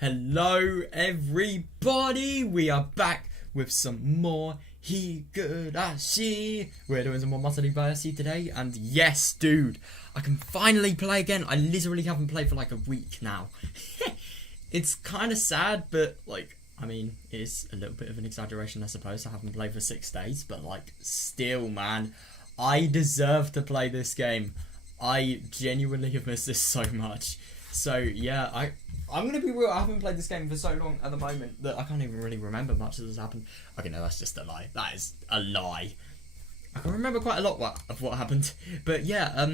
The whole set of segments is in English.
Hello everybody, we are back with some more Higurashi. We're doing some more Matsuribayashi today, and yes dude, I can finally play again. I literally haven't played for like a week now. It's kind of sad, but like, I mean, it's a little bit of an exaggeration I suppose. I haven't played for 6 days, but like, still man, I deserve to play this game. I genuinely have missed this so much. So yeah, I'm gonna be real, I haven't played this game for so long at the moment that I can't even really remember much that has happened. Okay, no, that's just a lie. That is a lie. I can remember quite a lot of what happened. But yeah,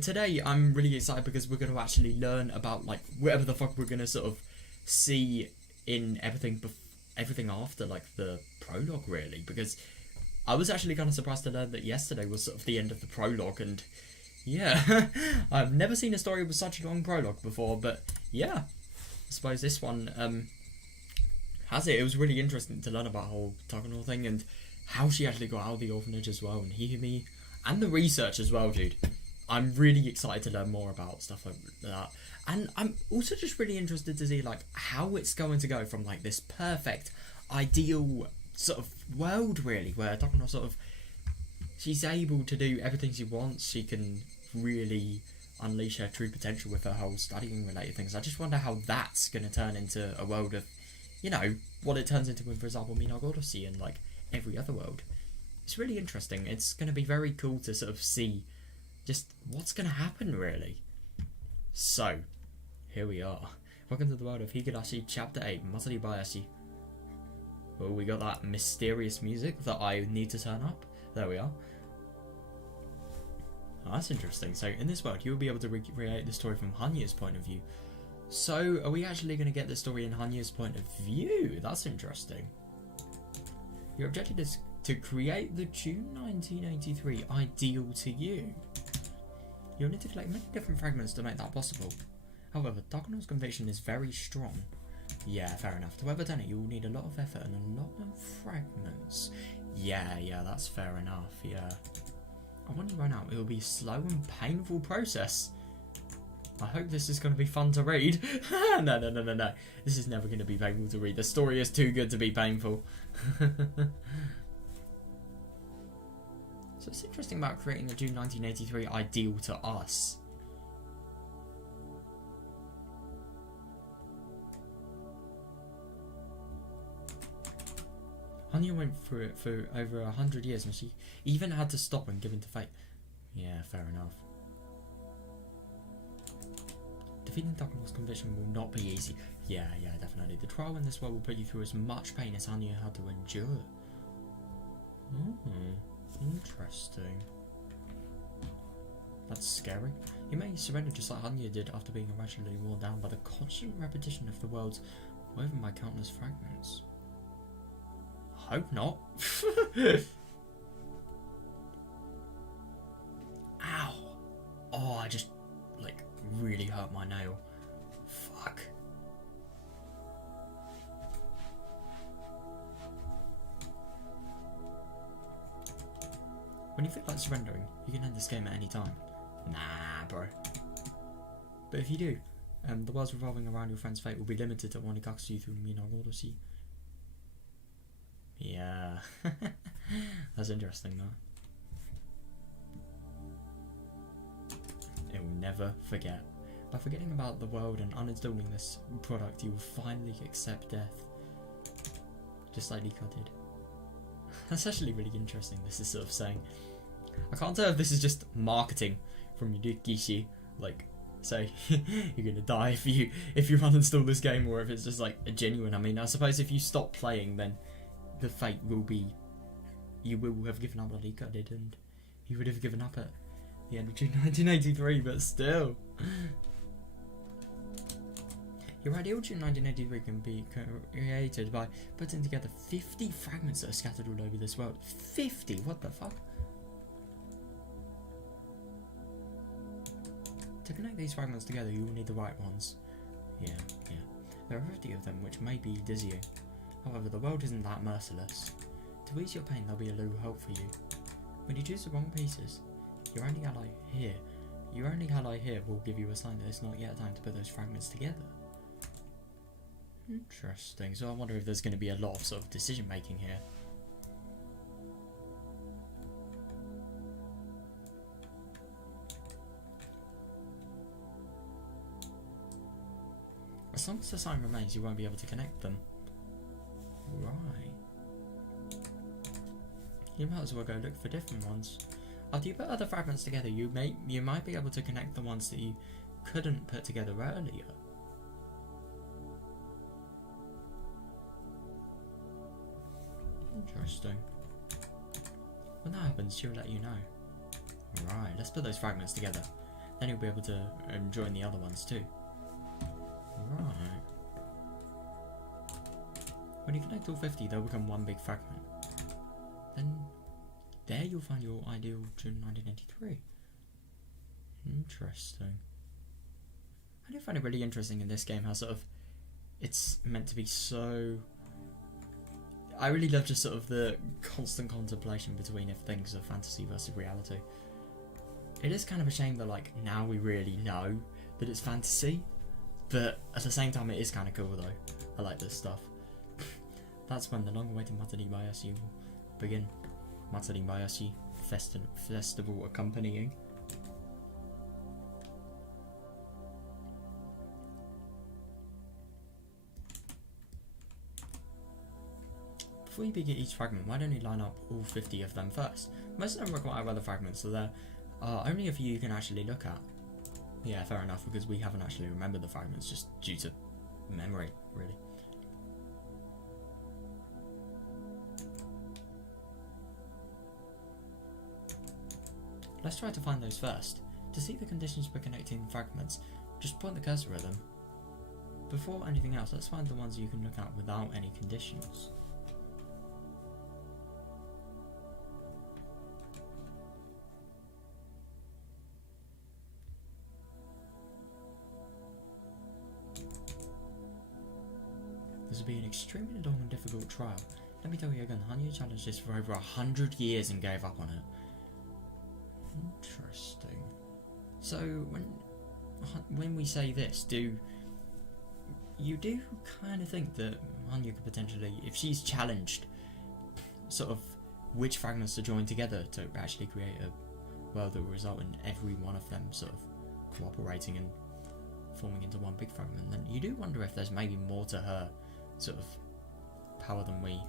today I'm really excited because we're gonna actually learn about like whatever the fuck we're gonna sort of see in everything after like the prologue really, because I was actually kind of surprised to learn that yesterday was sort of the end of the prologue, and yeah, I've never seen a story with such a long prologue before, but yeah, I suppose this one has it. It was really interesting to learn about the whole Takano thing and how she actually got out of the orphanage as well, and Hihimi, and the research as well, dude. I'm really excited to learn more about stuff like that, and I'm also just really interested to see like how it's going to go from like this perfect, ideal sort of world really, where Takano sort of, she's able to do everything she wants. She can really unleash her true potential with her whole studying related things. I just wonder how that's going to turn into a world of, you know, what it turns into with, for example, Higurashi and like every other world. It's really interesting. It's going to be very cool to sort of see just what's going to happen really. So, here we are. Welcome to the world of Higurashi Chapter 8, Matsuribayashi. Oh, we got that mysterious music that I need to turn up. There we are. Oh, that's interesting. So in this world, you'll be able to recreate the story from Hanyuu's point of view. So are we actually going to get the story in Hanyuu's point of view? That's interesting. Your objective is to create the June 1983 ideal to you. You'll need to collect many different fragments to make that possible. However, Takano's conviction is very strong. Yeah, fair enough. To ever done it, you will need a lot of effort and a lot of fragments. Yeah, that's fair enough, yeah. And when you run out, it will be a slow and painful process. I hope this is going to be fun to read. No. This is never going to be painful to read. The story is too good to be painful. So it's interesting about creating a June 1983 ideal to us. Hanyuu went through it for over 100 years and she even had to stop and give in to fate. Yeah, fair enough. Defeating Takano's conviction will not be easy. Yeah, definitely. The trial in this world will put you through as much pain as Hanyuu had to endure. Interesting. That's scary. You may surrender just like Hanyuu did after being irrationally worn down by the constant repetition of the worlds woven by countless fragments. Hope not. Ow. Oh, I just like really hurt my nail. Fuck. When you feel like surrendering, you can end this game at any time. Nah, bro. But if you do, the worlds revolving around your friend's fate will be limited to one Higurashi through Higurashi. Yeah, that's interesting though. It will never forget. By forgetting about the world and uninstalling this product, you will finally accept death. Just like Nika did. That's actually really interesting, this is sort of saying. I can't tell if this is just marketing from Higurashi, like, so you're gonna die if you uninstall this game, or if it's just like a genuine. I mean, I suppose if you stop playing, then the fate will be, you will have given up like Ika did, and you would have given up at the end of June 1983, but still. Your ideal June 1983 can be created by putting together 50 fragments that are scattered all over this world. 50? What the fuck? To connect these fragments together, you will need the right ones. Yeah. There are 50 of them, which may be dizzying. However, the world isn't that merciless. To ease your pain, there'll be a little help for you. When you choose the wrong pieces, your only ally here will give you a sign that it's not yet time to put those fragments together. Interesting. So I wonder if there's going to be a lot of sort of decision making here. As long as the sign remains, you won't be able to connect them. Right. You might as well go look for different ones. After you put other fragments together, you might be able to connect the ones that you couldn't put together earlier. Interesting. When that happens, she'll let you know. Right, let's put those fragments together. Then you'll be able to join the other ones too. Right. When you connect all 50, they'll become one big fragment. Then, there you'll find your ideal June 1983. Interesting. I do find it really interesting in this game how sort of it's meant to be so... I really love just sort of the constant contemplation between if things are fantasy versus reality. It is kind of a shame that like now we really know that it's fantasy, but at the same time it is kind of cool though. I like this stuff. That's when the long-awaited Matsuribayashi will begin. Matsuribayashi festival accompanying. Before you begin each fragment, why don't you line up all 50 of them first? Most of them require other fragments, so there are only a few you can actually look at. Yeah, fair enough, because we haven't actually remembered the fragments, just due to memory, really. Let's try to find those first. To see the conditions for connecting the fragments, just point the cursor at them. Before anything else, let's find the ones you can look at without any conditionals. This will be an extremely long and difficult trial. Let me tell you again, Hanyuu challenged this for over 100 years and gave up on it. Interesting. So when we say this, do you kind of think that Hanyuu could potentially, if she's challenged, sort of which fragments to join together to actually create a world that will result in every one of them sort of cooperating and forming into one big fragment, then you do wonder if there's maybe more to her sort of power than we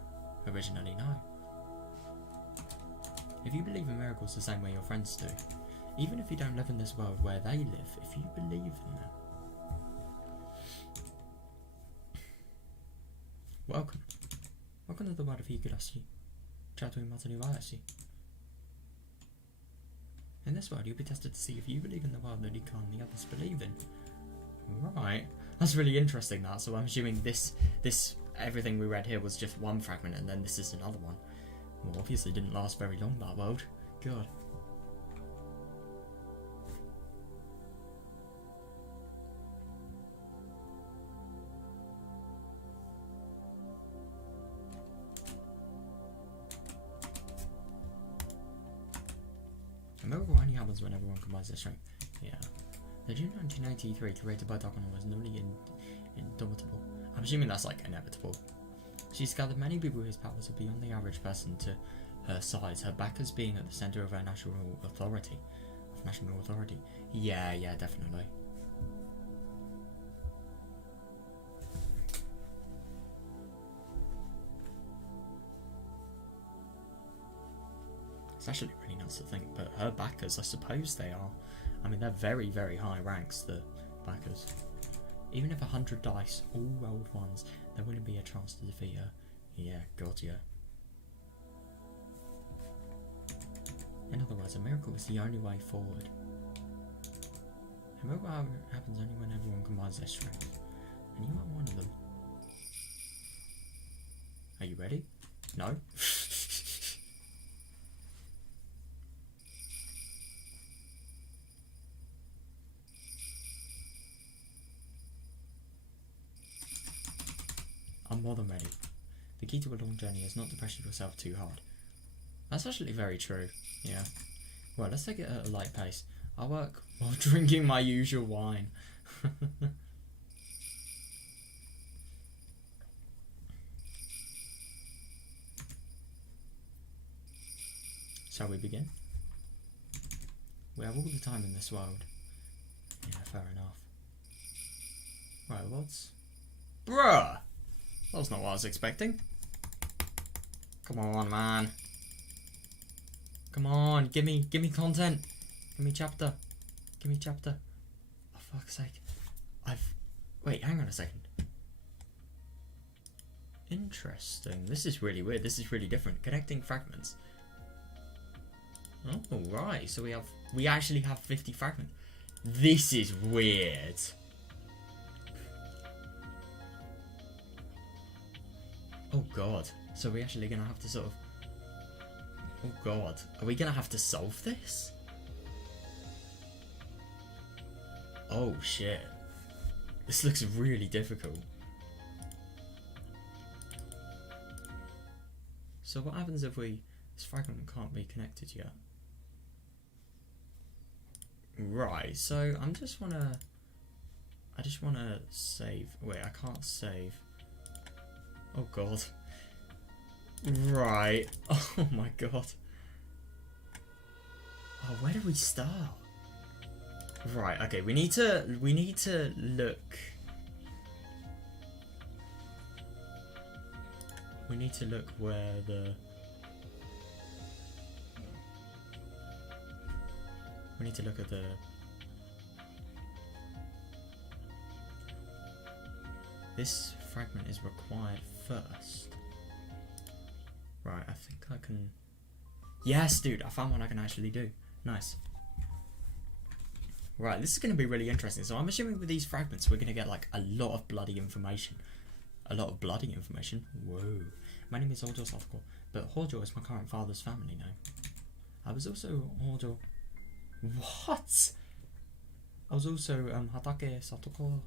originally know. If you believe in miracles the same way your friends do, even if you don't live in this world where they live, if you believe in them. Welcome. Welcome to the world of Higurashi, Chatui Matsuribayashi. In this world, you'll be tested to see if you believe in the world that Ika and the others believe in. Right. That's really interesting, that. So I'm assuming this everything we read here was just one fragment, and then this is another one. Well, obviously didn't last very long, that world. God. A miracle only happens when everyone combines their strength. Yeah. The June 1983 created by Takano was nearly indomitable. I'm assuming that's like inevitable. She's gathered many people whose powers are beyond the average person to her size, her backers being at the centre of her national authority. Yeah, definitely. It's actually really nuts to think, but her backers, I suppose they are. I mean, they're very, very high ranks, the backers. Even if 100 dice, all rolled ones, there wouldn't be a chance to defeat her. Yeah, God, yeah. In other words, a miracle is the only way forward. A miracle happens only when everyone combines their strength. And you are one of them. Are you ready? No? I'm more than ready. The key to a long journey is not to pressure yourself too hard. That's actually very true, yeah. Well, let's take it at a light pace. I'll work while drinking my usual wine. Shall we begin? We have all the time in this world. Yeah, fair enough. Right, what's... Bruh! That's not what I was expecting. Come on, man. Come on, give me content. Give me chapter. Give me chapter. Oh, fuck's sake. Wait, hang on a second. Interesting. This is really weird. This is really different. Connecting fragments. Oh, right. So we actually have 50 fragments. This is weird. Oh god. So we're actually gonna have to sort of... Oh god. Are we gonna have to solve this? Oh shit. This looks really difficult. So what happens if this fragment can't be connected yet? Right, so I just wanna save. Wait, I can't save. Oh god. Right. Oh my god. Oh, where do we start? Right, okay, we need to look. We need to look where we need to look at the... This fragment is required first. Right, I think I can... Yes, dude, I found one I can actually do. Nice. Right, this is going to be really interesting. So I'm assuming with these fragments we're going to get like a lot of bloody information. A lot of bloody information? Whoa. My name is Hojo Satoko, but Hojo is my current father's family name. I was also Hojo... What? I was also Hatake Satoko,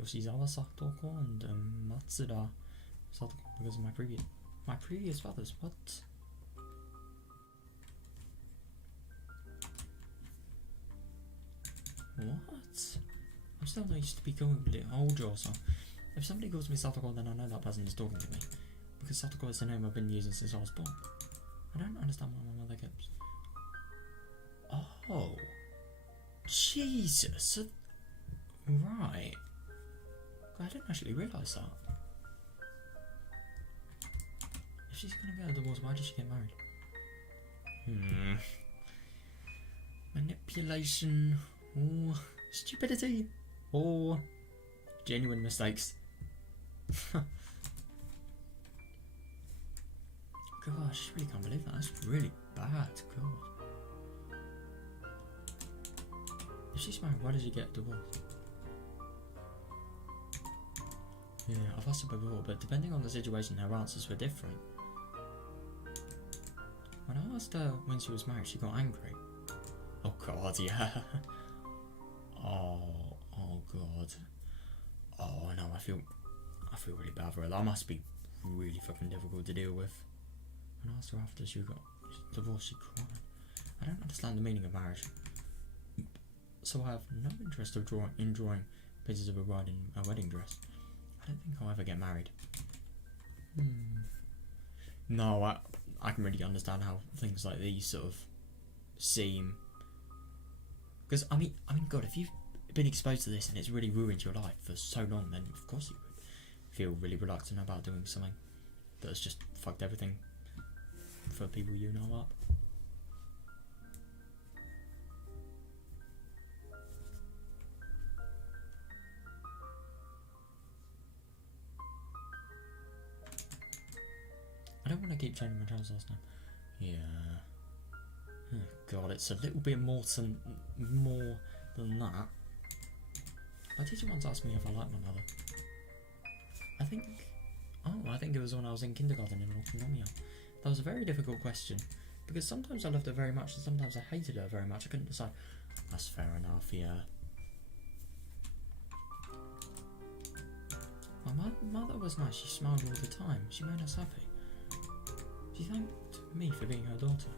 Yoshizawa Satoko, and Matsuda Satoko because of my previous fathers. What? What? I'm still not used to be called Hojo, so if somebody calls me Satoko, then I know that person is talking to me. Because Satoko is the name I've been using since I was born. I don't understand why my mother keeps... Oh. Jesus. Right. I didn't actually realise that. If she's going to get a divorce, why did she get married? Manipulation. Or stupidity. Or genuine mistakes. Gosh, I really can't believe that. That's really bad. God. If she's married, why did she get divorced? Yeah, I've asked her before, but depending on the situation, her answers were different. When I asked her when she was married, she got angry. Oh god, yeah. Oh god. Oh no, I feel really bad for her. That must be really fucking difficult to deal with. When I asked her after she got divorced, she cried. I don't understand the meaning of marriage. So I have no interest in drawing pictures of a bride in a wedding dress. I don't think I'll ever get married. No, I can really understand how things like these sort of seem. Because I mean, God, if you've been exposed to this and it's really ruined your life for so long, then of course you would feel really reluctant about doing something that's just fucked everything for people you know up. I don't want to keep changing my channels last time. Yeah. Oh god, it's a little bit more than that. My teacher once asked me if I liked my mother. I think it was when I was in kindergarten in Okinawa. That was a very difficult question, because sometimes I loved her very much and sometimes I hated her very much. I couldn't decide. That's fair enough, yeah. My mother was nice. She smiled all the time. She made us happy. She thanked me for being her daughter.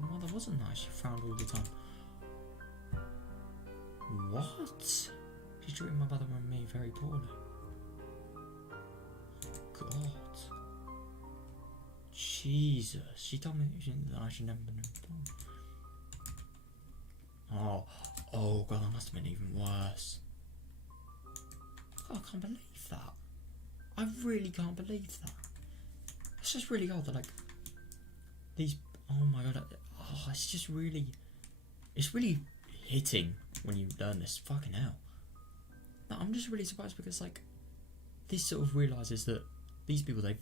My mother wasn't nice. She frowned all the time. What? She treated my brother and me very poorly. God. Jesus, she told me that I should never been born. Oh god, that must have been even worse. God, I can't believe that. I really can't believe that. It's just really odd that, like, these, oh my god, it's just really, it's really hitting when you learn this. Fucking hell. No, I'm just really surprised because, like, this sort of realises that these people, they've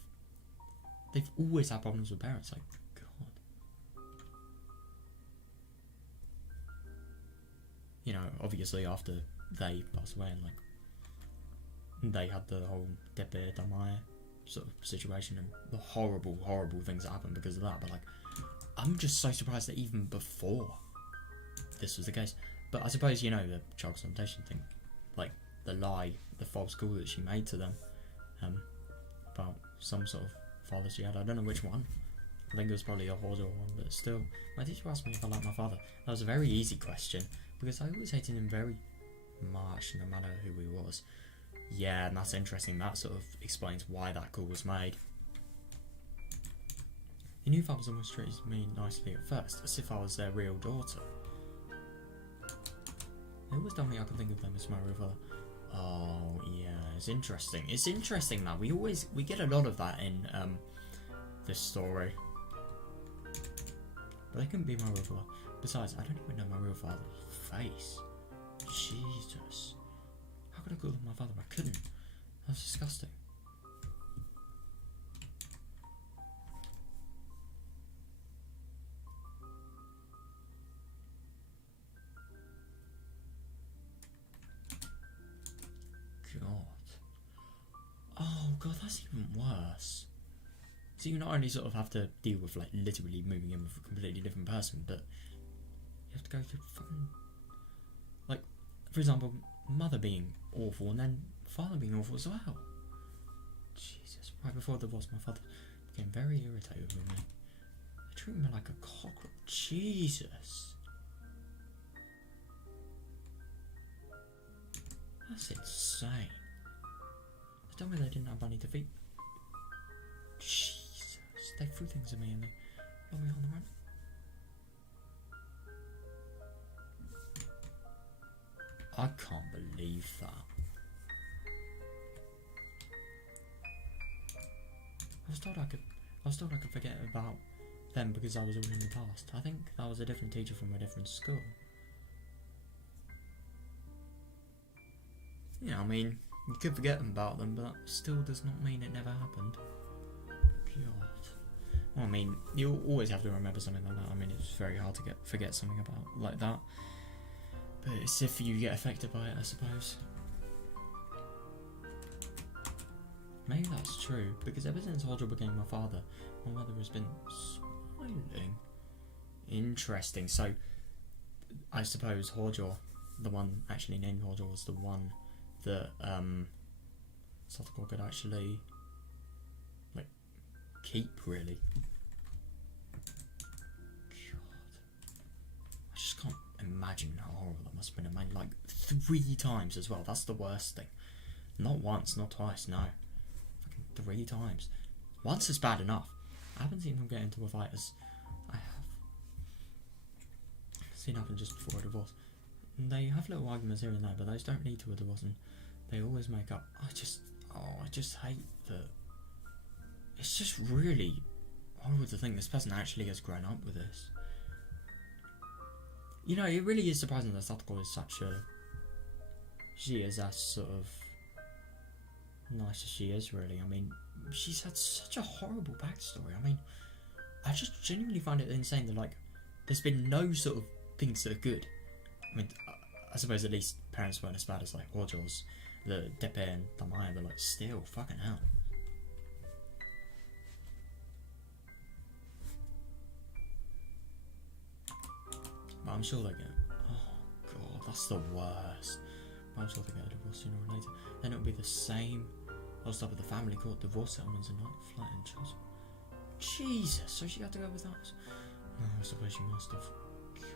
always had problems with parents. Like, god. You know, obviously after they passed away and, like, they had the whole Depe Damai sort of situation and the horrible, horrible things that happened because of that. But, like, I'm just so surprised that even before this was the case. But I suppose, you know, the child consultation thing, like, the lie, the false call that she made to them about some sort of father she had. I don't know which one. I think it was probably a Hojo one, but still. My teacher asked me if I liked my father. That was a very easy question because I always hated him very much, no matter who he was. Yeah, and that's interesting. That sort of explains why that call was made. The new fathers almost treated me nicely at first, as if I was their real daughter. They always tell me I can think of them as my real father. Oh, yeah, it's interesting. It's interesting that we get a lot of that in this story. But they couldn't be my real father. Besides, I don't even know my real father's face. Jesus. How could I call him my father? I couldn't. That's disgusting. Oh god, that's even worse. So you not only sort of have to deal with, like, literally moving in with a completely different person, but you have to go through fucking, like, for example, mother being awful and then father being awful as well. Jesus, right before the divorce, my father became very irritated with me. They treat me like a cockroach. Jesus. That's insane. They told me they didn't have money to feed. Jesus. They threw things at me and they got me on the run. I can't believe that. I was told I could forget about them because I was all in the past. I think that was a different teacher from a different school. Yeah, I mean, you could forget about them, but that still does not mean it never happened. God. Well, I mean, you always have to remember something like that. I mean, it's very hard to forget something about like that. But it's if you get affected by it, I suppose. Maybe that's true, because ever since Hojo became my father, my mother has been smiling. Interesting. So, I suppose Hojo, the one actually named Hojo, was the one that Satoko could actually, like, keep, really. God. I just can't imagine how horrible that must have been. I mean, like, 3 times as well. That's the worst thing. Not once, not twice, no. Fucking 3 times. Once is bad enough. I haven't seen them get into a fight as I have seen happen just before a divorce. They have little arguments here and there, but those don't lead to a divorce, and they always make up. I just hate that. It's just really horrible to think this person actually has grown up with this. You know, it really is surprising that Satoko is such a... She is as sort of nice as she is, really. I mean, she's had such a horrible backstory. I mean, I just genuinely find it insane that, like, there's been no sort of things that are good. I mean, I suppose at least parents weren't as bad as, like, Hojo's, the Depe and Tamaya, but, like, still, fucking hell. But I'm sure they get... Oh, God, that's the worst. But I'm sure they get a divorce sooner or later. Then it'll be the same. I'll stop at the family court, divorce settlements and night flight and children. Jesus, so she had to go with that? No, I suppose she must have. God.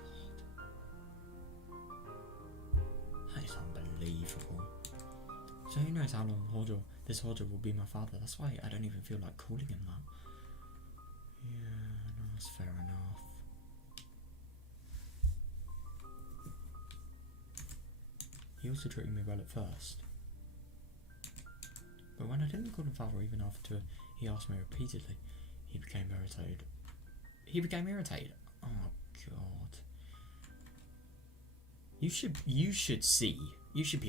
That is unbelievable. So who knows how long this Hojo will be my father. That's why I don't even feel like calling him that. Yeah, no, that's fair enough. He also treated me well at first. But when I didn't call him father even after he asked me repeatedly, he became irritated. Oh god. You should be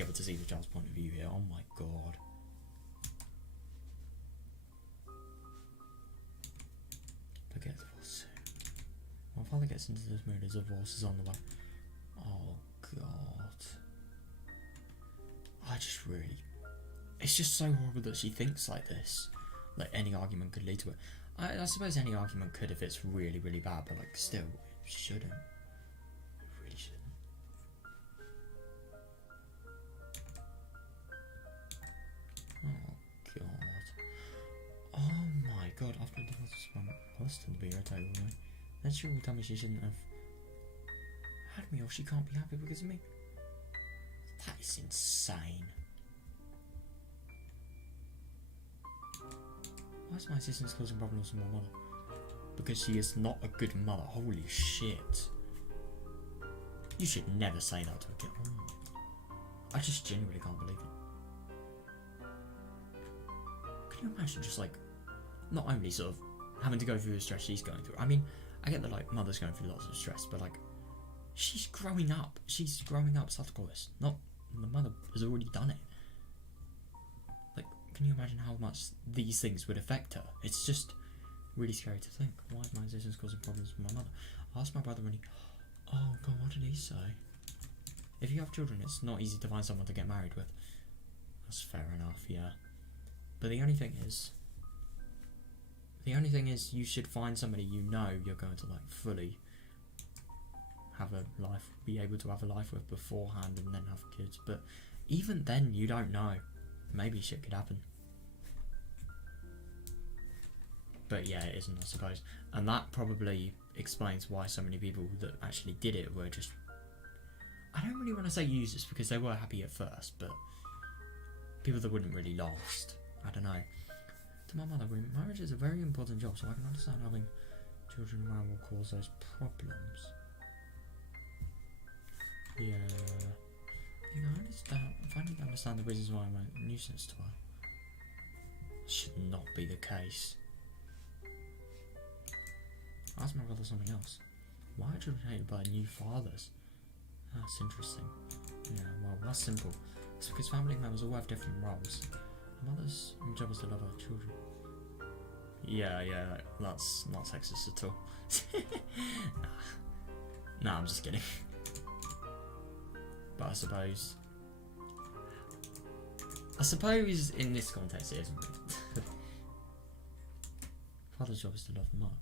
able to see the child's point of view here. Oh my god. But get divorced soon. My father gets into this mood as divorce is on the way. Oh god. It's just so horrible that she thinks like this. Like any argument could lead to it. I suppose any argument could if it's really, really bad, but like still, it shouldn't. It really shouldn't. Oh god. Oh my god, after the divorce, my husband be irritated with me. Then she will tell me she shouldn't have had me or she can't be happy because of me. That is insane. Why is my assistant causing problems with my mother? Because she is not a good mother. Holy shit. You should never say that to a kid. Oh. I just genuinely can't believe it. Can you imagine just like, not only sort of having to go through the stress she's going through. I mean, I get that like mother's going through lots of stress, but like, she's growing up. She's growing up, so I have to call this. Not, the mother has already done it. Can you imagine how much these things would affect her? It's just really scary to think. Why is my existence causing problems with my mother? I asked my brother when he... Oh god, what did he say? If you have children, it's not easy to find someone to get married with. That's fair enough, yeah. But the only thing is you should find somebody you know you're going to like fully have a life, be able to have a life with beforehand and then have kids. But even then, you don't know. Maybe shit could happen. But yeah, it isn't, I suppose. And that probably explains why so many people that actually did it were just... I don't really want to say users because they were happy at first, but people that wouldn't really last. I don't know. To my mother, marriage is a very important job, so I can understand having children around will cause those problems. Yeah... You know, I finally understand the reasons why I'm a nuisance to her. Should not be the case. I asked my brother something else. Why are children hated by new fathers? That's interesting. Yeah, well, that's simple. It's because family members all have different roles. A mother's job is to love her children. Yeah, that's not sexist at all. Nah, I'm just kidding. But I suppose in this context it isn't really. Father's job is to love the mother.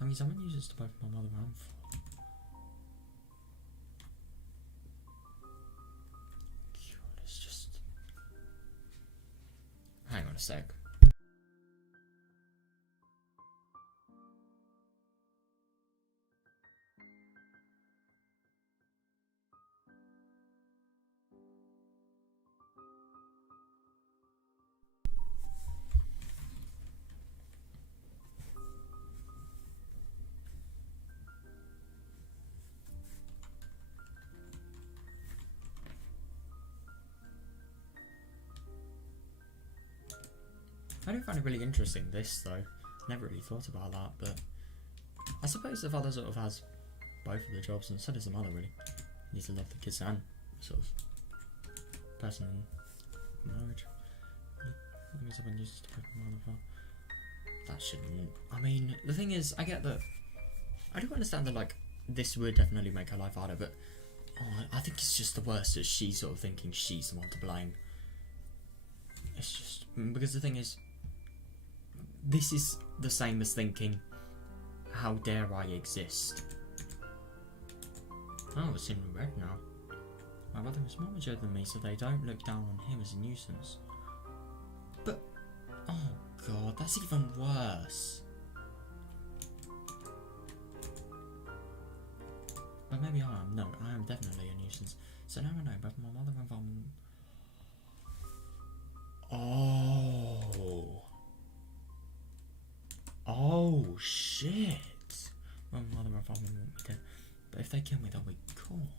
I mean, someone uses to both my mother and father. God, it's just... Hang on a sec. I do find it really interesting, this though. Never really thought about that, but I suppose the father sort of has both of the jobs, and so does the mother, really. He needs to love the kids and sort of person in marriage. I mean, someone uses to both the mother and father. That shouldn't... I mean, the thing is, I get that... I do understand that, like, this would definitely make her life harder, but I think it's just the worst that she's sort of thinking she's the one to blame. It's just... Because the thing is, this is the same as thinking, how dare I exist? Oh, it's in red now. My brother is more mature than me, so they don't look down on him as a nuisance. But, oh god, that's even worse. But maybe I am. No, I am definitely a nuisance. So now I know both my mother and father... Oh. shit. Well, mother and father won't be dead. But if they kill me, they'll be caught.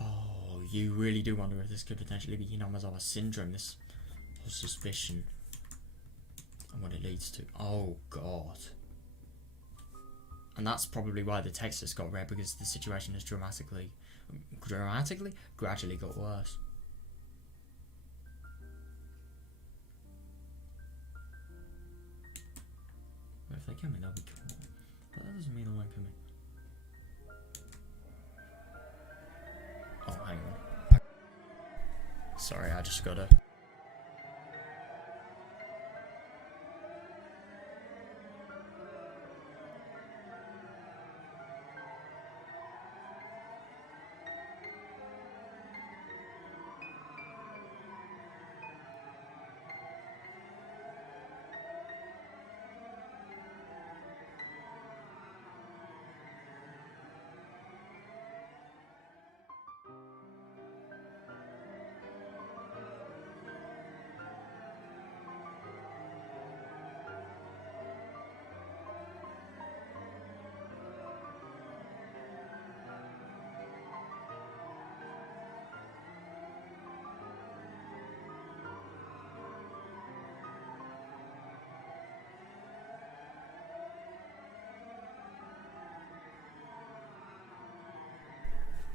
Oh, you really do wonder if this could potentially be Hanyuu syndrome, this whole suspicion, and what it leads to. Oh, God. And that's probably why the text has got red, because the situation has gradually got worse. But if they kill me, they'll be cool. But that doesn't mean they won't kill me. Oh, hang on. Sorry, I just gotta...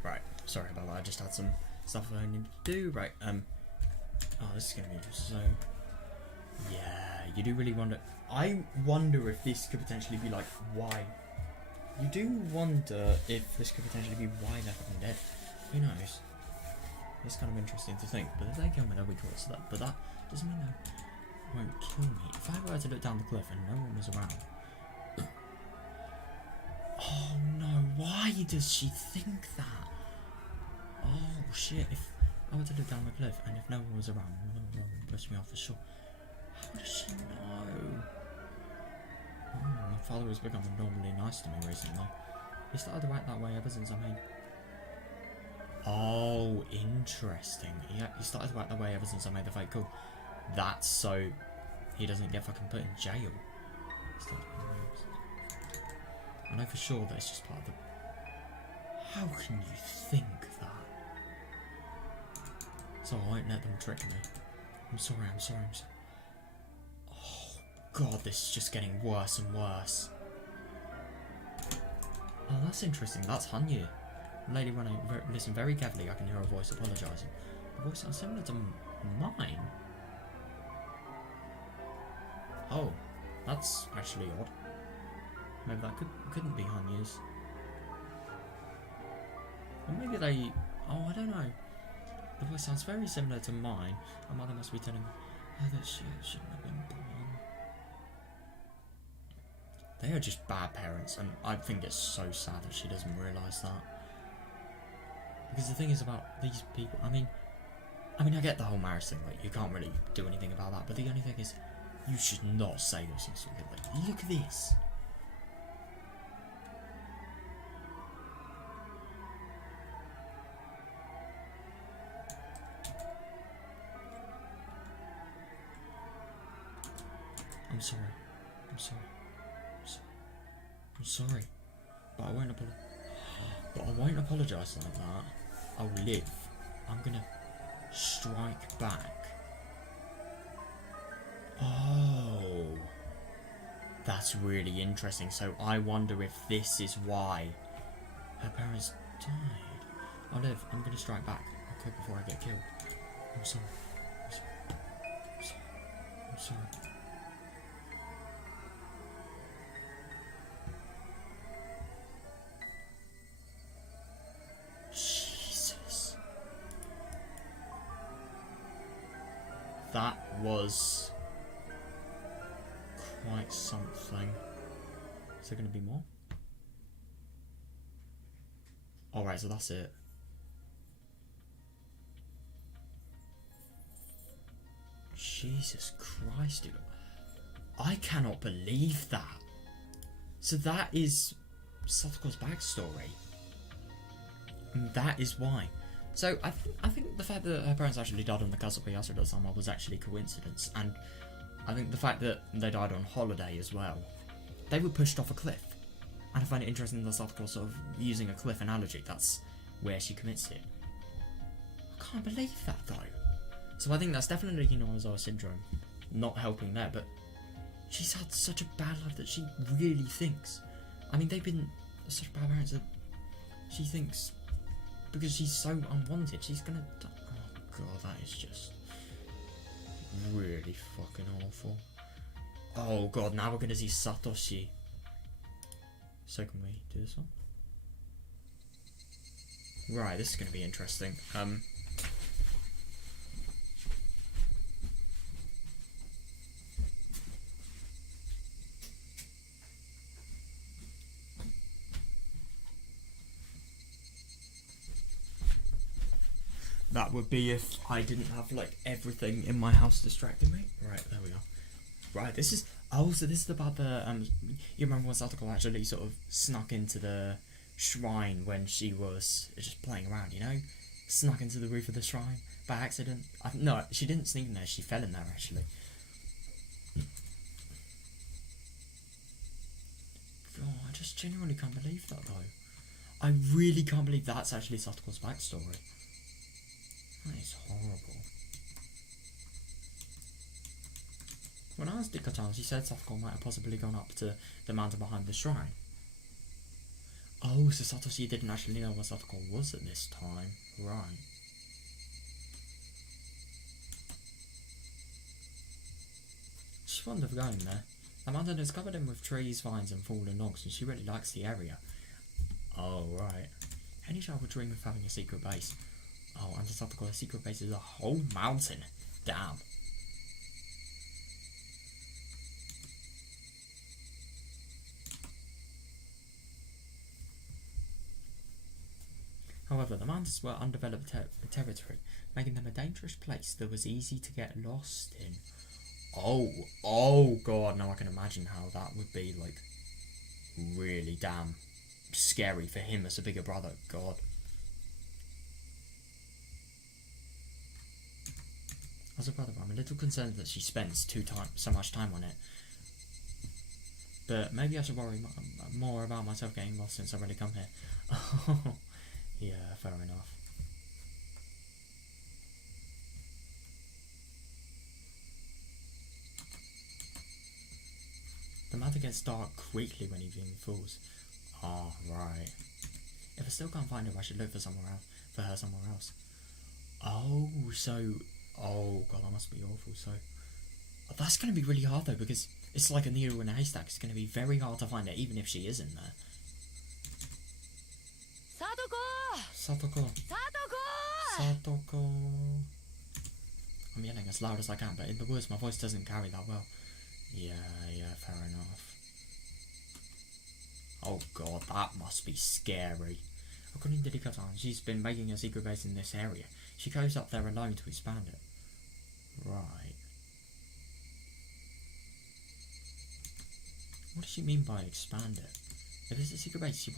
Right, sorry about that, I just had some stuff I need to do. Right, oh, this is gonna be so... Yeah, you do really wonder... I wonder if this could potentially be like, why? You do wonder if this could potentially be why they're fucking dead. Who knows? It's kind of interesting to think, but if they kill me, they'll be caught, so that... But that doesn't mean they won't kill me. If I were to look down the cliff and no one was around... Oh no, why does she think that? Oh shit, if I were to look down the cliff and if no one was around, no one would push me off for sure. How does she know? My father has become abnormally nice to me recently. He started to act that way ever since I made... Oh, interesting. He started to act that way ever since I made the fake call. That's so he doesn't get fucking put in jail. I know for sure that it's just part of the... How can you think that? So I won't let them trick me. I'm sorry. Oh god, this is just getting worse and worse. Oh, that's interesting. That's Hanyuu. Lady running, listen very carefully, I can hear her voice apologising. The voice sounds similar to mine. Oh, that's actually odd. Maybe that couldn't be Hanyuu's. Or maybe they... Oh, I don't know. The voice sounds very similar to mine. Her mother must be telling her that she shouldn't have been born. They are just bad parents, and I think it's so sad that she doesn't realise that. Because the thing is about these people, I mean, I get the whole marriage thing, like, you can't really do anything about that, but the only thing is, you should not say those things to a kid, like, look at this. I'm sorry, but I won't apologise like that. I'll live. I'm gonna strike back. Oh, that's really interesting. So I wonder if this is why her parents died. I'll live. I'm gonna strike back. I'll quit before I get killed. I'm sorry. I'm sorry. Jesus. That was quite something. Is there going to be more? Alright, so that's it. Jesus Christ, dude. I cannot believe that. So that is Satoko's backstory. And that is why. So I think the fact that her parents actually died on the Matsuribayashi was actually coincidence. And I think the fact that they died on holiday as well. They were pushed off a cliff. And I find it interesting that Satoko sort of using a cliff analogy. That's where she commits it. I can't believe that though. So I think that's definitely Hinozawa syndrome. Not helping there, but she's had such a bad life that she really thinks. I mean, they've been such bad parents that she thinks because she's so unwanted, she's gonna die. Oh god, that is just really fucking awful. Oh god, now we're gonna see Satoshi. So can we do this one? Right, this is gonna be interesting. That would be if I didn't have like everything in my house distracting me. Right, there we are. Right, this is so this is about the you remember when Satoko actually sort of snuck into the shrine when she was just playing around, you know? Snuck into the roof of the shrine by accident. No, she didn't sneak in there, she fell in there actually. God, I just genuinely can't believe that though. I really can't believe that's actually Satoko's backstory. That is horrible. When I asked Dikka-chan, she said Satoko might have possibly gone up to the mountain behind the shrine. Oh, so Satoshi didn't actually know where Satoko was at this time. Right. She's fond of going there. The mountain is covered in with trees, vines and fallen logs, and she really likes the area. Oh, right. Any child would dream of having a secret base. Oh, and Satoko, a secret base is a whole mountain. Damn. However, the mountains were undeveloped territory, making them a dangerous place that was easy to get lost in. Oh god, now I can imagine how that would be, like, really damn scary for him as a bigger brother. God. As a brother, I'm a little concerned that she spends so much time on it. But maybe I should worry more about myself getting lost since I've already come here. Yeah, fair enough. The matter gets dark quickly when evening falls. Ah, right. If I still can't find her, I should look for her somewhere else. Oh, so... Oh god, that must be awful. So that's going to be really hard though, because it's like a needle in a haystack. It's going to be very hard to find her, even if she is in there. Satoko! Satoko! I'm yelling as loud as I can, but in the woods my voice doesn't carry that well. Yeah, fair enough. Oh god, that must be scary. According to Dikka-chan, she's been making a secret base in this area. She goes up there alone to expand it. Right. What does she mean by expand it? If it's a secret base,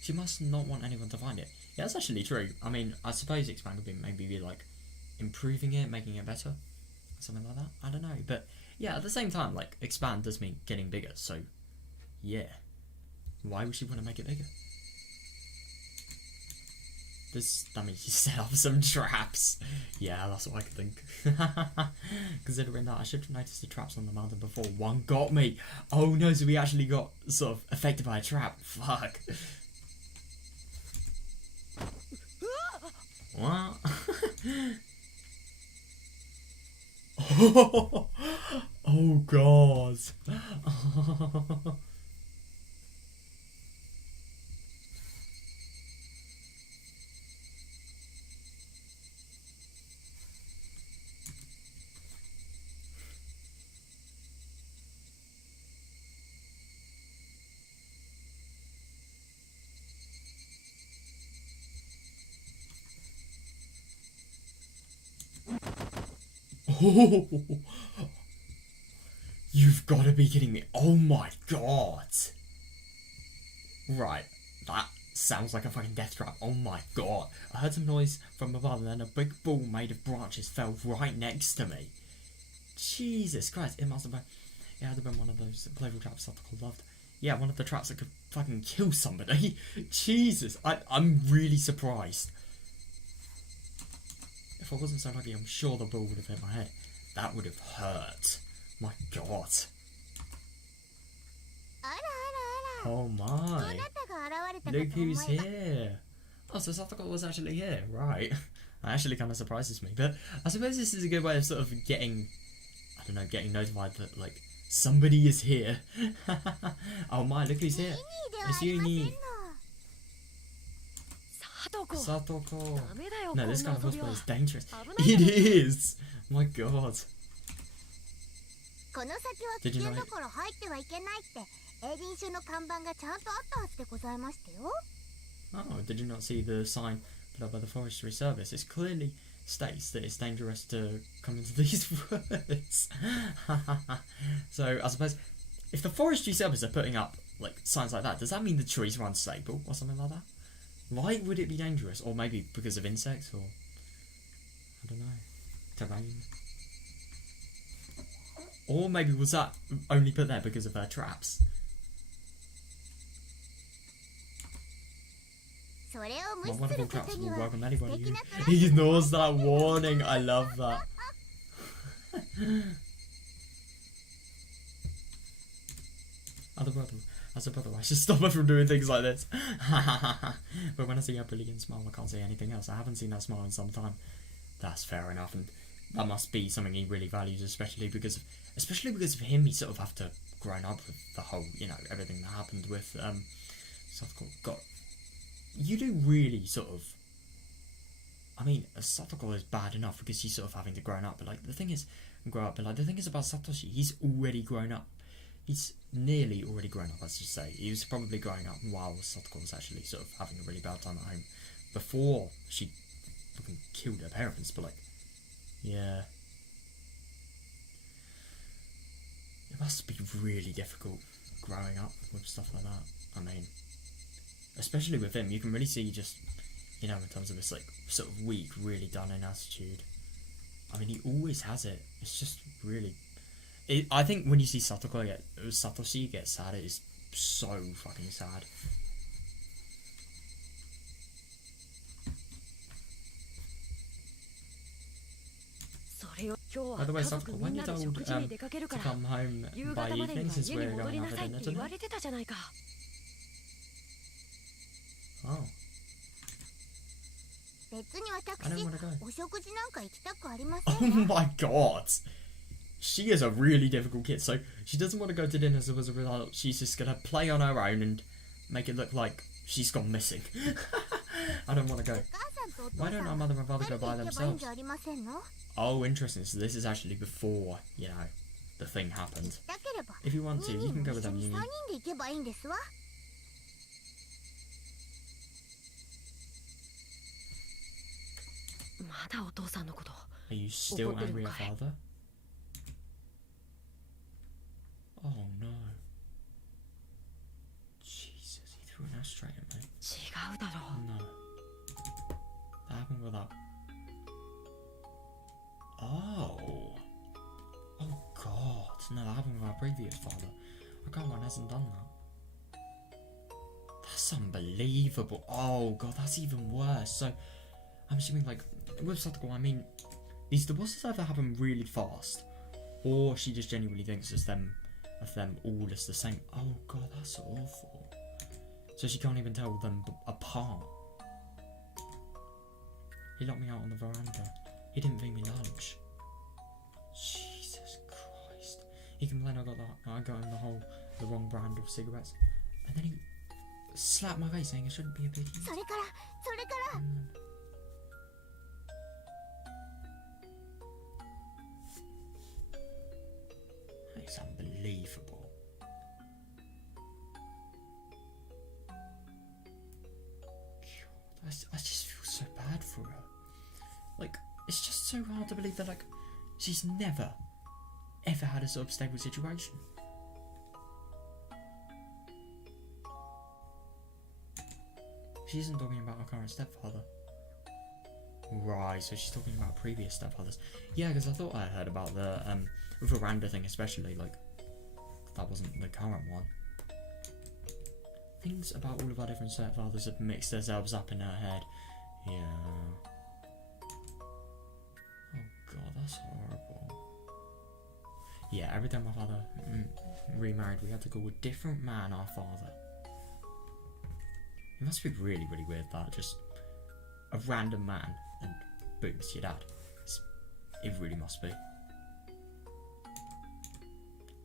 she must not want anyone to find it. Yeah, that's actually true. I mean, I suppose expand would be maybe like improving it, making it better, something like that. I don't know, but yeah, at the same time, like expand does mean getting bigger. So yeah, why would she want to make it bigger? That means she set up some traps. Yeah, that's what I could think. Considering that, I should have noticed the traps on the mountain before. One got me. Oh no, so we actually got sort of affected by a trap. Fuck. What? Oh god. You've got to be kidding me. Oh my god. Right, that sounds like a fucking death trap. Oh my god. I heard some noise from above and then a big ball made of branches fell right next to me. Jesus Christ, it must have been. It had to have been one of those playful traps Satoko loved. Yeah, one of the traps that could fucking kill somebody. Jesus, I'm really surprised. If I wasn't so lucky, I'm sure the ball would have hit my head. That would have hurt. My God. Oh my. Look who's here. Oh, so Satoko was actually here. Right. That actually kind of surprises me. But I suppose this is a good way of sort of getting, I don't know, getting notified that, like, somebody is here. Oh my, look who's here. It's Uni. Satoko. No, this kind of cosplay is dangerous. It is! My God. Did you know it? Oh, did you not see the sign put up by the Forestry Service? It clearly states that it's dangerous to come into these woods. So, I suppose, if the Forestry Service are putting up, like, signs like that, does that mean the trees are unstable or something like that? Why would it be dangerous? Or maybe because of insects, or I don't know, terrain. Or maybe was that only put there because of her traps? My wonderful traps will welcome anybody who ignores that warning. I love that. As a brother, I should stop her from doing things like this. But when I see her brilliant smile, I can't say anything else. I haven't seen that smile in some time. That's fair enough, and that must be something he really values, especially because of him. He sort of after grown up with the whole, you know, everything that happened with Satoko. You do really sort of. I mean, Satoko is bad enough because he's sort of having to grow up, but like the thing is about Satoshi, he's already grown up. He's nearly already grown up, as you say. He was probably growing up while Satoko was actually sort of having a really bad time at home before she fucking killed her parents. But like, yeah, it must be really difficult growing up with stuff like that. I mean, especially with him, you can really see just, you know, in terms of this like sort of weak, really done-in attitude. I mean, he always has it. It's just really. I think when you see Satoshi get sad, it is so fucking sad. By the way, Satoko, when you told to come home by evening since we're going out for dinner tonight? Oh. I don't want to go. Oh my God! She is a really difficult kid, so she doesn't want to go to dinner, so as a result, she's just going to play on her own and make it look like she's gone missing. I don't want to go. Why don't our mother and father go by themselves? Oh, interesting, so this is actually before, you know, the thing happened. If you want to, you can go with them, Yumi. Are you still angry at father? Oh no. Jesus, he threw an ashtray at me. No. That happened with that. Oh. Oh God. No, that happened with our previous father. Our current one hasn't done that. That's unbelievable. Oh God, that's even worse. So, I'm assuming like, with Satoko, I mean, these divorces either happen really fast, or she just genuinely thinks it's them all is the same. Oh God, that's awful. So she can't even tell them apart. He locked me out on the veranda. He didn't bring me lunch. Jesus Christ. He complained I got him the wrong brand of cigarettes. And then he slapped my face saying I shouldn't be a big eater. It's unbelievable. God, I just feel so bad for her. Like, it's just so hard to believe that, like, she's never, ever had a sort of stable situation. She isn't talking about her current stepfather. Right, so she's talking about previous stepfathers. Yeah, because I thought I heard about the with Veranda thing, especially, like, that wasn't the current one. Things about all of our different stepfathers have mixed themselves up in her head. Yeah. Oh god, that's horrible. Yeah, every time my father remarried, we had to call a different man our father. It must be really, really weird that just a random man and boom, it's your dad. It really must be.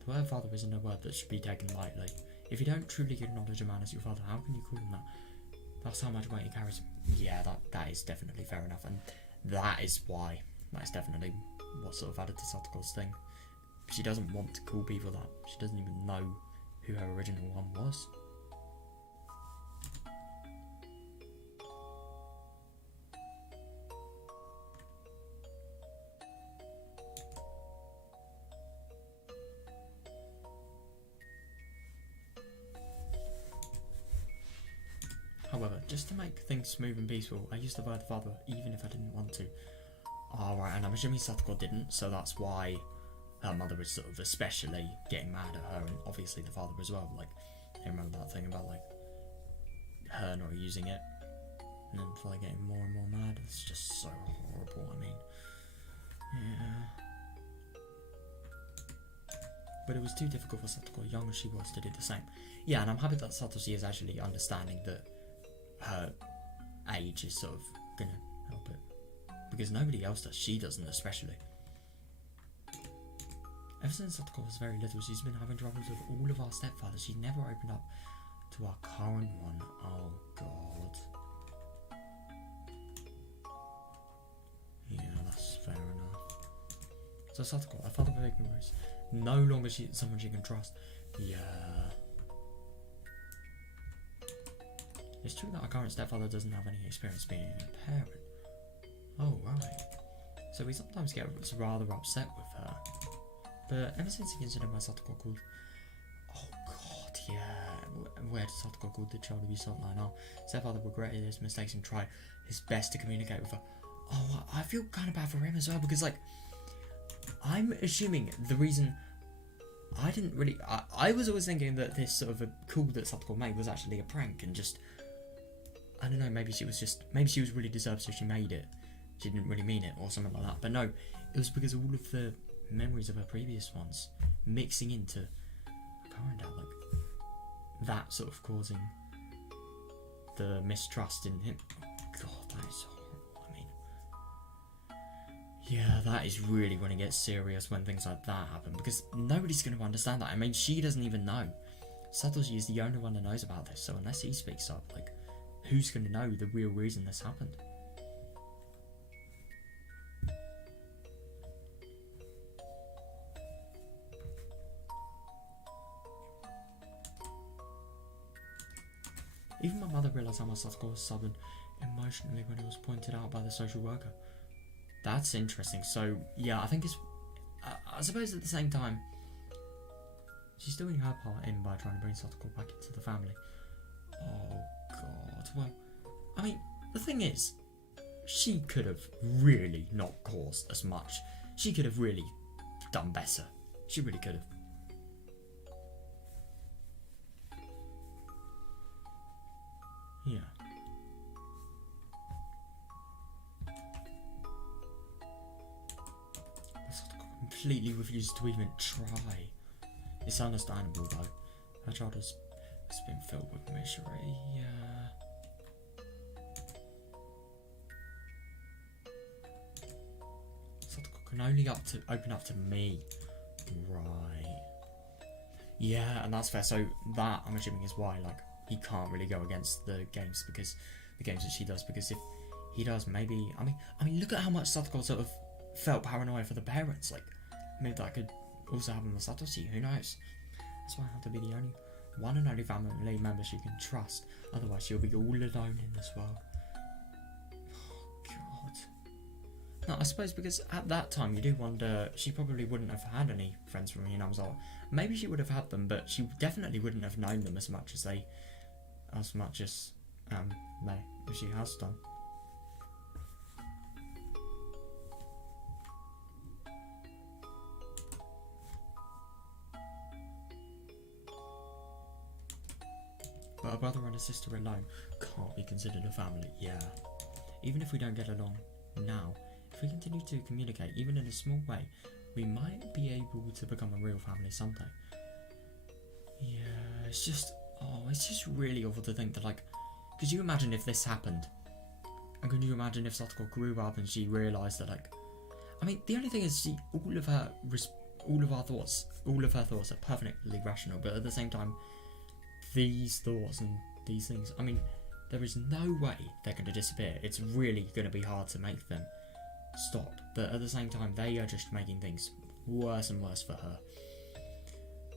The word father isn't a word that should be taken lightly. If you don't truly acknowledge a man as your father, how can you call him that? That's how much weight he carries. Yeah, that is definitely fair enough, and that is why. That is definitely what sort of added to Satoko's thing. She doesn't want to call people that. She doesn't even know who her original one was. However, just to make things smooth and peaceful, I used the word father even if I didn't want to. Alright, and I'm assuming Satoko didn't, so that's why her mother was sort of especially getting mad at her, and obviously the father as well. Like, I remember that thing about, like, her not using it, and then Fly getting more and more mad. It's just so horrible, I mean. Yeah. But it was too difficult for Satoko, young as she was, to do the same. Yeah, and I'm happy that Satoshi is actually understanding that her age is sort of gonna help it, because nobody else does. She doesn't, especially. Ever since Satoko was very little, she's been having troubles with all of our stepfathers. She never opened up to our current one. Oh god. Yeah, that's fair enough. So Satoko, our father figure is no longer someone she can trust. Yeah. It's true that our current stepfather doesn't have any experience being a parent. Oh, right. So we sometimes get rather upset with her. But ever since he considered my Satoko called... Oh, God, yeah. Where did Satoko called the child to be salt line? Oh, stepfather regretted his mistakes and tried his best to communicate with her. Oh, I feel kind of bad for him as well, because, like, I'm assuming the reason... I didn't really... I was always thinking that this sort of a call that Satoko made was actually a prank, and just... I don't know, maybe she was really disturbed, so she made it. She didn't really mean it, or something like that. But no, it was because all of the memories of her previous ones mixing into her current dad, like, that sort of causing the mistrust in him. Oh, God, that is horrible. I mean, yeah, that is really when it gets serious, when things like that happen, because nobody's going to understand that. I mean, she doesn't even know. Satoshi is the only one that knows about this, so unless he speaks up, like, who's going to know the real reason this happened? Even my mother realised how much Satoko was stubborn emotionally when it was pointed out by the social worker. That's interesting. So, yeah, I think it's... I suppose at the same time, she's doing her part in by trying to bring Satoko back into the family. Oh, God. Well, I mean, the thing is, she could have really not caused as much. She could have really done better. She really could have. Yeah. Satoko completely refuses to even try. It's understandable though. Her child has been filled with misery. Yeah. Satoko can only open up to me. Right. Yeah, and that's fair. So that, I'm assuming, is why, like, he can't really go against the games, because the games that she does, because if he does, maybe, I mean, look at how much Satoko sort of felt paranoid for the parents. Like, maybe that could also happen with Satoshi. Who knows? That's why I have to be the only one and only family member she can trust. Otherwise, she'll be all alone in this world. Oh, God. No, I suppose because at that time, you do wonder, she probably wouldn't have had any friends from Hinamzawa. Maybe she would have had them, but she definitely wouldn't have known them as much as she has done. a brother and a sister alone can't be considered a family. Yeah. Even if we don't get along now, if we continue to communicate, even in a small way, we might be able to become a real family someday. Yeah, it's just really awful to think that, like, could you imagine if this happened? And can you imagine if Satoko grew up and she realised that, like, I mean, the only thing is, all of her thoughts are perfectly rational, but at the same time, these thoughts and these things, I mean, there is no way they're going to disappear. It's really going to be hard to make them stop, but at the same time, they are just making things worse and worse for her.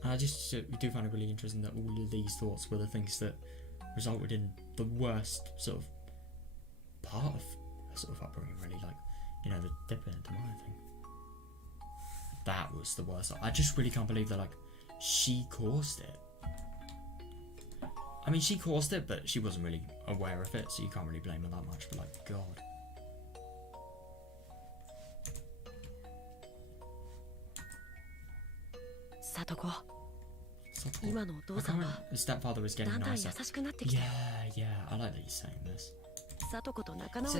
And I just do find it really interesting that all of these thoughts were the things that resulted in the worst sort of part of her sort of upbringing, really, like, you know, the dipping into my thing. That was the worst. I just really can't believe that, like, she caused it. I mean, she caused it, but she wasn't really aware of it, so you can't really blame her that much, but, like, God. Satoko. His stepfather is getting nicer. Yeah, I like that he's saying this. Says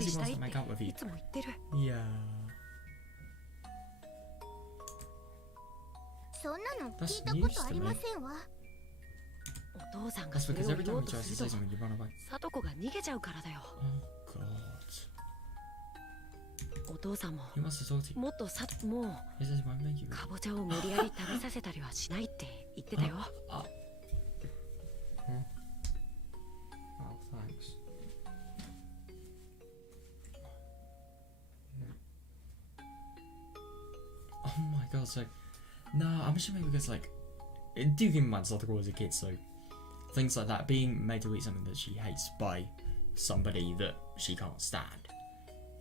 he wants to make out with you. Yeah. That's news to me. That's because every time he tries to say something, you run away. Oh, God. He wants to talk to you. He says he won't make you. Oh, thanks. Oh my God, so... No, I'm assuming because, like... Do keep in mind, Satoko was a kid, so... Things like that, being made to eat something that she hates by somebody that she can't stand.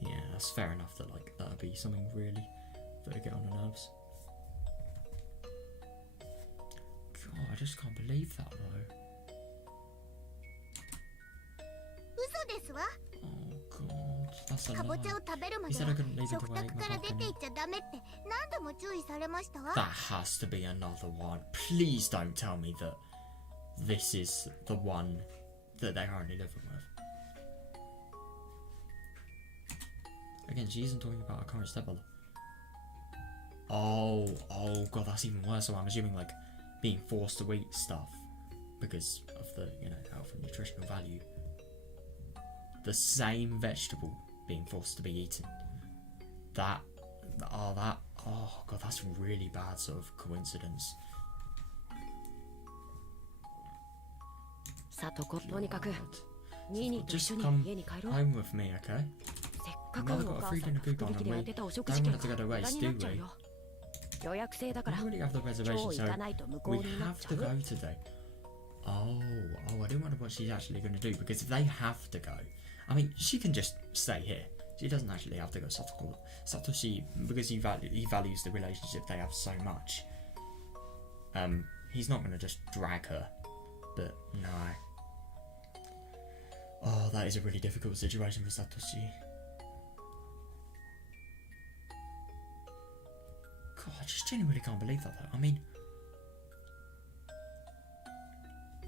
Yeah, that's fair enough that, like, that would be something really that would get on her nerves. God, I just can't believe that, though. Oh God, that's a lie. He said I couldn't leave until I ate my balcony. That has to be another one. Please don't tell me that this is the one that they're currently living with. Again, she isn't talking about her current stepbrother. Oh God, that's even worse. So I'm assuming, like, being forced to eat stuff because of the, you know, health and nutritional value. The same vegetable being forced to be eaten. Oh God, that's a really bad sort of coincidence. Just come home with me, okay? Mother got a free dinner coupon and we don't want it to go to waste, do we? We already have the reservation, so we have to go today. Oh, I do wonder what she's actually going to do, because if they have to go, I mean, she can just stay here. She doesn't actually have to go. Satoshi, because he values the relationship they have so much, he's not going to just drag her. But no. Oh, that is a really difficult situation for Satoshi. God, I just genuinely can't believe that, though. I mean,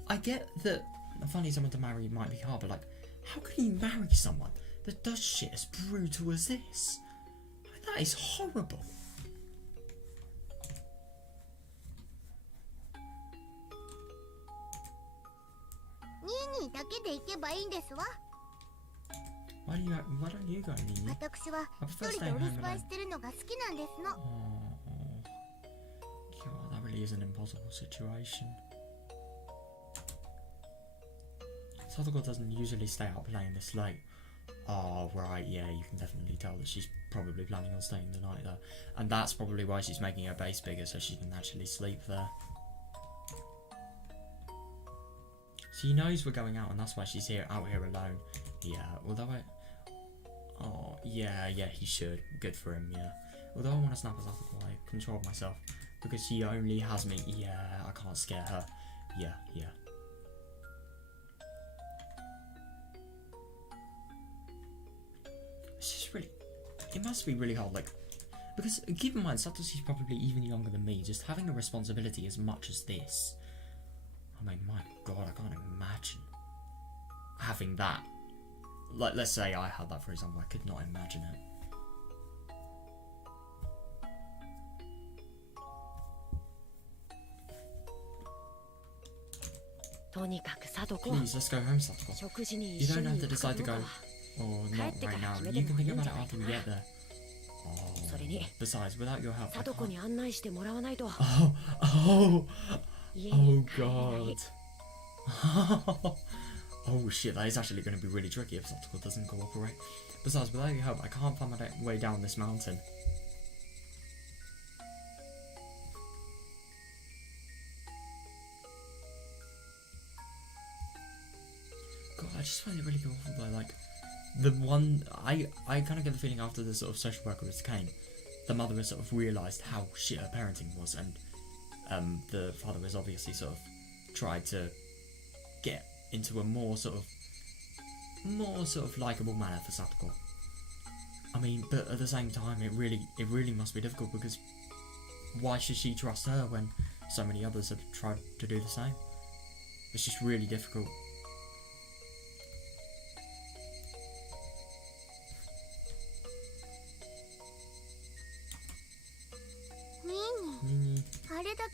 I get that finding someone to marry might be hard, but, like, how can you marry someone that does shit as brutal as this? I mean, that is horrible. Why don't you go, Nini? I prefer staying home alone. Oh, God, that really is an impossible situation. Satoko doesn't usually stay out playing this late. Oh, right, yeah, you can definitely tell that she's probably planning on staying the night there. And that's probably why she's making her base bigger, so she can actually sleep there. She knows we're going out, and that's why she's out here alone. Yeah, although oh, yeah, he should. Good for him, yeah. Although I want to snap her Satoko, I control myself. Because she only has me. Yeah, I can't scare her. Yeah. It's just really... It must be really hard, like... Because, keep in mind, Satoshi's probably even younger than me. Just having a responsibility as much as this. I mean, my God, I can't imagine. having that. Like, let's say I had that, for example. I could not imagine it. Please, let's go home, Satoko. You don't have to decide to go or not right now. You can think about it after we get there. Oh, besides, without your help, I can't. Oh god. Oh shit, that is actually going to be really tricky if Satoko doesn't cooperate. Besides, without your help, I can't find my way down this mountain. God, I just find it really awful though, like, the one, I kind of get the feeling after the sort of social worker came, the mother has sort of realised how shit her parenting was, and the father has obviously sort of tried to get into a more sort of likeable manner for Satoko. I mean, but at the same time, it really must be difficult, because why should she trust her when so many others have tried to do the same? It's just really difficult.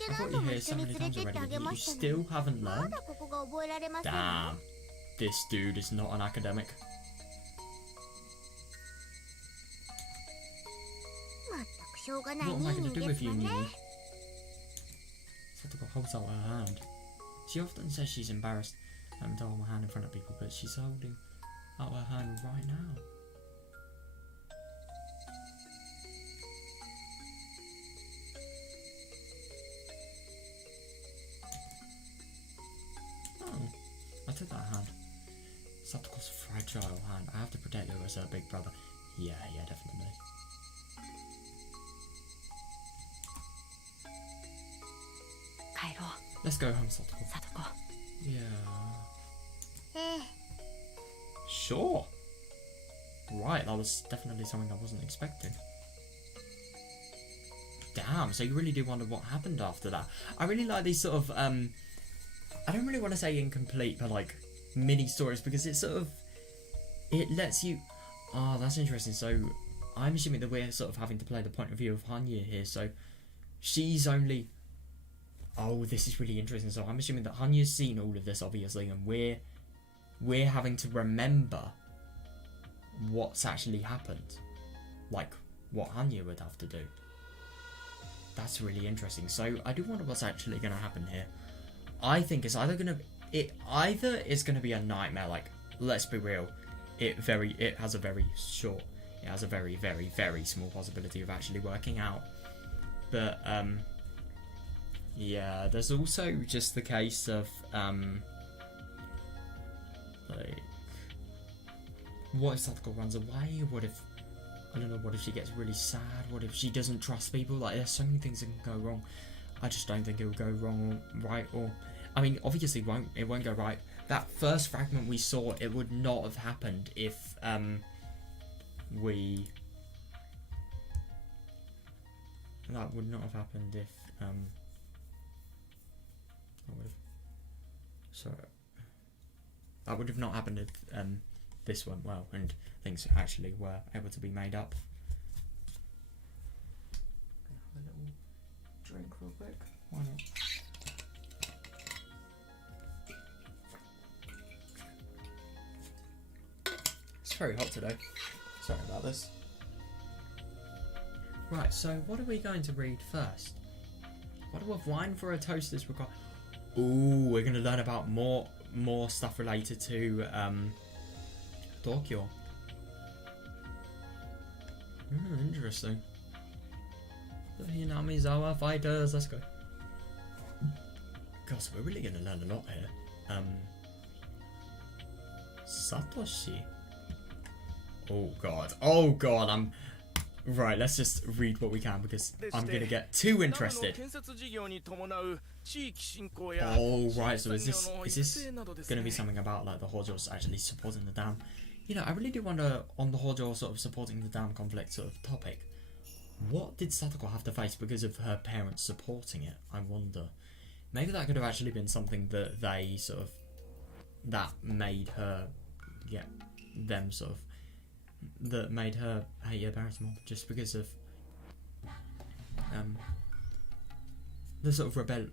I thought you heard so many times already, but you still haven't learned? Damn, this dude is not an academic. What am I going to do with you, Nini? Satoko holds out her hand. She often says she's embarrassed having to hold my hand in front of people, but she's holding out her hand right now. I took that hand. Satoko's fragile hand. I have to protect her as her big brother. Yeah, definitely. Let's go home, Satoko. Yeah. Sure. Right, that was definitely something I wasn't expecting. Damn, so you really do wonder what happened after that. I really like these sort of, I don't really want to say incomplete, but like mini stories, because it sort of, it lets you, oh, that's interesting. So I'm assuming that we're sort of having to play the point of view of Hanyuu here. So she's only, oh, this is really interesting. So I'm assuming that Hanyuu's seen all of this, obviously, and we're having to remember what's actually happened, like what Hanyuu would have to do. That's really interesting. So I do wonder what's actually going to happen here. I think it's either gonna be a nightmare. Like, let's be real, it has a very very small possibility of actually working out. But yeah, there's also just the case of like, what if Satoko runs away? What if, I don't know, what if she gets really sad? What if she doesn't trust people? Like, there's so many things that can go wrong. I just don't think it will go wrong or right, or, I mean, obviously it won't go right. That first fragment we saw, it would not have happened if that would not have happened if that would have not happened if this went well and things actually were able to be made up. Have a little drink real quick. Why not? It's very hot today. Sorry about this. Right, so what are we going to read first? Bottle of wine for a toast is required. Ooh, we're going to learn about more stuff related to Tokyo. Interesting. The Hinamizawa fighters, let's go. God, so we're really going to learn a lot here. Satoshi. Oh god, I'm... Right, let's just read what we can because I'm going to get too interested. Oh, right, so is this going to be something about like the Hojo's actually supporting the dam? You know, I really do wonder on the Hojo sort of supporting the dam conflict sort of topic. What did Satoko have to face because of her parents supporting it? I wonder. Maybe that could have actually been something that they sort of that made her get them sort of, that made her hate her parents more, just because of the sort of rebelling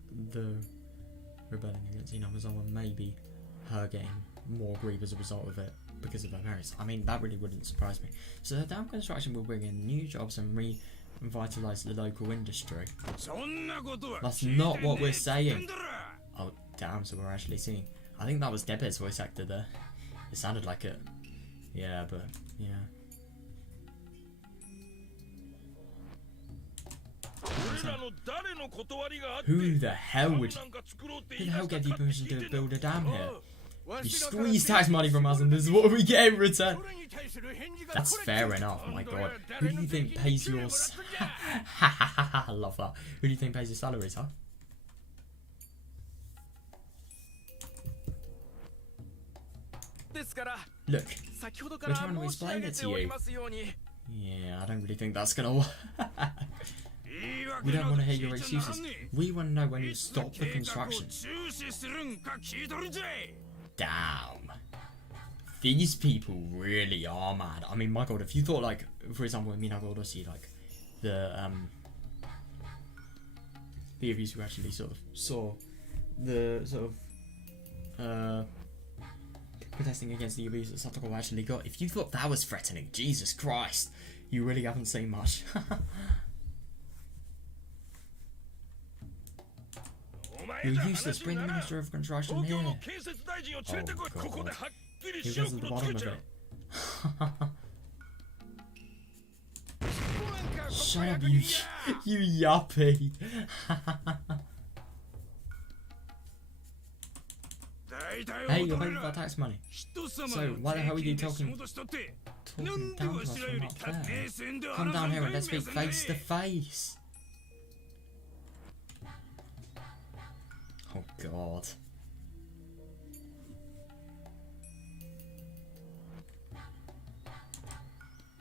against Hanyuu, and maybe her getting more grief as a result of it because of her parents. I mean, that really wouldn't surprise me. So the dam construction will bring in new jobs and revitalise the local industry. That's not what we're saying. Oh, damn, so we're actually seeing. I think that was Debit's voice actor there. It sounded like it. Yeah, but, yeah. Who the hell gave you permission to build a dam here? You squeeze tax money from us and this is what we get in return. That's fair enough, my god. Who do you think pays your... I love that. Who do you think pays your salaries, huh? Look, we're trying to explain it to you. Yeah, I don't really think that's gonna work. We don't want to hear your excuses. We want to know when you stop the construction. Damn. These people really are mad. I mean, my god, if you thought, like, for example, in Higurashi, like, the abuse who actually sort of saw the sort of protesting against the abuse that Satoko actually got. If you thought that was threatening, Jesus Christ, you really haven't seen much. You're useless. Bring the Minister of Construction here. Oh god. He goes to the bottom of it. Shut up, you yuppie. Hey, you're paying for our tax money. So why the hell are you talking down to us from up there? Come down here and let's speak face to face. Oh god.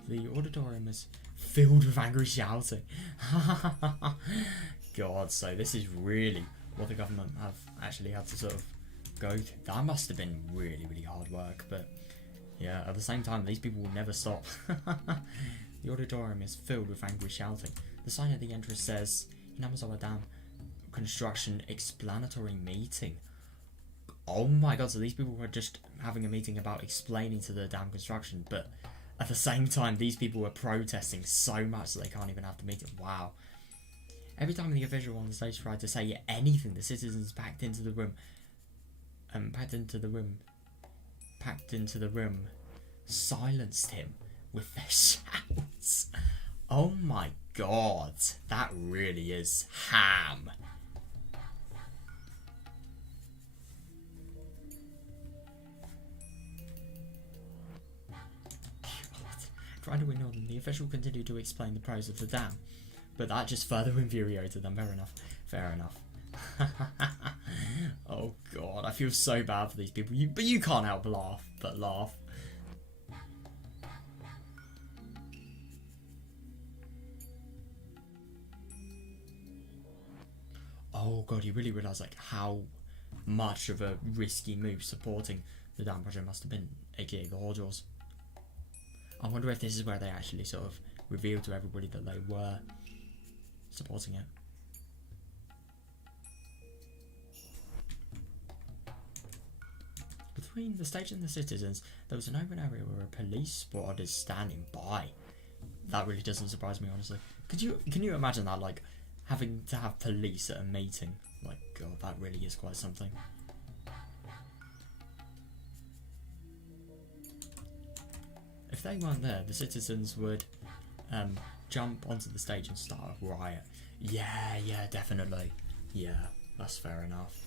The auditorium is filled with angry shouting. God, so this is really what the government have actually had to sort of go through. That must have been really, really hard work, but yeah, at the same time, these people will never stop. The auditorium is filled with angry shouting. The sign at the entrance says, Hanyuu Dam Construction Explanatory Meeting. Oh my god, so these people were just having a meeting about explaining to the dam construction, but at the same time, these people were protesting so much that they can't even have the meeting. Wow. Every time the official on the stage tried to say anything, the citizens packed into the room, silenced him with their shouts. Oh my god, that really is ham. Trying to ignore them, the official continued to explain the pros of the dam, but that just further infuriated them. Fair enough. Fair enough. Oh god, I feel so bad for these people. But you can't help but laugh. Oh god, you really realise like how much of a risky move supporting the dam project must have been, aka the Hordors. I wonder if this is where they actually sort of revealed to everybody that they were supporting it. Between the stage and the citizens, there was an open area where a police squad is standing by. That really doesn't surprise me, honestly. Can you imagine that, like, having to have police at a meeting? Like, god, that really is quite something. If they weren't there, the citizens would jump onto the stage and start a riot. Yeah, definitely. Yeah, that's fair enough.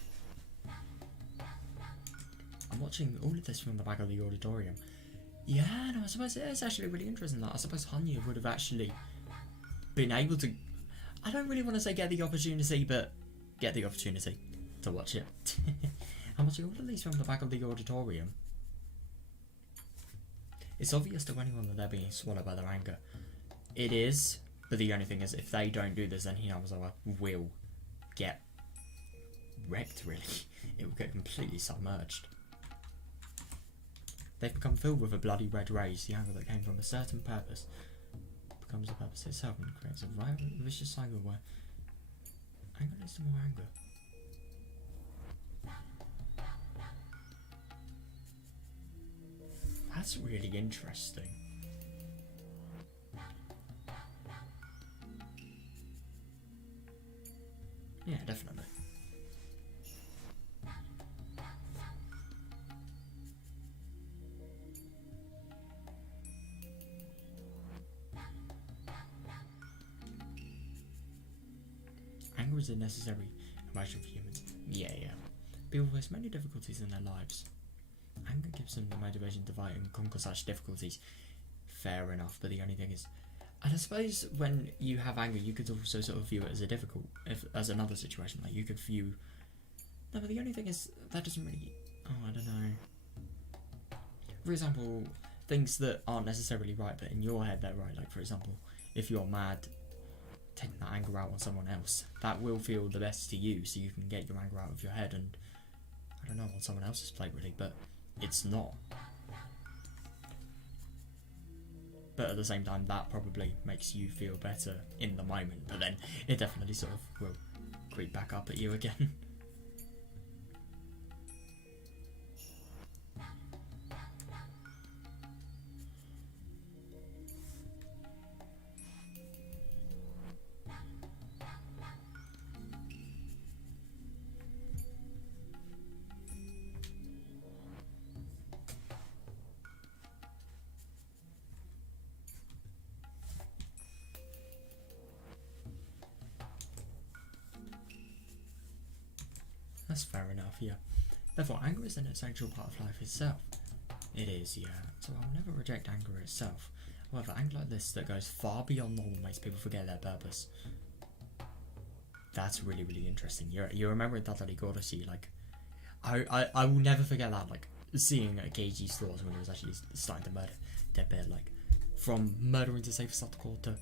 I'm watching all of this from the back of the auditorium. Yeah, no, I suppose it's actually really interesting that I suppose Hanyuu would have actually been able to... I don't really want to say get the opportunity, but get the opportunity to watch it. I'm watching all of these from the back of the auditorium. It's obvious to anyone that they're being swallowed by their anger. It is, but the only thing is, if they don't do this, then Hanyuu will get wrecked, really. It will get completely submerged. They've become filled with a bloody red rage. The anger that came from a certain purpose becomes the purpose itself and creates a violent, vicious cycle where anger leads to more anger. That's really interesting. Yeah, definitely. Anger is a necessary emotion for humans. Yeah. People face many difficulties in their lives. Anger gives them the motivation to fight and conquer such difficulties. Fair enough, but the only thing is, and I suppose when you have anger, you could also sort of view it as a difficult, as another situation. Like you could view. No, but the only thing is that doesn't really. Oh, I don't know. For example, things that aren't necessarily right, but in your head they're right. Like for example, if you're mad, taking that anger out on someone else, that will feel the best to you, so you can get your anger out of your head and I don't know, on someone else's plate really, but it's not. But at the same time, that probably makes you feel better in the moment, but then it definitely sort of will creep back up at you again. That's fair enough, yeah. Therefore, anger is an essential part of life itself. It is, yeah. So I will never reject anger itself. However, anger like this that goes far beyond normal makes people forget their purpose. That's really, really interesting. You remember that Higurashi, like, I will never forget that, like, seeing Keiji's thoughts when he was actually starting to murder Tepe, like, from murdering to save Satoko to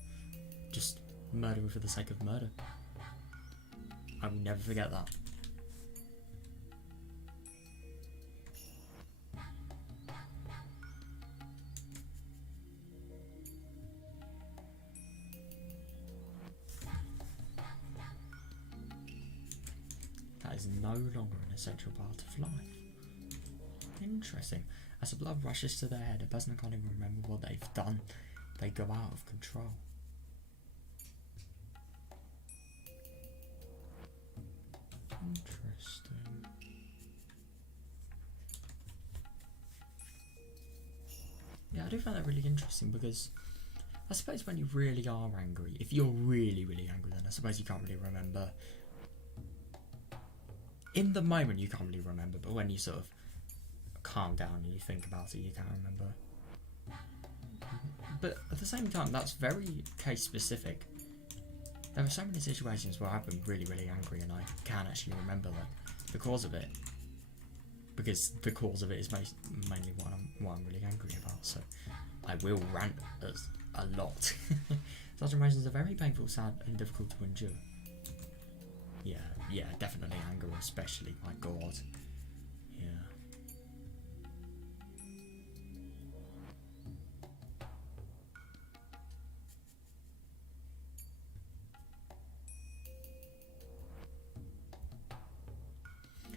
just murdering for the sake of murder. I will never forget that. That is no longer an essential part of life. Interesting. As the blood rushes to their head, a person can't even remember what they've done. They go out of control. Interesting. Yeah, I do find that really interesting because I suppose when you really are angry, if you're really, really angry, then I suppose you can't really remember. In the moment you can't really remember, but when you sort of calm down and you think about it, you can remember. But at the same time, that's very case specific. There are so many situations where I've been really, really angry and I can actually remember like the cause of it, because the cause of it is mainly what I'm really angry about. So I will rant a lot. Such emotions are very painful, sad, and difficult to endure. Yeah, definitely anger, especially. My God. Yeah.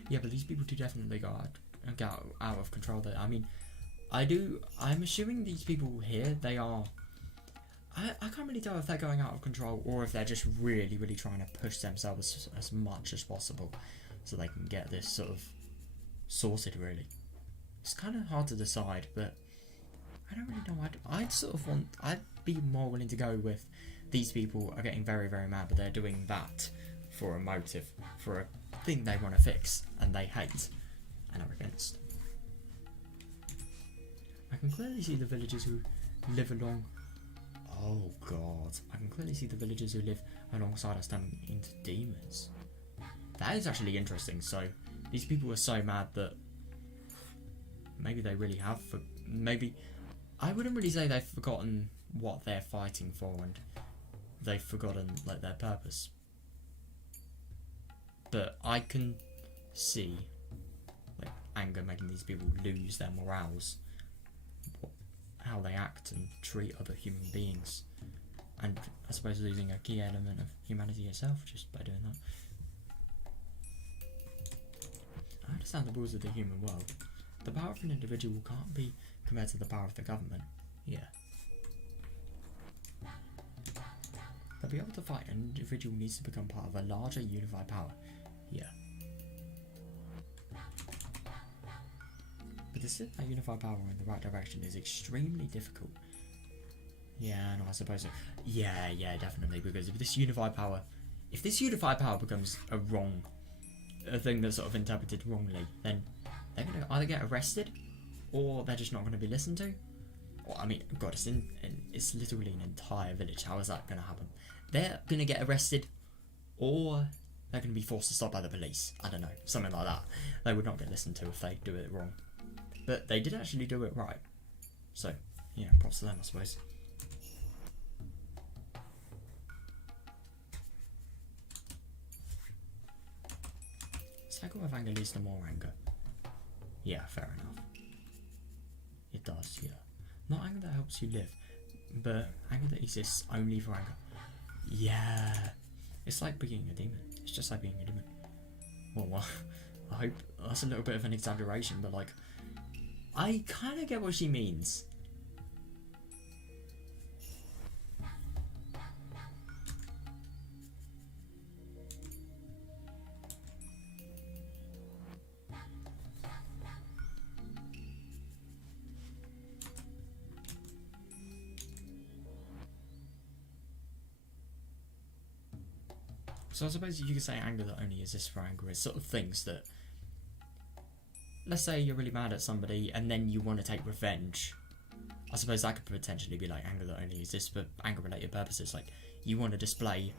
Yeah, but these people do definitely go out of control. There, I mean, I'm assuming these people here, they are. I can't really tell if they're going out of control or if they're just really, really trying to push themselves as much as possible so they can get this sort of sorted, really. It's kind of hard to decide, but I don't really know. I'd be more willing to go with these people are getting very, very mad, but they're doing that for a motive, for a thing they want to fix and they hate and are against. I can clearly see the villagers who live along. Oh God, I can clearly see the villagers who live alongside us turning into demons. That is actually interesting. So these people are so mad that maybe they really have. Maybe I wouldn't really say they've forgotten what they're fighting for and they've forgotten like their purpose. But I can see like anger making these people lose their morals how they act and treat other human beings. And I suppose losing a key element of humanity itself just by doing that. I understand the rules of the human world. The power of an individual can't be compared to the power of the government. Yeah. To be able to fight, an individual needs to become part of a larger unified power. Yeah. But to set that unified power in the right direction is extremely difficult. Yeah, no, I suppose so. Yeah, definitely, because if this unified power becomes a thing that's sort of interpreted wrongly, then they're going to either get arrested, or they're just not going to be listened to. Or, I mean, God, it's literally an entire village. How is that going to happen? They're going to get arrested, or they're going to be forced to stop by the police. I don't know, something like that. They would not get listened to if they do it wrong. But they did actually do it right. So, yeah, props to them, I suppose. Cycle of anger leads to more anger. Yeah, fair enough. It does, yeah. Not anger that helps you live, but anger that exists only for anger. Yeah. It's like being a demon. It's just like being a demon. Well, I hope that's a little bit of an exaggeration, but like, I kind of get what she means. So I suppose you could say anger that only exists for anger is sort of things that, let's say you're really mad at somebody and then you want to take revenge. I suppose that could potentially be like anger that only exists for anger related purposes. Like you want to display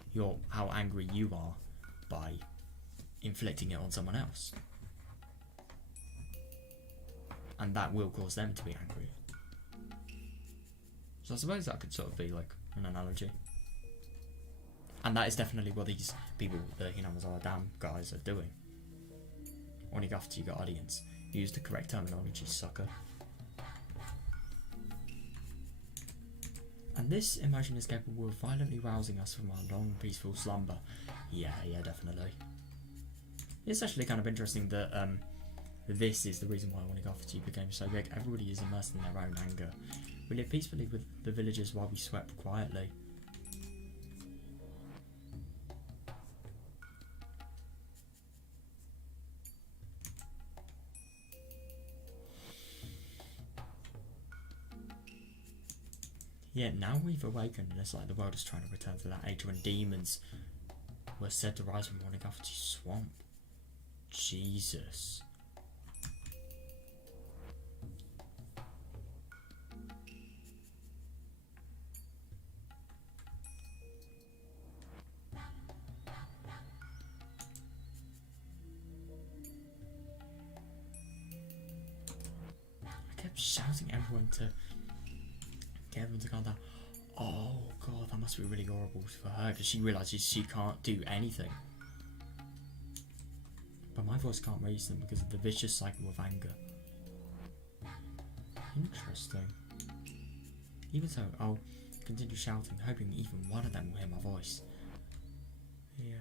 how angry you are by inflicting it on someone else. And that will cause them to be angry. So I suppose that could sort of be like an analogy. And that is definitely what these people, the Hinamazara Dam guys, are doing. Onigafti Guardians. Use the correct terminology, sucker. And this emotion is capable of violently rousing us from our long, peaceful slumber. Yeah, definitely. It's actually kind of interesting that this is the reason why Onigafti became so big. Everybody is immersed in their own anger. We lived peacefully with the villagers while we swept quietly. Yeah, now we've awakened and it's like the world is trying to return to that age when demons were said to rise from Onigafti Swamp. Jesus. I kept shouting at everyone to get everyone to calm down. Oh god, that must be really horrible for her because she realises she can't do anything. But my voice can't raise them because of the vicious cycle of anger. Interesting. Even so, I'll continue shouting, hoping even one of them will hear my voice. Yeah.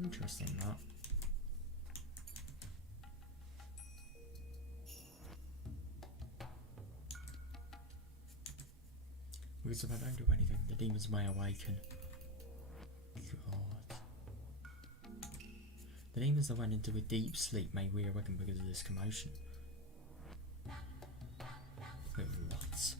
Interesting, that. Because if I don't do anything, the demons may awaken. God. The demons that went into a deep sleep may reawaken because of this commotion. Wait, what?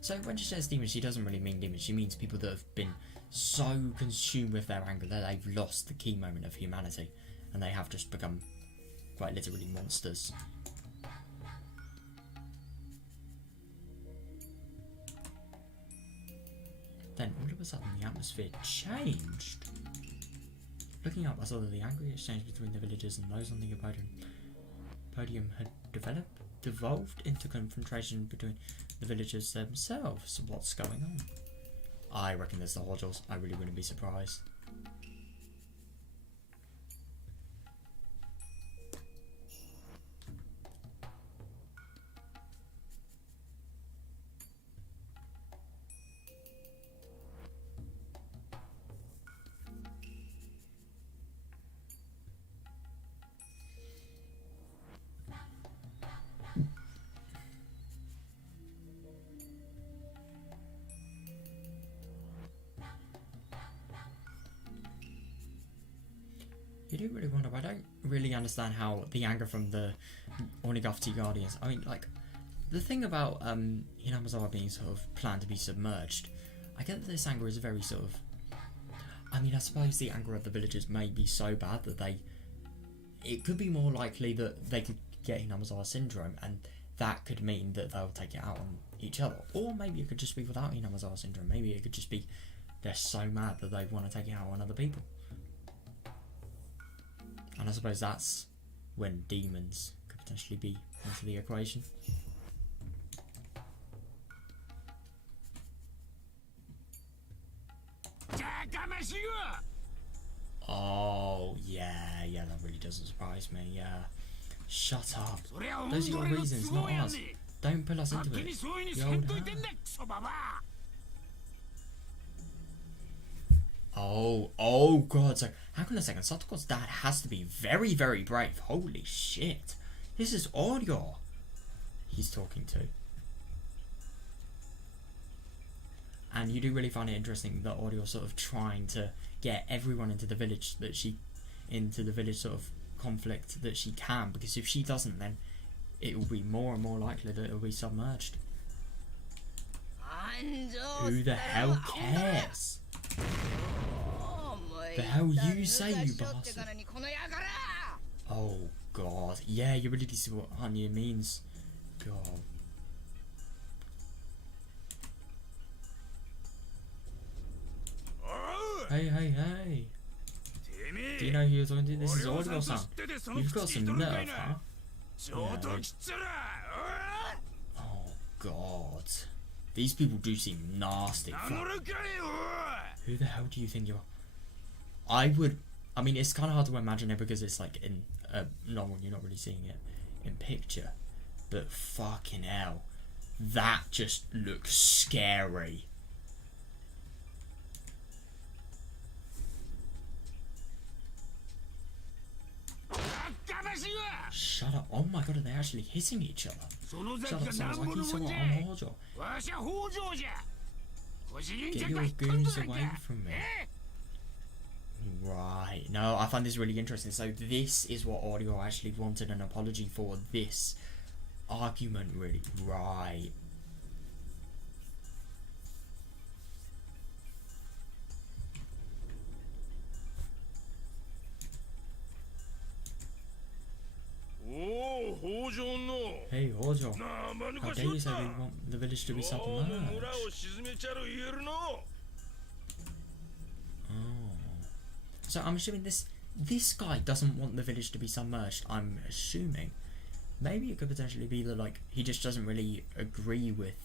So when she says demons, she doesn't really mean demons. She means people that have been so consumed with their anger that they've lost the key moment of humanity and they have just become quite literally monsters. Then all of a sudden the atmosphere changed. Looking up, I saw that the angry exchange between the villagers and those on the podium had devolved into confrontation between the villagers themselves. What's going on? I reckon there's the Hojos. I really wouldn't be surprised. You do really wonder. I don't really understand how the anger from the Onigafti Guardians. I mean, like, the thing about Hinamizawa being sort of planned to be submerged, I get that this anger is very sort of. I mean, I suppose the anger of the villagers may be so bad that it could be more likely that they could get Hinamizawa syndrome, and that could mean that they'll take it out on each other. Or maybe it could just be without Hinamizawa syndrome. Maybe it could just be they're so mad that they want to take it out on other people. And I suppose that's when demons could potentially be into the equation. Oh, yeah, that really doesn't surprise me, yeah. Shut up. Those are your reasons, not ours. Don't pull us into it. The old hand. Oh god, so hang on a second, Satoko's dad has to be very, very brave. Holy shit. This is Oryo he's talking to. And you do really find it interesting that Oryo's sort of trying to get everyone into the village sort of conflict that she can, because if she doesn't, then it will be more and more likely that it will be submerged. Who the hell cares? The hell you say, you bastard? Oh god, yeah, you really see what Hanyuu means. God. Hey. Do you know who you're talking to? This is Oryo-san. You've got some nerve, huh? Yeah. Oh god. These people do seem nasty. Who the hell do you think you are? I mean, it's kind of hard to imagine it because it's like in a novel, you're not really seeing it in picture. But fucking hell, that just looks scary. Shut up. Oh my god, are they actually hitting each other? Shut up, sounds like he's on Hojo. Get your goons away from me. Right. No, I find this really interesting. So this is what Oryo actually wanted an apology for. This argument, really. Right. Hey, Hojo. How dare you say we want the village to be submerged? Oh. So I'm assuming this guy doesn't want the village to be submerged. I'm assuming. Maybe it could potentially be that, like, he just doesn't really agree with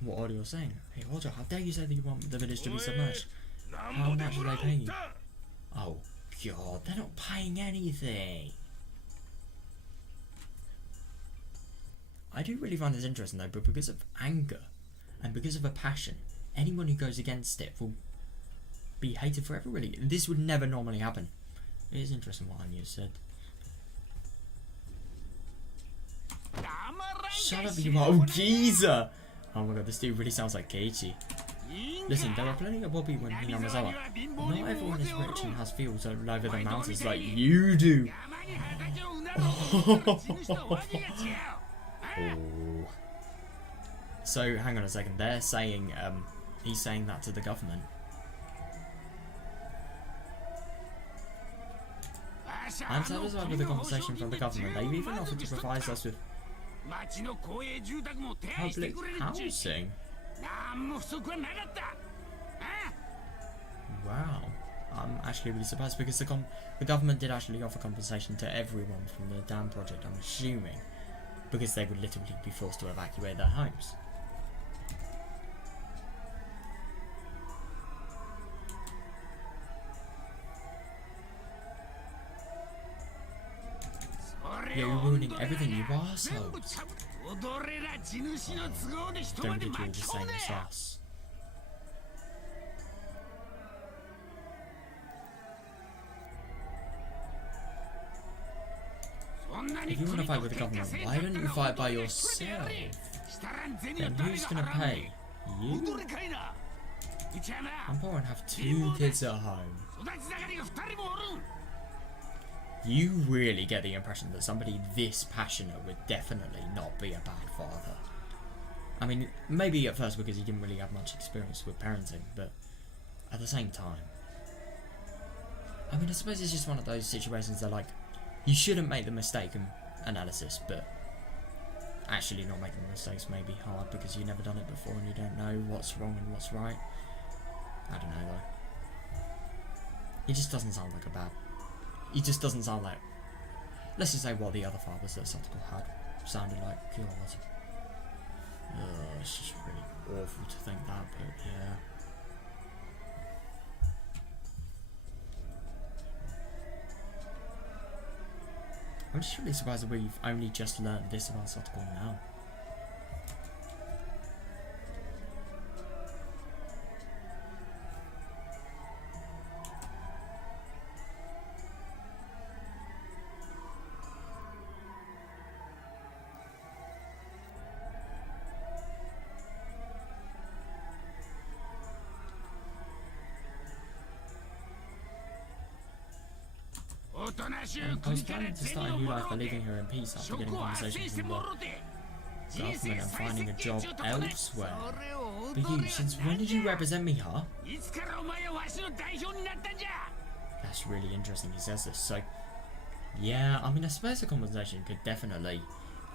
what Oryo's saying. Hey, Hojo, how dare you say that you want the village to be submerged? How much are they paying you? Oh, God, they're not paying anything. I do really find this interesting though, but because of anger and because of a passion, anyone who goes against it will be hated forever, really. This would never normally happen. It is interesting what Hanyuu said. Shut up, you oh geezer! Oh my god, this dude really sounds like Keiichi. Listen, there are plenty of Bobby when Hinamizawa. Not everyone is rich and has fields all over the mountains like you do. Oh. So, hang on a second, they're saying, he's saying that to the government. I'm satisfied with the compensation from the government. They've even offered to provide us with public housing. Wow. I'm actually really surprised because the government did actually offer compensation to everyone from the dam project, I'm assuming. Because they would literally be forced to evacuate their homes. Yeah, you're ruining everything, you assholes. Don't get you all the same as us. If you want to fight with the government, why don't you fight by yourself? Then who's gonna pay? You? I'm poor and have 2 kids at home. You really get the impression that somebody this passionate would definitely not be a bad father. I mean, maybe at first because he didn't really have much experience with parenting, but at the same time, I mean, I suppose it's just one of those situations that, like, you shouldn't make the mistake and analysis, but actually not making the mistakes may be hard because you've never done it before and you don't know what's wrong and what's right. I don't know though. He just doesn't sound like a bad. He just doesn't sound like. Let's just say what the other fathers that Satoko had sounded like. God. It's just really awful to think that, but yeah. I'm just really surprised that we've only just learned this about Satoko now. I was planning to start a new life by leaving her in peace after getting conversations from the government and finding a job elsewhere. But you, since when did you represent me, huh? That's really interesting he says this. So, yeah, I mean, I suppose a compensation could definitely,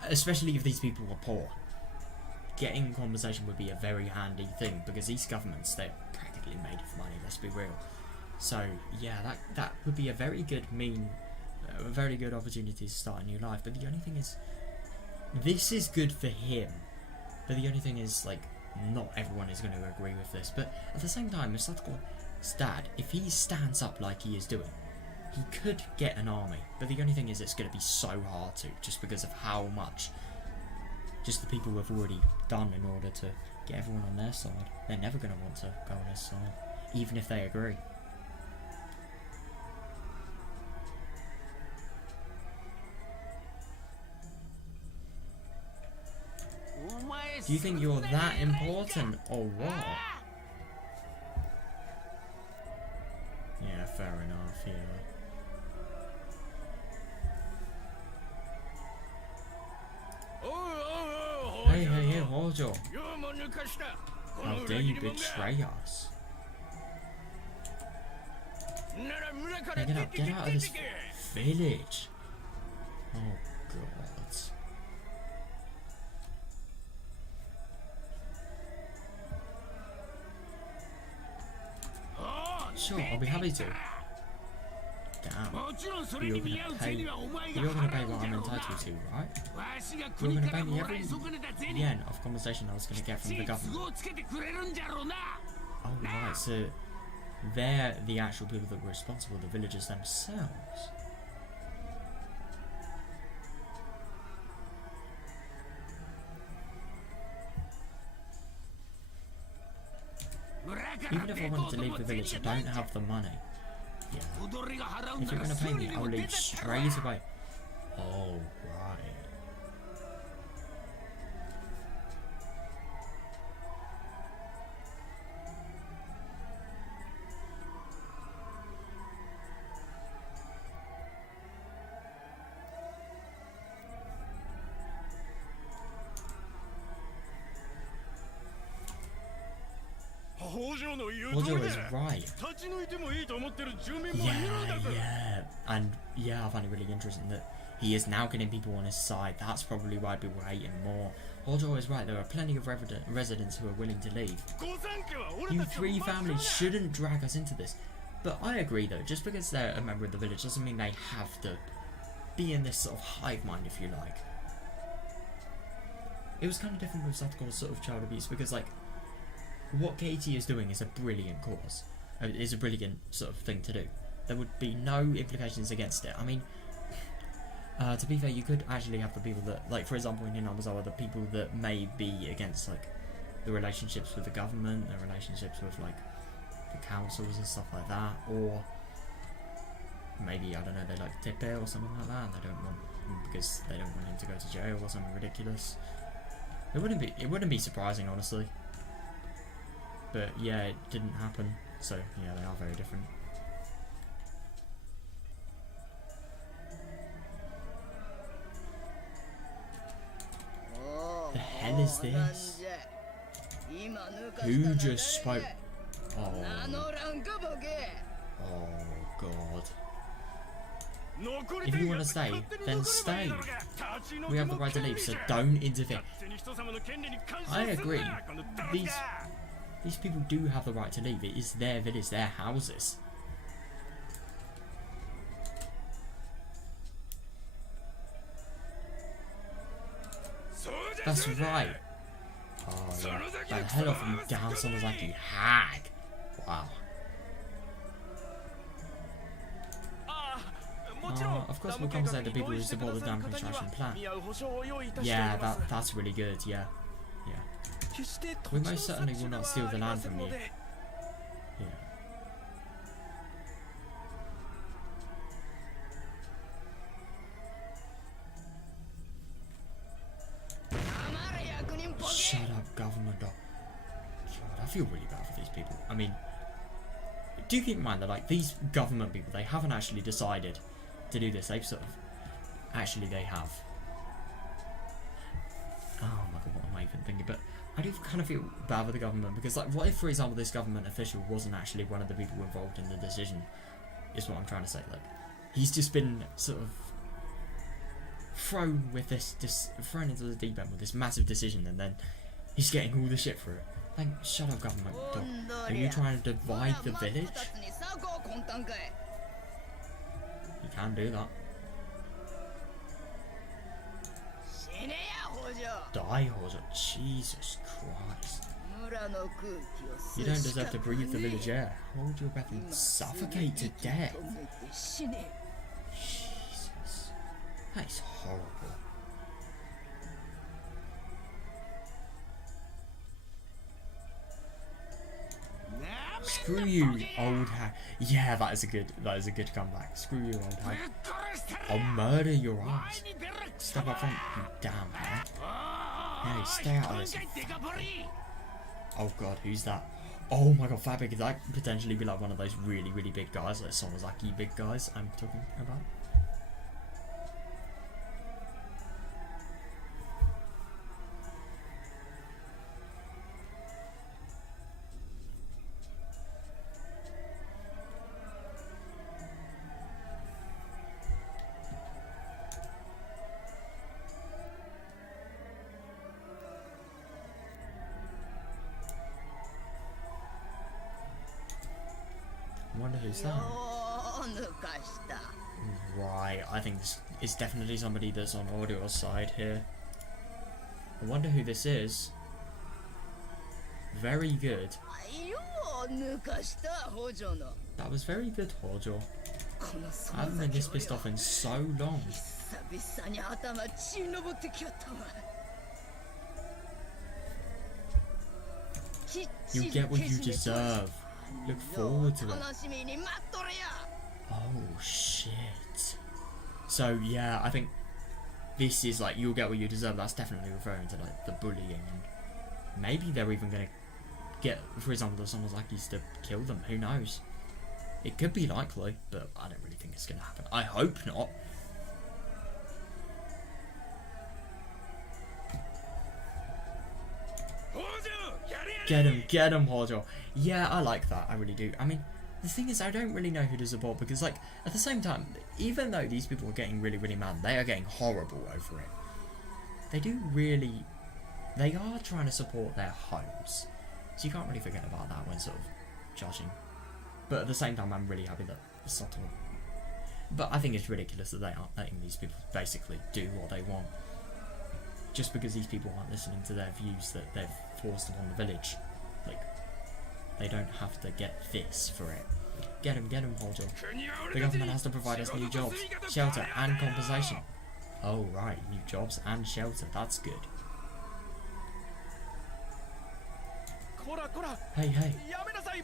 especially if these people were poor, getting compensation would be a very handy thing because these governments, they're practically made of money, let's be real. So yeah, that would be a very good opportunity to start a new life. But the only thing is, this is good for him. But the only thing is, like, not everyone is going to agree with this. But at the same time, Satoko's dad, if he stands up like he is doing, he could get an army. But the only thing is, it's going to be so hard to, just because of how much, just the people have already done in order to get everyone on their side. They're never going to want to go on his side, even if they agree. Do you think you're that important, or what? Yeah, fair enough, yeah. Hey, Hojo. How dare you betray us? Hey, get out of this village. Oh, God. Sure, I'll be happy to. Damn. You're gonna pay what I'm entitled to, right? You're gonna pay me every yen of compensation I was gonna get from the government. Oh, right, so they're the actual people that were responsible, the villagers themselves. Even if I wanted to leave the village, I don't have the money. Yeah. If you're gonna pay me, I'll leave straight away. Oh, right. Hojo is right. Yeah. And yeah, I find it really interesting that he is now getting people on his side. That's probably why people hate him more. Hojo is right, there are plenty of residents who are willing to leave. You 3 families shouldn't drag us into this. But I agree though, just because they're a member of the village doesn't mean they have to be in this sort of hive mind, if you like. It was kind of different with Satoko's sort of child abuse because, like, what Katie is doing is a brilliant cause. Is a brilliant sort of thing to do. There would be no implications against it. I mean, To be fair, you could actually have the people that, like, for example, in Hanyuu, the people that may be against, like, the relationships with the government, the relationships with, like, the councils and stuff like that, or maybe, I don't know, they like Tepe or something like that, and they don't want him because they don't want him to go to jail or something ridiculous. It wouldn't be surprising, honestly. But yeah, it didn't happen, so yeah, they are very different. The hell is this? Who just spoke? Oh. Oh god. If you want to stay, then stay. We have the right to leave, so don't interfere. I agree. These people do have the right to leave. It is their village, their houses. That's right. Oh yeah. By the hell off you down, someone's like you hag. Wow. Of course we'll compensate the people who support the dam construction plan. Yeah, that's really good, yeah. Yeah. We most certainly will not steal the land from you. Yeah. Shut up, government. God, I feel really bad for these people. I mean, do keep in mind that, like, these government people, they haven't actually decided to do this. They've sort of... Actually, they have. Oh my god, what am I even thinking? But I do kind of feel bad for the government because, like, what if, for example, this government official wasn't actually one of the people involved in the decision? Is what I'm trying to say. Like, he's just been sort of thrown with thrown into the deep end with this massive decision, and then he's getting all the shit for it. Like, shut up, government dog. Are you trying to divide the village? You can do that. Die, Hojo. Jesus Christ. You don't deserve to breathe the village air. Hold your breath and suffocate to death. Jesus. That is horrible. Screw you, old hag. Yeah, that is a good comeback. Screw you, old hag. I'll murder your ass. Step up front, you damn hag. Hey, stay out of this. Oh god, who's that? Oh my god, Fabio, could that potentially be like one of those really, really big guys, like Somozaki big guys I'm talking about? I wonder who's that. Right, I think this is definitely somebody that's on Audio's side here. I wonder who this is. Very good. That was very good, Hojo. I haven't been this pissed off in so long. You get what you deserve. Look forward to it. Oh shit. So yeah, I think this is like, you'll get what you deserve. That's definitely referring to like the bullying, and maybe they're even gonna get, for example, the Somozakis to kill them. Who knows? It could be likely, but I don't really think it's gonna happen. I hope not. Get him, Hojo. Yeah, I like that. I really do. I mean, the thing is, I don't really know who to support because, like, at the same time, even though these people are getting really, really mad, they are getting horrible over it. They are trying to support their homes. So you can't really forget about that when sort of judging. But at the same time, I'm really happy that it's not all. But I think it's ridiculous that they aren't letting these people basically do what they want. Just because these people aren't listening to their views that they've forced upon the village. Like, they don't have to get this for it. Get him, Hojo. The government has to provide us new jobs, shelter, and compensation. Oh, right. New jobs and shelter. That's good. Hey, hey.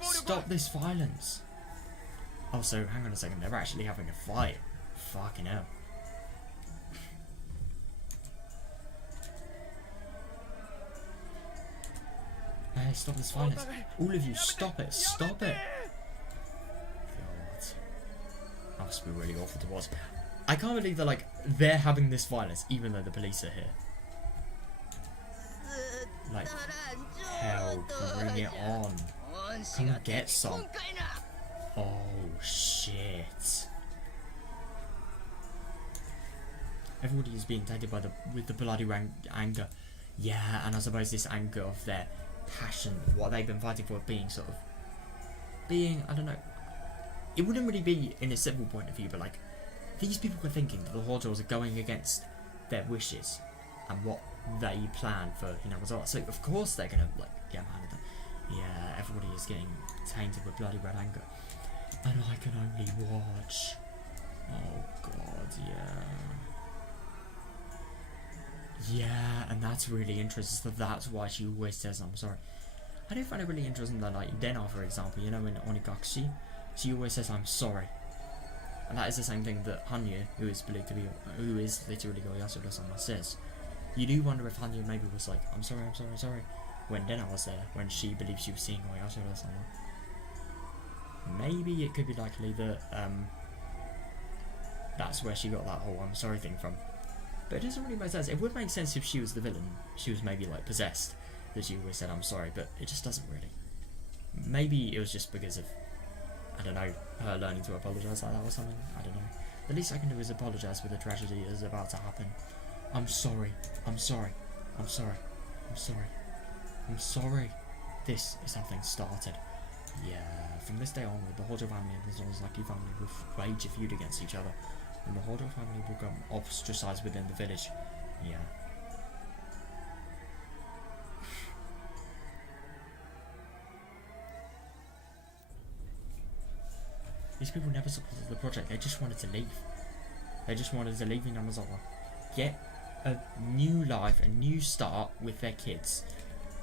Stop this violence. Oh, so hang on a second. They're actually having a fight. Fucking hell. Hey, stop this violence. All of you, stop it. Stop it. God. That must be really awful to watch. I can't believe that, like, they're having this violence even though the police are here. Like, hell, bring it on. Come and get some. Oh, shit. Everybody is being tainted by with the bloody anger. Yeah, and I suppose this anger of their passion, what they've been fighting for, being sort of... I don't know. It wouldn't really be in a civil point of view, but, like, these people were thinking that the Hojos are going against their wishes and what they plan for Hinawazawa. So, of course, they're going to, like, get mad at them. Yeah, everybody is getting tainted with bloody red anger. And I can only watch. Oh, God, yeah. Yeah, and that's really interesting. So that's why she always says, I'm sorry. I do find it really interesting that, like, Dena, for example, you know, in Onigakashi, she always says, I'm sorry. And that is the same thing that Hanyuu, who is believed to be, who is literally Oyasura-sama, says. You do wonder if Hanyuu maybe was like, I'm sorry, I'm sorry, I'm sorry, when Dena was there, when she believed she was seeing Oyasura-sama. Maybe it could be likely that that's where she got that whole I'm sorry thing from. But it doesn't really make sense. It would make sense if she was the villain. She was maybe like possessed, that she always said I'm sorry, but it just doesn't really. Maybe it was just because of, I don't know, her learning to apologise like that or something. I don't know. The least I can do is apologise for the tragedy that is about to happen. I'm sorry. I'm sorry. I'm sorry. I'm sorry. I'm sorry. This is how things started. Yeah, from this day onward, the Hojo family and the Zonzaki family will wage a feud against each other, and the Hojo family will become ostracised within the village. Yeah. These people never supported the project, they just wanted to leave. They just wanted to leave Hinawazawa. Get a new life, a new start with their kids.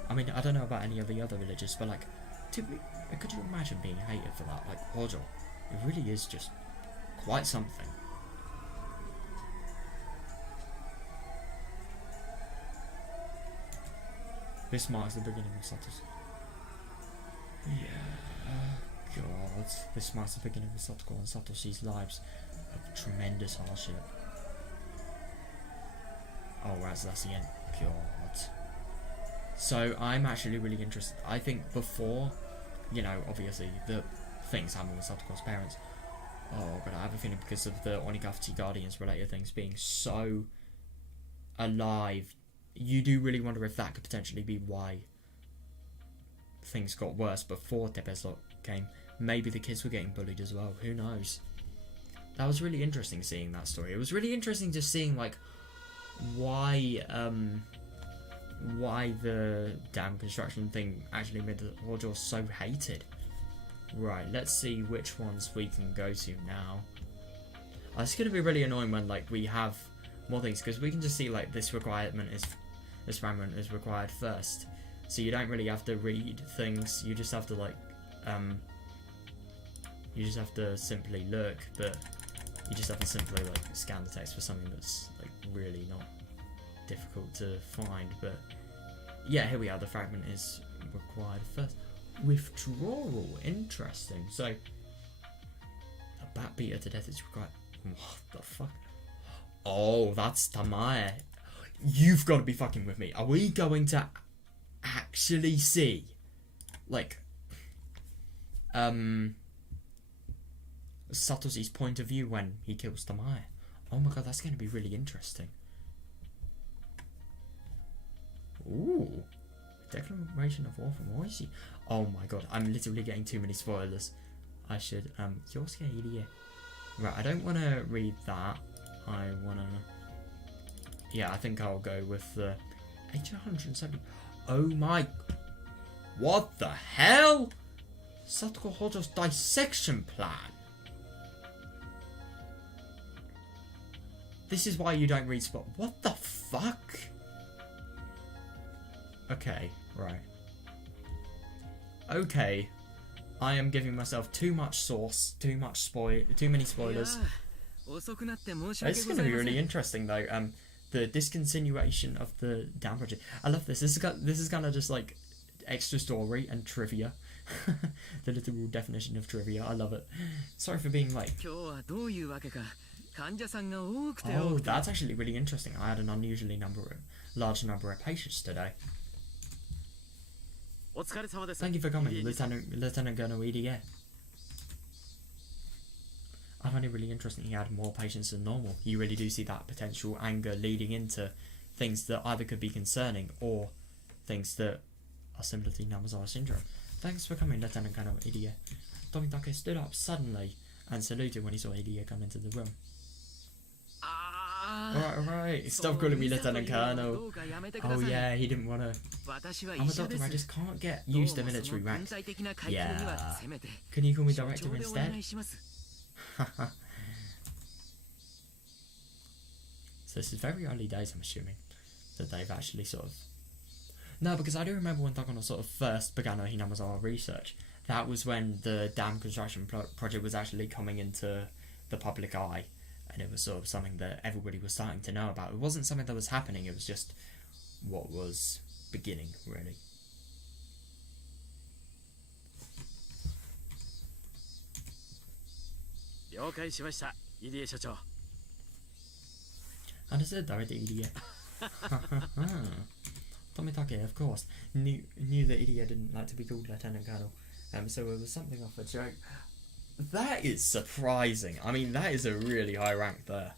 I mean, I don't know about any of the other villages, but like, could you imagine being hated for that? Like, Hojo, it really is just quite something. This marks the beginning of Sato's. Yeah, God. This marks the beginning of Satoko and Satoshi's lives of tremendous hardship. Oh, right, so that's the end. God. So, I'm actually really interested. I think before, you know, obviously, the things happening with Satoko's parents. Oh, but I have a feeling because of the Onigashiki Guardians related things being so alive, you do really wonder if that could potentially be why things got worse before Tepeslot came. Maybe the kids were getting bullied as well. Who knows? That was really interesting seeing that story. It was really interesting just seeing like why the dam construction thing actually made the Hojo so hated. Right, let's see which ones we can go to now. Oh, it's going to be really annoying when like we have more things, because we can just see like this fragment is required first. So you don't really have to read things, you just have to like you just have to simply look, but you just have to simply like scan the text for something that's like really not difficult to find. But yeah, here we are, the fragment is required first. Withdrawal, interesting. So a bat beater to death is required. What the fuck? Oh, that's Tamae. You've got to be fucking with me. Are we going to actually see like Satoshi's point of view when he kills Tamae? Oh my god, that's going to be really interesting. Ooh, declaration of war from Oishi. Oh my god, I'm literally getting too many spoilers. I should Kyosuke Irie. Right, I don't want to read that. I want to... Yeah, I think I'll go with the 1870. Oh my... What the hell? Satoko Hojo's dissection plan. This is why you don't read spot. What the fuck? Okay, right. Okay. I am giving myself too much sauce, too many spoilers. This is going to be really interesting though. The discontinuation of the Dam project. I love this. This is kind of just like extra story and trivia. The literal definition of trivia. I love it. Sorry for being late. Oh, that's actually really interesting. I had an unusually large number of patients today. Thank you for coming, Lieutenant Colonel EDA. I find it really interesting he had more patients than normal. You really do see that potential anger leading into things that either could be concerning or things that are similar to Namazawa syndrome. Thanks for coming, Lieutenant Colonel EDA. Tomitake stood up suddenly and saluted when he saw EDA come into the room. Alright. Stop calling me Lieutenant Colonel. Oh yeah, he didn't want to. I'm a doctor, I just can't get used to military ranks. Yeah. Can you call me director instead? So this is very early days, I'm assuming, that they've actually sort of... No, because I do remember when Takono sort of first began Hinamazawa research. That was when the dam construction project was actually coming into the public eye. And it was sort of something that everybody was starting to know about. It wasn't something that was happening, it was just what was beginning, really. Understood, Director EDA. Tomitake, of course, knew that EDA didn't like to be called Lieutenant Colonel, so it was something of a joke. That is surprising. I mean, that is a really high rank there.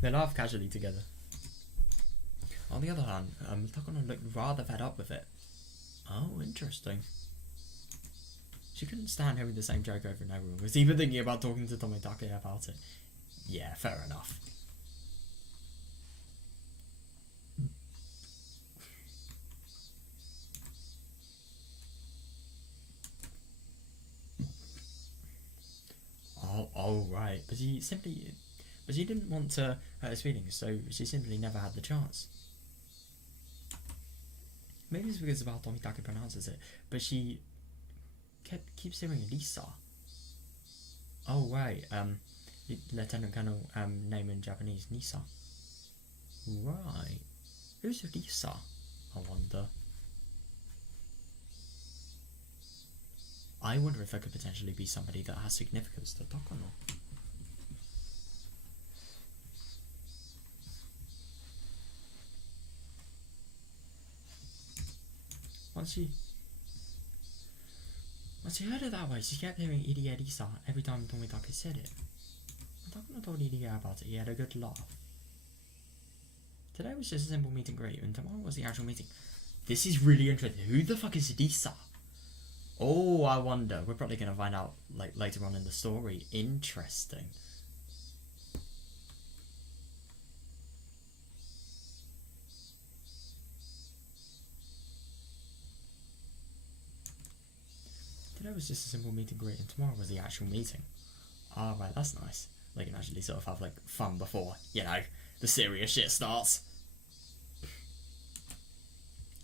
They laugh casually together. On the other hand, Takono looked rather fed up with it. Oh, interesting. She couldn't stand hearing the same joke over and over. Was even thinking about talking to Tomitake about it. Yeah, fair enough. Oh, right. But she didn't want to hurt his feelings, so she simply never had the chance. Maybe it's because of how Tomitake pronounces it, but she keeps hearing Lisa. Oh right, Lieutenant Colonel name in Japanese, Nisa. Right. Who's Lisa? I wonder. I wonder if there could potentially be somebody that has significance to Takono. Once she heard it that way, she kept hearing Idia Lisa every time Tomitake said it. When Takono told Idia about it, he had a good laugh. Today was just a simple meet and greet, and tomorrow was the actual meeting. This is really interesting. Who the fuck is Lisa? Oh, I wonder. We're probably going to find out like later on in the story. Interesting. Today was just a simple meet and greet, and tomorrow was the actual meeting. Ah, right, that's nice. They can actually sort of have like fun before, you know, the serious shit starts.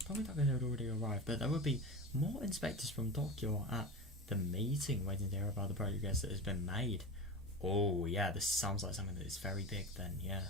Tomitake had already arrived, but there would be more inspectors from Tokyo at the meeting waiting to hear about the progress that has been made. Oh yeah, this sounds like something that is very big then, yeah.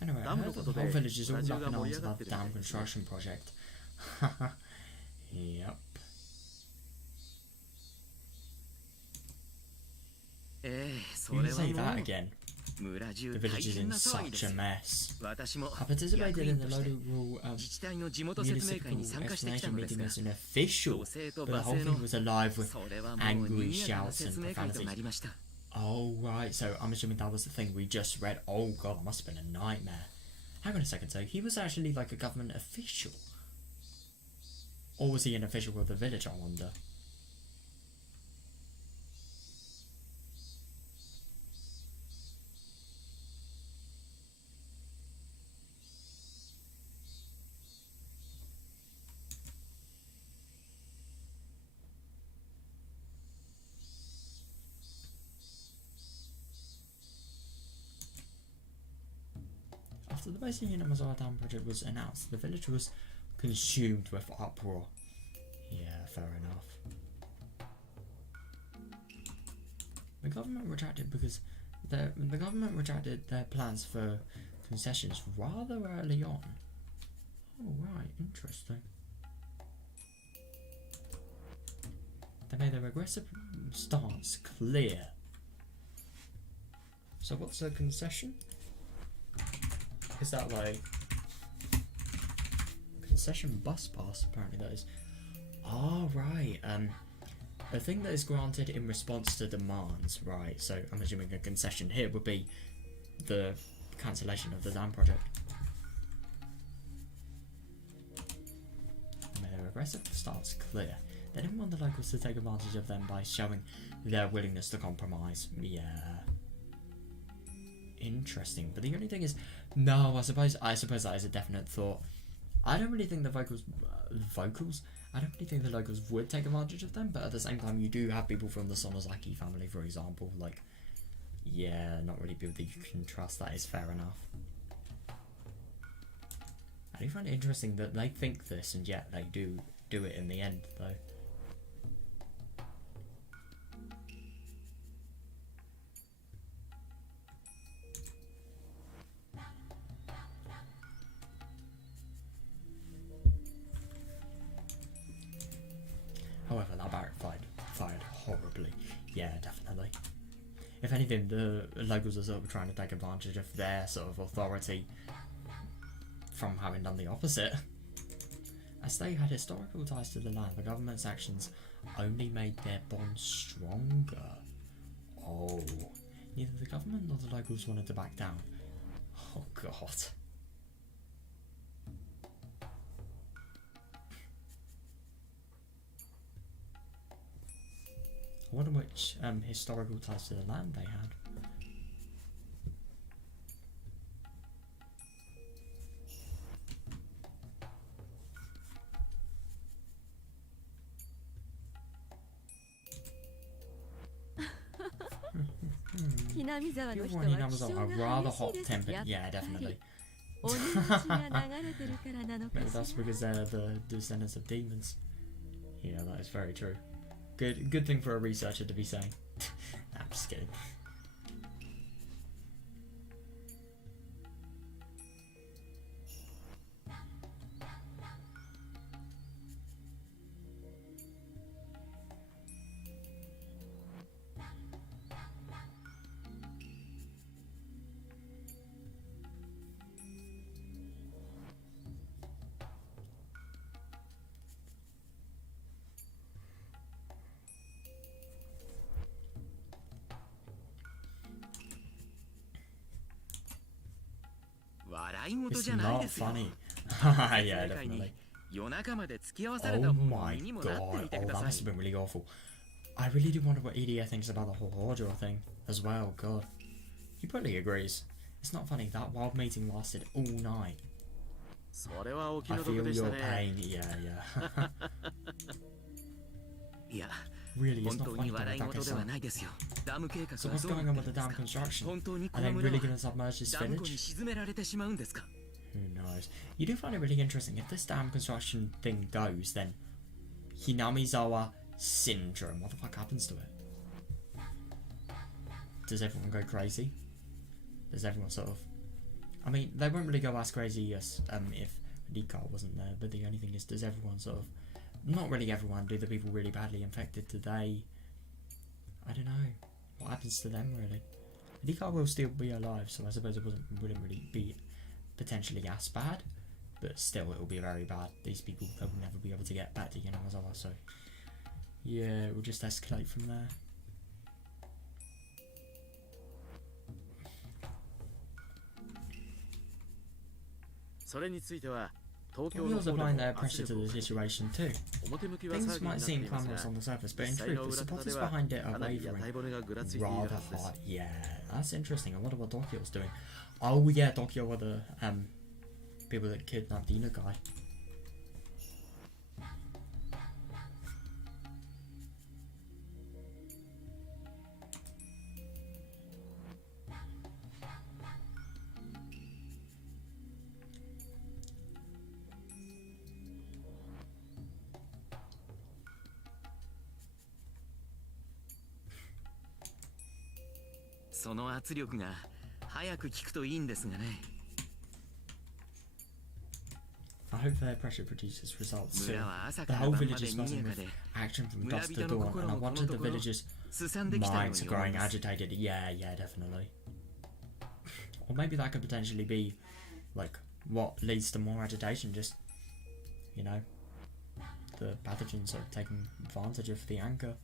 Anyway, I heard that the whole village is all up in arms about the dam construction project. Yep. You can say that again. The village is in such a mess. I participated in the local municipal explanation meeting as an official, but the whole thing was alive with angry shouts and profanities. Oh right, so I'm assuming that was the thing we just read. Oh god, that must have been a nightmare. Hang on a second, so he was actually like a government official? Or was he an official of the village, I wonder? After the basic Hanyuu Dam project was announced, the village was consumed with uproar. Yeah, fair enough. The government retracted because the government retracted their plans for concessions rather early on. Oh right, interesting. They made their aggressive stance clear. So what's a concession? Is that like concession bus pass? Apparently that is. Ah, right. A thing that is granted in response to demands, right? So I'm assuming a concession here would be the cancellation of the dam project. They made their aggressive stance clear. They didn't want the locals to take advantage of them by showing their willingness to compromise. Yeah. Interesting, but the only thing is, no, I suppose that is a definite thought. I don't really think the I don't really think the locals would take advantage of them, but at the same time, you do have people from the Sonozaki family, for example. Like, yeah, not really people that you can trust. That is fair enough. I do find it interesting that they think this, and yet they do it in the end, though. However, that backfired horribly. Yeah, definitely. If anything, the locals are sort of trying to take advantage of their sort of authority from having done the opposite. As they had historical ties to the land, the government's actions only made their bond stronger. Oh, neither the government nor the locals wanted to back down. Oh god. I wonder which historical ties to the land they had. People in Hinamizawa are rather hot-tempered. Yeah, definitely. Maybe that's because they're the descendants of demons. Yeah, that is very true. Good thing for a researcher to be saying. I'm just kidding. It's not funny. Yeah, definitely. Oh my god. Oh, that must have been really awful. I really do wonder what EDA thinks about the whole Hojo thing as well. God. He probably agrees. It's not funny. That wild meeting lasted all night. I feel your pain. Yeah. Really, it's not funny, Tanaka-san. So what's going on with the dam construction? Are they really going to submerge this village? Who knows? You do find it really interesting. If this dam construction thing goes, then Hinamizawa syndrome. What the fuck happens to it? Does everyone go crazy? Does everyone sort of... I mean, they won't really go as crazy as if Rika wasn't there, but the only thing is, does everyone sort of... Not really everyone. Do the people really badly infected today? I don't know. What happens to them, really? Hikaru will still be alive, so I suppose it wouldn't really be potentially as bad, but still it will be very bad. These people, they'll never be able to get back to Yanazawa, so yeah, it will just escalate from there. We're also applying their pressure to the situation too. Things might seem glamorous on the surface, but in truth, the supporters behind it are wavering rather hard. Yeah, that's interesting. I wonder what Tokyo's doing. Oh yeah, Tokyo were the people that kidnapped the guy. その圧力が早く効くといいんですがね。I hope their pressure produces results soon. The whole village is buzzing with action from dusk to dawn, and I wanted the villagers' minds growing agitated. Yeah, definitely. Or maybe that could potentially be, like, what leads to more agitation, just, you know, the pathogens are taking advantage of the anchor.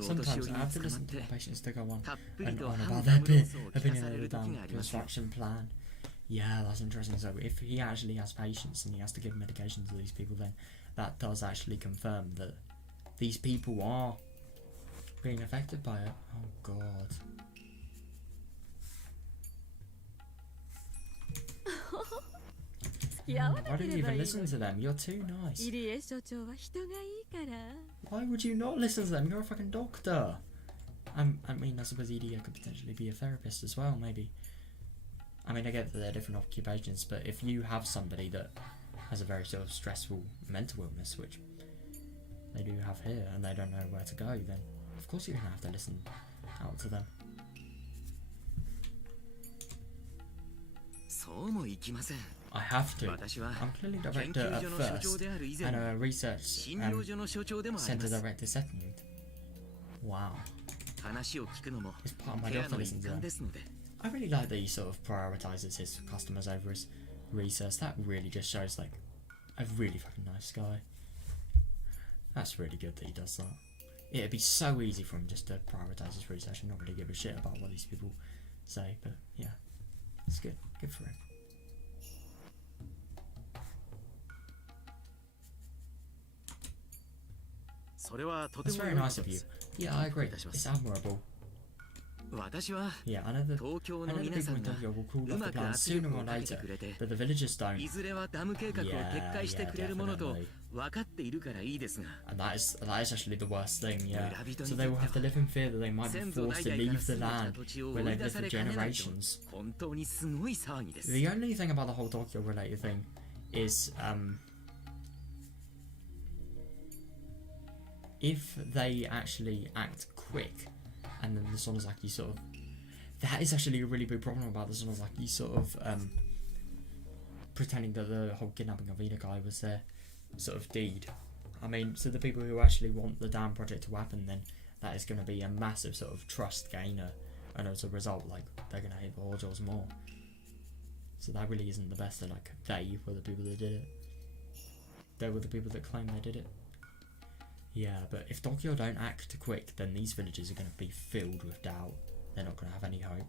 Sometimes I have to listen to the patients to go on and on about their opinionated construction plan. Yeah, that's interesting. So if he actually has patients and he has to give medication to these people, then that does actually confirm that these people are being affected by it. Oh god. Why don't you even listen to them? You're too nice. Why would you not listen to them? You're a fucking doctor. I mean, I suppose Irie could potentially be a therapist as well, maybe. I mean, I get that they're different occupations, but if you have somebody that has a very sort of stressful mental illness, which they do have here, and they don't know where to go, then of course you're going to have to listen out to them. I have to. I'm clearly director at first, and a research centre director second. Wow. It's part of my job to listen to them. I really like that he sort of prioritises his customers over his research. That really just shows, like, a really fucking nice guy. That's really good that he does that. It'd be so easy for him just to prioritise his research and not really give a shit about what these people say, but yeah, it's good. Good for him. That's very nice of you. Yeah, I agree. It's admirable. Yeah, I know the people in Tokyo will call off the plan sooner or later, but the villagers don't. Yeah, definitely. And that is actually the worst thing, yeah. So they will have to live in fear that they might be forced to leave the land where they've lived for generations. The only thing about the whole Tokyo related thing is, if they actually act quick, and then the Sonozaki sort of... That is actually a really big problem about the Sonozaki sort of pretending that the whole kidnapping of Ina guy was their sort of deed. I mean, so the people who actually want the damn project to happen, then that is going to be a massive sort of trust gainer, and as a result, like, they're going to hate the Hojos more. So that really isn't the best. Like, they were the people that did it. They were the people that claim they did it. Yeah, but if Tokyo don't act quick, then these villages are going to be filled with doubt. They're not going to have any hope.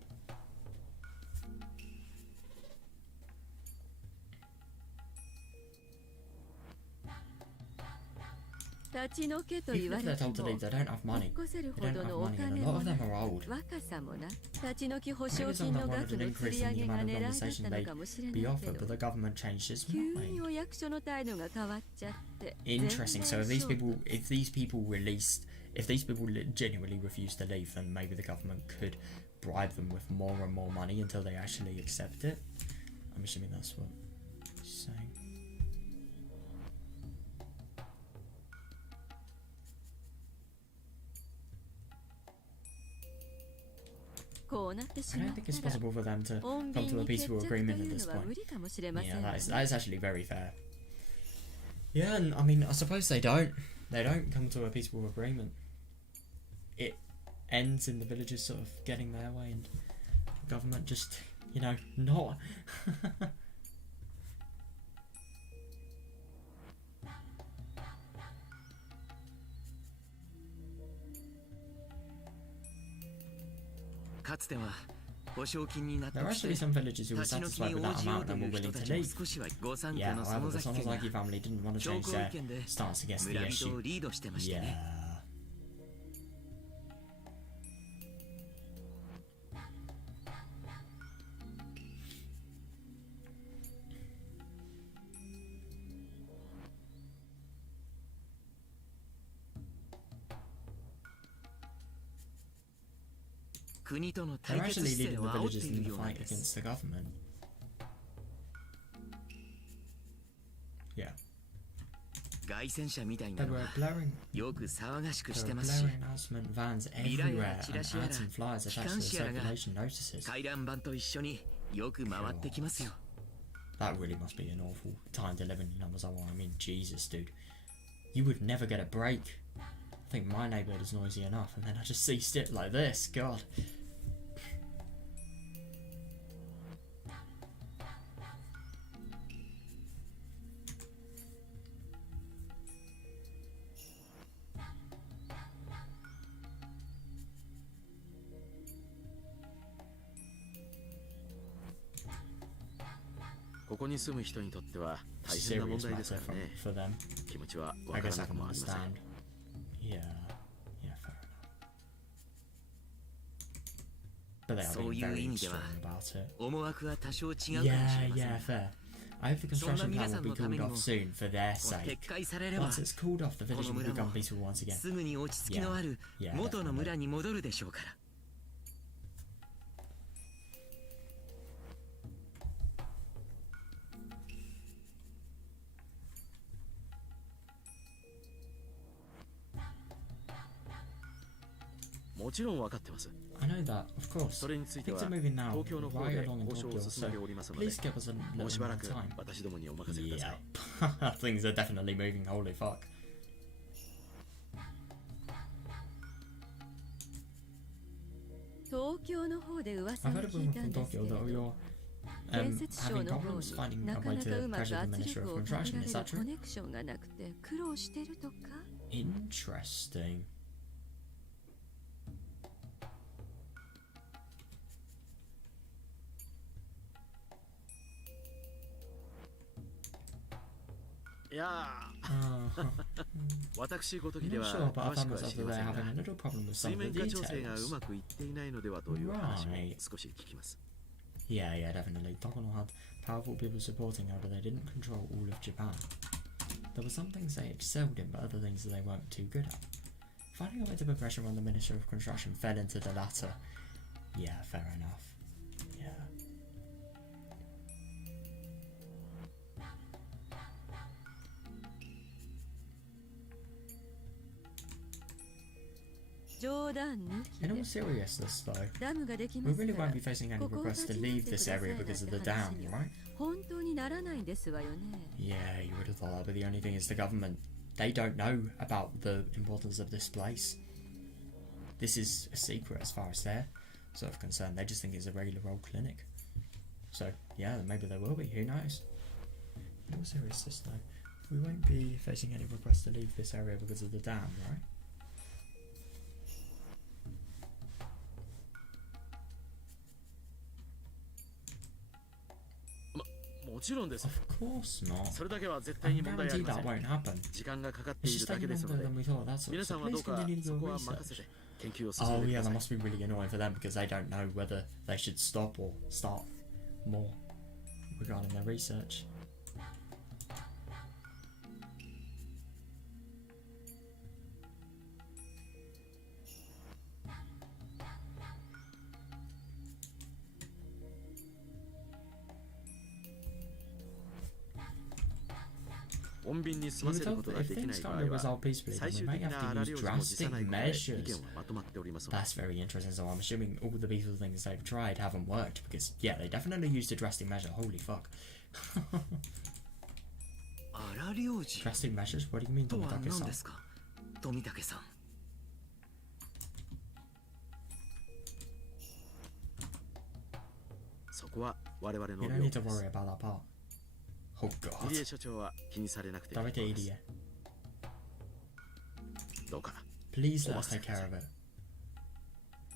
Even if they're told to leave, they don't have money. They don't have money, and a lot of them are old. Maybe someone wanted an increase in the amount of compensation they'd be offered, but the government changed its mind. Interesting. So if these people genuinely refuse to leave, then maybe the government could bribe them with more and more money until they actually accept it. I'm assuming that's what he's saying. I don't think it's possible for them to come to a peaceful agreement at this point. Yeah, that is actually very fair. Yeah, and I mean, I suppose they don't come to a peaceful agreement. It ends in the villagers sort of getting their way and the government just, you know, not. There are actually some villagers who were satisfied with that amount and were willing to leave. Yeah, however, the Sonozaki family didn't want to change their stance against the issue. Yeah. They're actually leading the villagers in the fight against the government. Yeah. There were blaring announcement vans everywhere and ads and flyers attached to the circulation notices. That really must be an awful time to live in Namazawa. I mean, Jesus, dude. You would never get a break. I think my neighbourhood is noisy enough, and then I just see it like this. God. Serious matter for them. I guess I can understand. Yeah, fair enough. But they are being very extreme about it. Yeah, fair. I hope the construction plan will be called off soon for their sake. Once it's called off, the village will become peaceful once again. Yeah, definitely. I know that, of course. Things are moving now right along in Tokyo, so please give us a little more time. Yeah, things are definitely moving, holy fuck. I've heard a rumor from Tokyo that you're having problems finding a way to pressure the Minister of Construction, is that true? Interesting. I'm not sure, but I found myself that they're having a little problem with some of the details. Right. Yeah, definitely. Tokono had powerful people supporting her, but they didn't control all of Japan. There were some things they excelled in, but other things that they weren't too good at. Finding a way to put pressure on the Minister of Construction fell into the latter. Yeah, fair enough. Yeah. In all seriousness though, we really won't be facing any requests to leave this area because of the dam, right? Yeah, you would have thought that, but the only thing is the government, they don't know about the importance of this place. This is a secret as far as they're sort of concerned. They just think it's a regular old clinic. So, yeah, maybe there will be, who knows? In all seriousness though, we won't be facing any requests to leave this area because of the dam, right? Of course not. I guarantee that won't happen. It's just taking longer than we thought, that's all. So please continue your research. Oh yeah, that must be really annoying for them because they don't know whether they should stop or start more regarding their research. 穏便に済 We ま were せるこ told と that が if できな things い場 can't 合 be は resolved peacefully, 最 then 終 we 的 might な have 荒 to 療 use 治も辞さ drastic ないから意 measures. 見はまとまっておりますので That's very interesting. So I'm assuming all the peaceful things they've tried haven't worked because, yeah, they definitely used a drastic measure. Holy fuck. 荒療治 Drastic measures? What do you mean, とは Tomitake-san? 何ですか富武さん。そこは我々の You 領 don't で need to す worry about that part. Oh 入 god. 江所長は気にされなくていいこと Damete です Irie. どうか Please let Oh, us take care of it.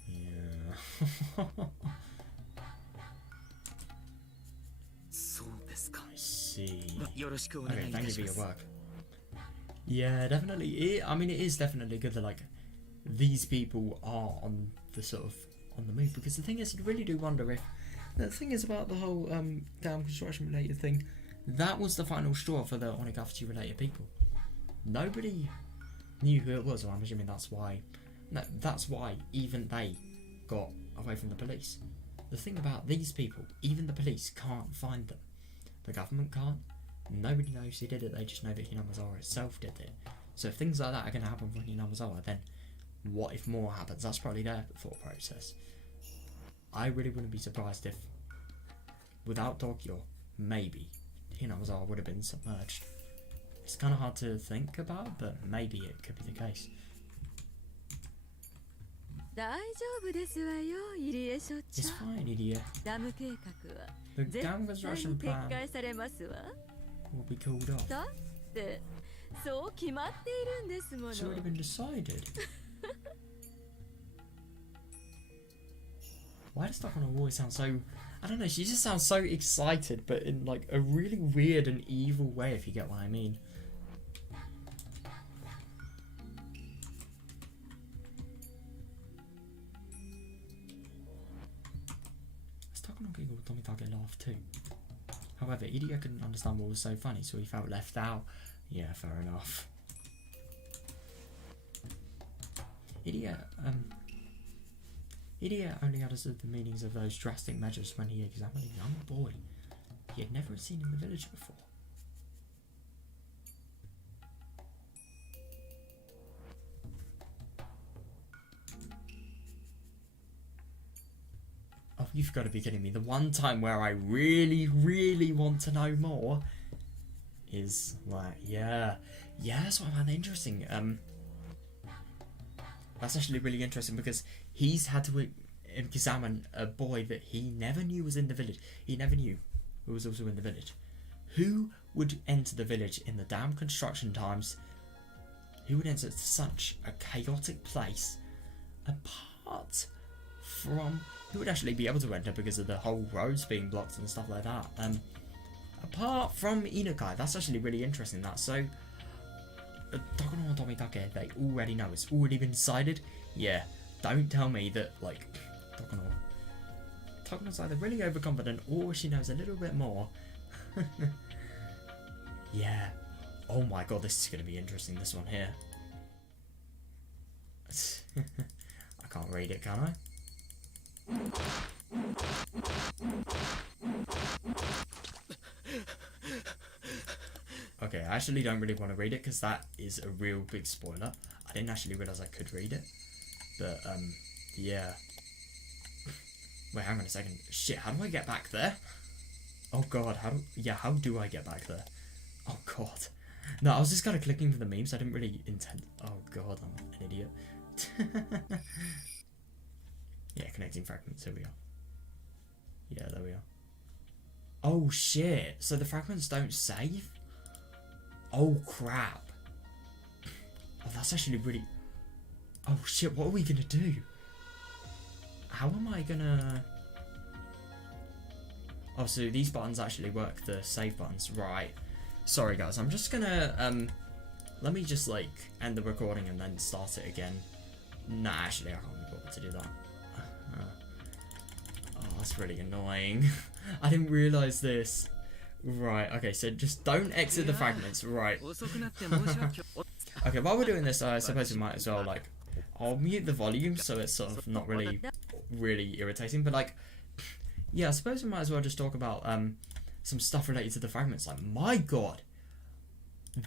Yeah. そうですか I see. よろしくお願い Okay, いた thank you し for ま your す work. Yeah, definitely. I mean, it is definitely good that like these people are on the sort of on the move because the thing is, you really do wonder if the thing is about the whole dam construction related thing. That was the final straw for the Onigafchi related people. Nobody knew who it was, or I'm assuming that's why. No, that's why even they got away from the police. The thing about these people, even the police can't find them. The government can't. Nobody knows who did it, they just know that Hinamazawa itself did it. So if things like that are going to happen for Hinamazawa, then what if more happens? That's probably their thought process. I really wouldn't be surprised if, without Tokyo, maybe Hinamazawa would have been submerged. It's kind of hard to think about, but maybe it could be the case. 大丈夫ですわよ、入江所 It's 長。 fine, idiot. ダム計画は The 絶 dam 対 construction に撤 plan 回されますわ。 will be called off. だってそう決まっているんですもの。 It's already been decided. Why does Takano always sound so... I don't know, she just sounds so excited, but in like a really weird and evil way, if you get what I mean. Does Takano giggle Tomitake laugh too? However, Idia couldn't understand what was so funny, so he felt left out. Yeah, fair enough. Idia only understood the meanings of those drastic measures when he examined a young boy he had never seen in the village before. Oh, you've got to be kidding me. The one time where I really, really want to know more is like, yeah, that's what I found interesting. That's actually really interesting because he's had to examine a boy that he never knew was in the village. He never knew who was also in the village. Who would enter the village in the dam construction times? Who would enter such a chaotic place apart from... Who would actually be able to enter because of the whole roads being blocked and stuff like that? Apart from Inukai, that's actually really interesting. That's so... Takano and Tomitake, they already know. It's already been decided. Yeah, don't tell me that, like, Takano's either really overconfident or she knows a little bit more. Yeah. Oh my god, this is going to be interesting, this one here. I can't read it, can I? Okay, I actually don't really want to read it because that is a real big spoiler. I didn't actually realise I could read it. But, yeah. Wait, hang on a second. Shit, how do I get back there? Oh god, how do I get back there? Oh god. No, I was just kind of clicking for the memes. I didn't really intend... Oh god, I'm an idiot. Yeah, connecting fragments, here we are. Yeah, there we are. Oh shit, so the fragments don't save? Oh crap. Oh, that's actually really... Oh shit, what are we gonna do? How am I gonna... Oh, so these buttons actually work, the save buttons, right. Sorry guys, I'm just gonna, let me just like end the recording and then start it again. Nah, actually I can't be bothered to do that. Oh, that's really annoying. I didn't realise this. Right, okay, so just don't exit the fragments, right. Okay, while we're doing this, I suppose we might as well, like, I'll mute the volume so it's sort of not really irritating, but like, yeah, I suppose we might as well just talk about, some stuff related to the fragments. Like, my god,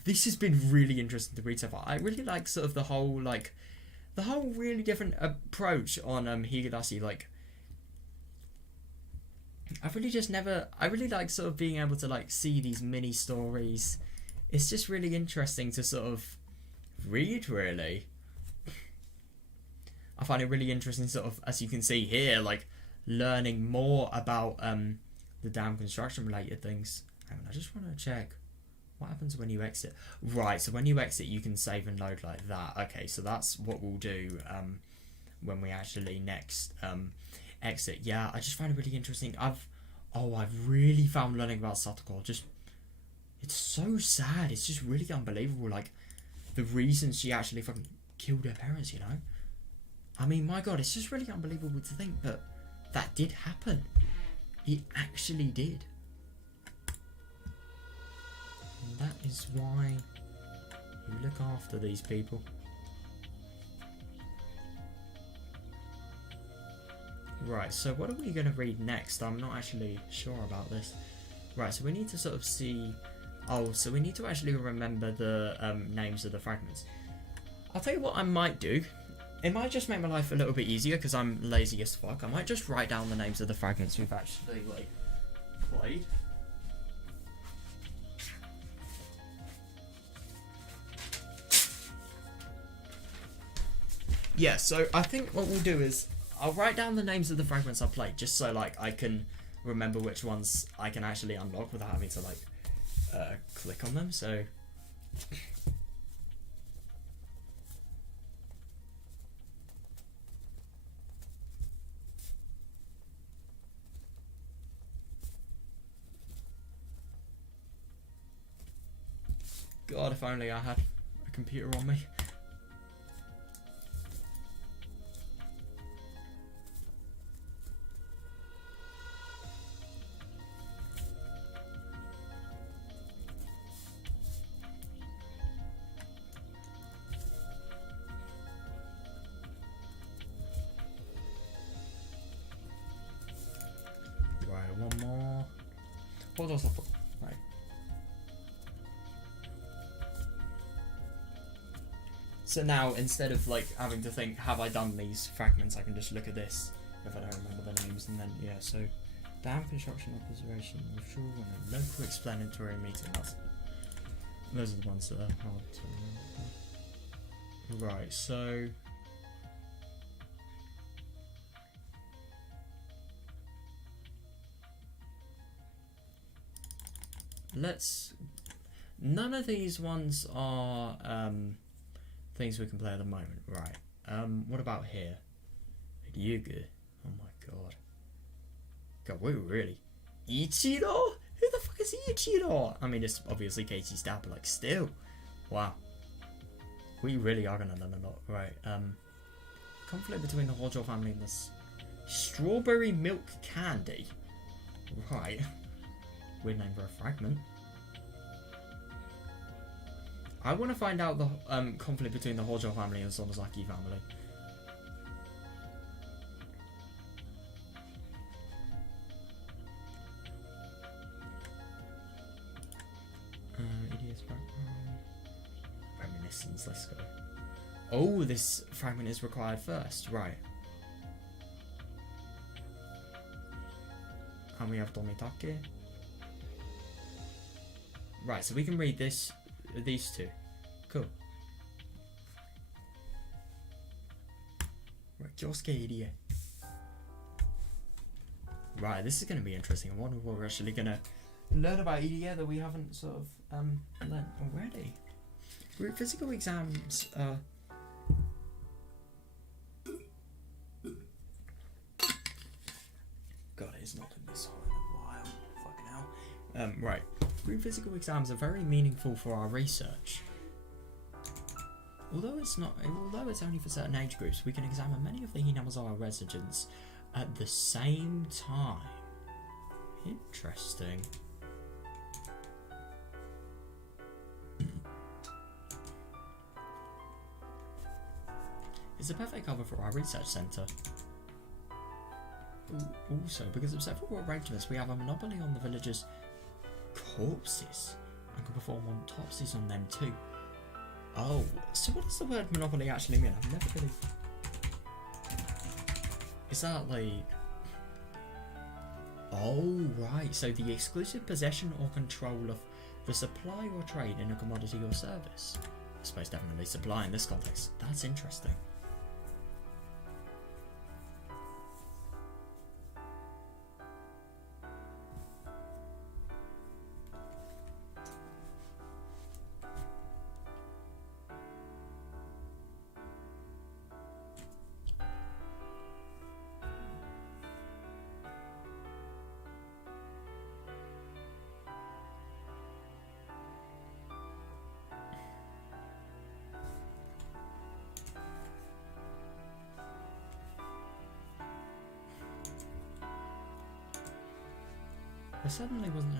this has been really interesting to read so far. I really like sort of the whole really different approach on Higurashi. Like, I really like sort of being able to like see these mini stories. It's just really interesting to sort of read, really. I find it really interesting sort of, as you can see here, like learning more about the damn construction related things. Hang on, I just want to check what happens when you exit. Right, so when you exit you can save and load like that. Okay, so that's what we'll do when we actually next exit. Yeah, I just find it really interesting. I've really found learning about Satoko just, it's so sad. It's just really unbelievable, like the reasons she actually fucking killed her parents, you know. I mean, my god, it's just really unbelievable to think that did happen. It actually did. And that is why you look after these people. Right, so what are we going to read next? I'm not actually sure about this. Right, so we need to sort of see... Oh, so we need to actually remember the names of the fragments. I'll tell you what I might do. It might just make my life a little bit easier because I'm lazy as fuck. I might just write down the names of the fragments we've actually, like, played. Yeah, so I think what we'll do is I'll write down the names of the fragments I've played just so, like, I can remember which ones I can actually unlock without having to, like, click on them, so... God, if only I had a computer on me. Right, one more. Hold on, right. So now, instead of like having to think, have I done these fragments, I can just look at this if I don't remember the names, and then yeah. So, dam construction observation, neutral, and a local explanatory meeting. Those are the ones that are hard to remember. Right. So. None of these ones are things we can play at the moment, right? What about here? Ryugu. Oh my god. God, we really... Ichiro? Who the fuck is Ichiro? I mean, it's obviously Katie's dad, but like, still. Wow. We really are gonna learn a lot. Right, conflict between the Hojo family and this strawberry milk candy. Right. Weird name for a fragment. I want to find out the conflict between the Hojo family and the Sonozaki family. Idiot's background. Reminiscence, let's go. Oh, this fragment is required first, right. And we have Tomitake. Right, so we can read these two. Cool. Right, Josuke Irie. Right, this is going to be interesting. I wonder what we're actually going to learn about Irie that we haven't sort of learned already. Group physical exams. God, it's not done this hard in a while. Fucking hell. Right. Group physical exams are very meaningful for our research. Although it's only for certain age groups, we can examine many of the Hinamazawa residents at the same time. Interesting. It's a perfect cover for our research centre. Also, because of several arrangements, we have a monopoly on the villagers' corpses and can perform perform autopsies on them too. Oh, so what does the word monopoly actually mean? I've never really... Is that like... Oh, right, so the exclusive possession or control of the supply or trade in a commodity or service. I suppose definitely supply in this context. That's interesting. There certainly wasn't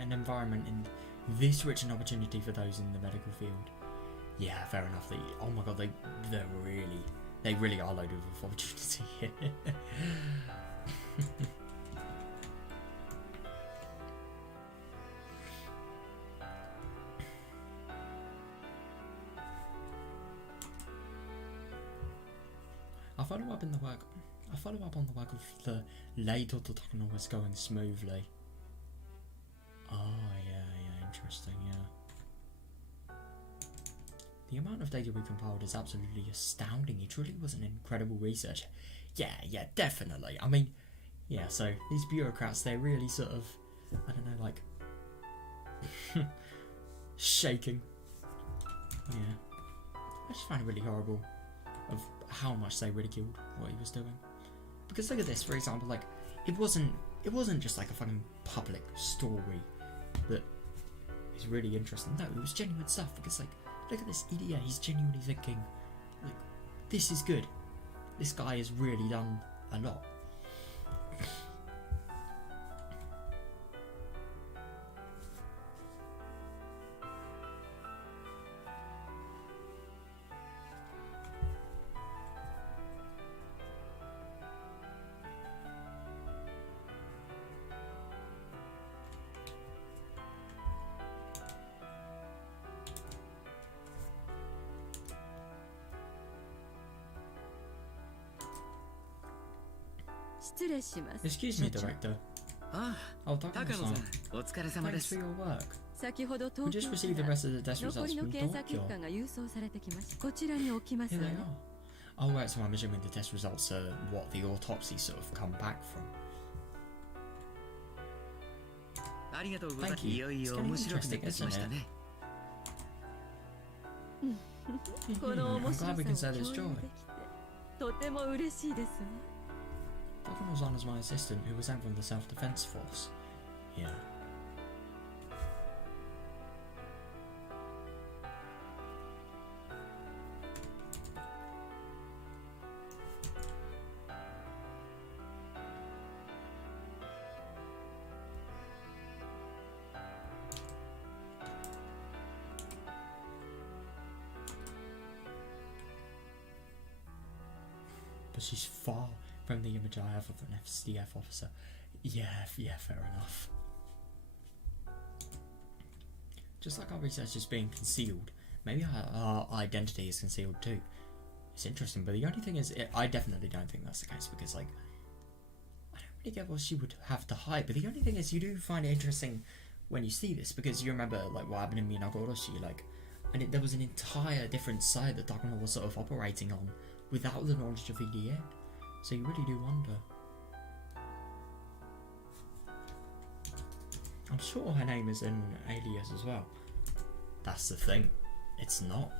an environment in this rich an opportunity for those in the medical field. Yeah, fair enough. Oh my god, they really are loaded with opportunity here. I follow up on the work of the late Ototokono was going smoothly. Oh, yeah, interesting, yeah. The amount of data we compiled is absolutely astounding. It truly was an incredible research. Yeah, definitely. I mean, yeah, so these bureaucrats, they're really sort of, I don't know, like, shaking. Yeah. I just find it really horrible of how much they ridiculed what he was doing. Because look at this, for example, like, it wasn't just like a fucking public story that is really interesting. No, it was genuine stuff, because like, look at this idiot, he's genuinely thinking, like, this is good. This guy has really done a lot. Excuse me, Director. Oh, Takano-san. Thanks for your work. We just received the rest of the test results from Tokyo. Here they are. Oh, right, so I'm assuming the test results are what the autopsy sort of come back from. Thank you. It's getting interesting, isn't it? I'm glad we can say this joy. Takano-san is my assistant who was sent from the self-defense force. Yeah. But she's far from the image I have of an SDF officer. Yeah, fair enough. Just like our research is being concealed, maybe our identity is concealed too. It's interesting, but the only thing is, I definitely don't think that's the case, because like, I don't really get what she would have to hide, but the only thing is, you do find it interesting when you see this, because you remember like what happened in Higurashi, like, and there was an entire different side that Takano was sort of operating on without the knowledge of EDN. So you really do wonder. I'm sure her name is an alias as well. That's the thing. It's not.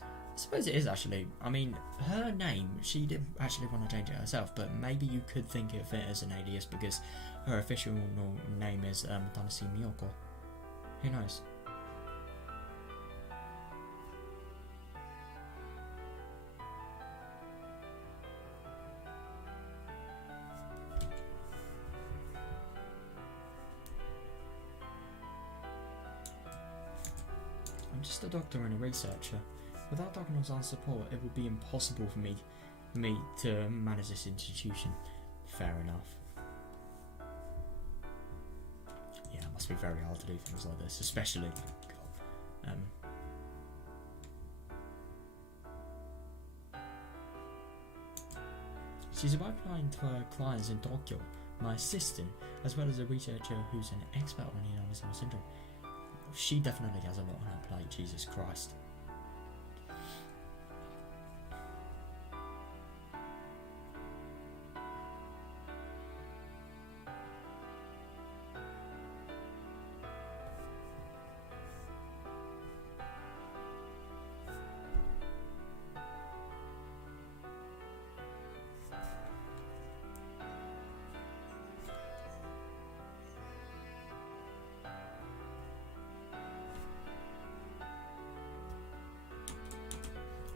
I suppose it is actually. I mean, her name, she didn't actually want to change it herself, but maybe you could think of it as an alias because her official name is Tanasi Miyoko. Who knows? I'm just a doctor and a researcher. Without Takano-san's support, it would be impossible for me to manage this institution. Fair enough. must be very hard to do things like this, especially. She's about applying to her clients in Tokyo, my assistant, as well as a researcher who's an expert on Hanyuu syndrome. She definitely has a lot on her plate, Jesus Christ.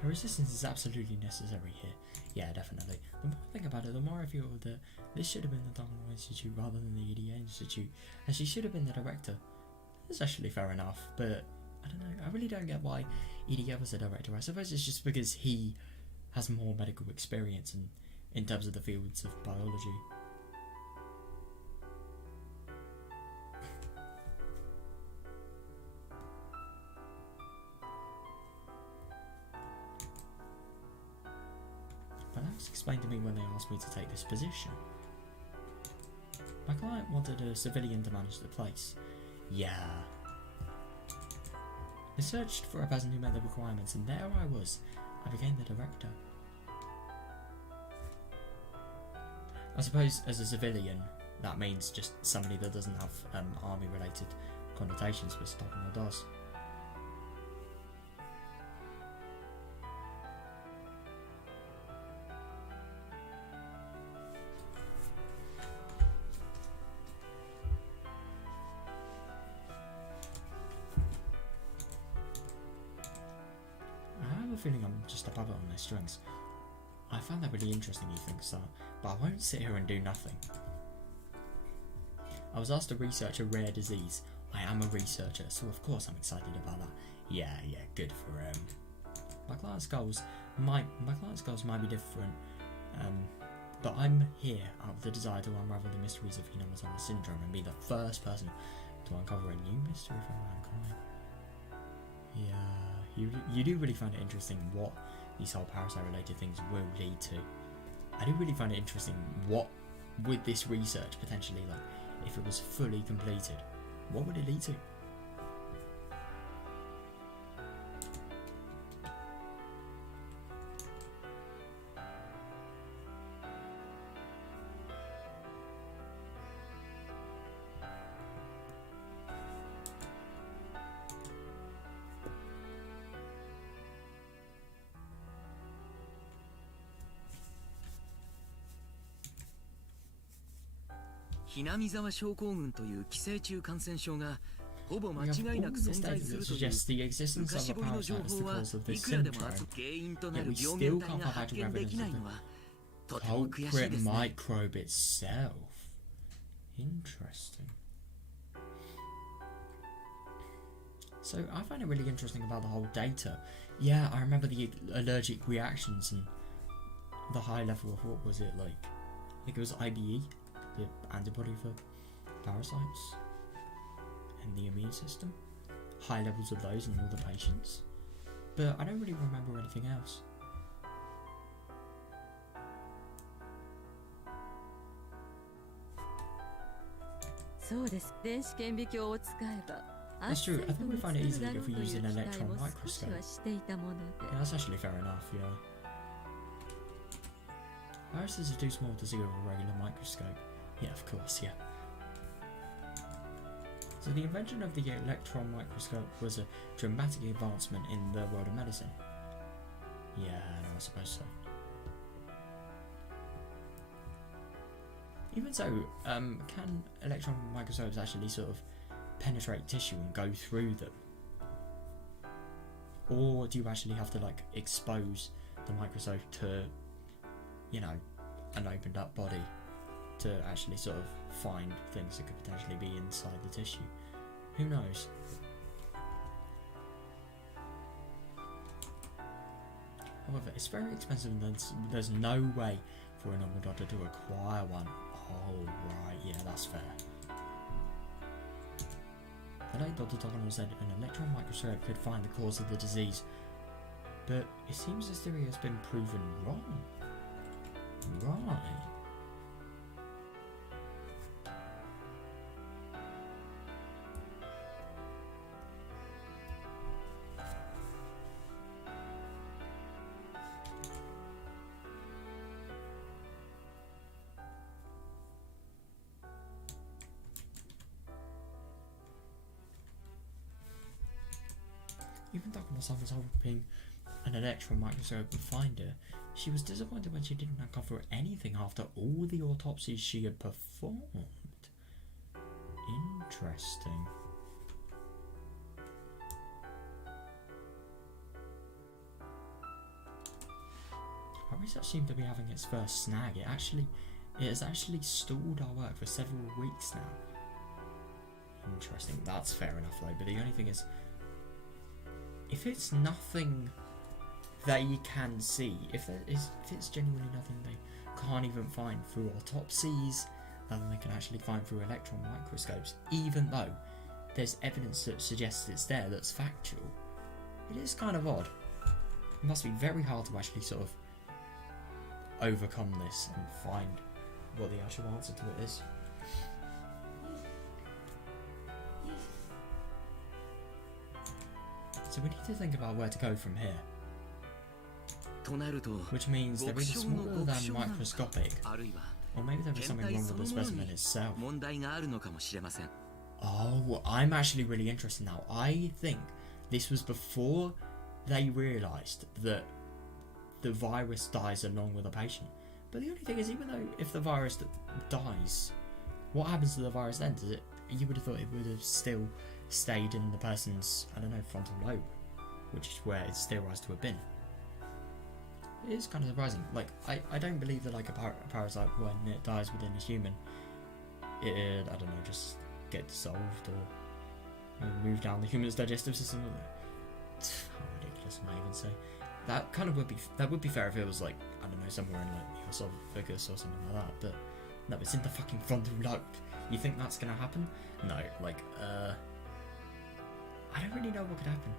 Her resistance is absolutely necessary here. Yeah, definitely. The more I think about it, the more I feel that this should have been the Dongwon Institute rather than the EDA Institute, and she should have been the director. That's actually fair enough, but I don't know. I really don't get why EDA was the director. I suppose it's just because he has more medical experience in terms of the fields of biology. But that was explained to me when they asked me to take this position. My client wanted a civilian to manage the place. Yeah. I searched for a person who met the requirements, and there I was. I became the director. I suppose as a civilian, that means just somebody that doesn't have army-related connotations, but Stockmore does. I have a feeling I'm just above it on their strengths. I found that really interesting, you think so, but I won't sit here and do nothing. I was asked to research a rare disease. I am a researcher, so of course I'm excited about that. Yeah, good for him. My client's goals might be different, but I'm here out of the desire to unravel the mysteries of Hanyuu syndrome and be the first person to uncover a new mystery for mankind. Yeah, you do really find it interesting what these whole parasite-related things will lead to. I do really find it interesting what would this research potentially, like, if it was fully completed, what would it lead to? Hinamizawa 症候群という寄生虫感染症がほぼ間 We have 違いなく all this 存在 data す that るという suggests the existence 昔 of 彫 a りの情 parasite is the 報は cause of い this くらでも syndrome. 原因とな Yet る we 病 still 原体 can't が have 発 actual 見でき evidence ない of のは the とても悔しい culprit ですね。 microbe itself. Interesting. So I find it really interesting about the whole data. Yeah, I remember the allergic reactions and the high level of what was it like? I think it was IBE, the antibody for parasites and the immune system. High levels of those in all the patients. But I don't really remember anything else. That's true. I think we find it easily if we use an electron microscope. Yeah, that's actually fair enough, yeah. Viruses are too small to see with a regular microscope. Yeah, of course, yeah. So the invention of the electron microscope was a dramatic advancement in the world of medicine. Yeah, no, I suppose so. Even so, can electron microscopes actually sort of penetrate tissue and go through them? Or do you actually have to, like, expose the microscope to, you know, an opened up body to actually sort of find things that could potentially be inside the tissue? Who knows? However, it's very expensive and there's no way for a normal doctor to acquire one. Oh, right, yeah, that's fair. Today, Dr. Tokono said an electron microscope could find the cause of the disease, but it seems this theory has been proven wrong. Right. Even though Tokono was hoping an electron microscope would find her, she was disappointed when she didn't uncover anything after all the autopsies she had performed. Interesting. Our research seemed to be having its first snag. It has actually stalled our work for several weeks now. Interesting. That's fair enough though, but the only thing is, if it's nothing they can see, if it's genuinely nothing they can't even find through autopsies, nothing they can actually find through electron microscopes, even though there's evidence that suggests it's there that's factual, it is kind of odd. It must be very hard to actually sort of overcome this and find what the actual answer to it is. So we need to think about where to go from here. Which means they're either smaller than microscopic, or maybe there is something wrong with the specimen itself. Oh, I'm actually really interested now. I think this was before they realised that the virus dies along with the patient. But the only thing is, even though if the virus dies, what happens to the virus then? Does it? You would have thought it would have still stayed in the person's, I don't know, frontal lobe, which is where it's theorised to have been. It is kind of surprising. Like, I don't believe that like a parasite, when it dies within a human, it, I don't know, just get dissolved or move down the human's digestive system. How ridiculous am I even say? That kind of would be fair if it was like, I don't know, somewhere in like your esophagus or something like that. But no, it's in the fucking frontal lobe. You think that's gonna happen? No, like, I don't really know what could happen.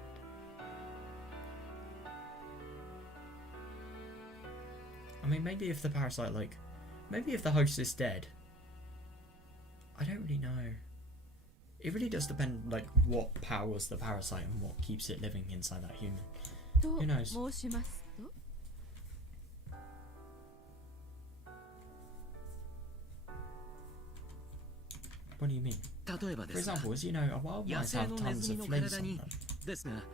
I mean, maybe if the parasite, like, maybe if the host is dead. I don't really know. It really does depend, like, what powers the parasite and what keeps it living inside that human. Who knows? What do you mean? For example, as you know, wild mice have tons of fleas on them.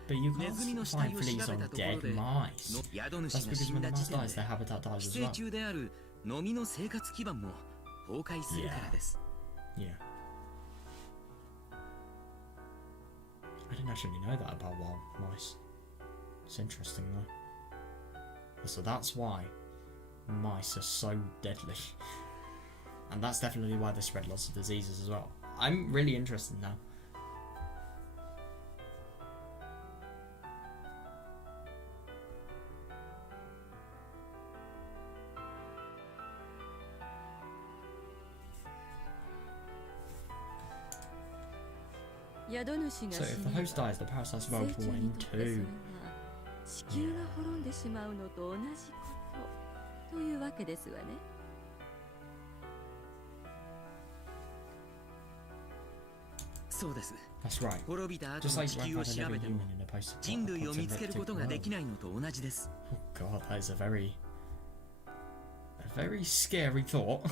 But you can't find fleas on dead mice. That's because when the mouse dies, their habitat dies as well. Yeah. I didn't actually know that about wild mice. It's interesting though. So that's why mice are so deadly. And that's definitely why they spread lots of diseases as well. I'm really interested now. So if the host dies, the parasites will fall in too. That's right. Just like you had a living human in a post-apocalyptic world. Oh god, that is a very scary thought.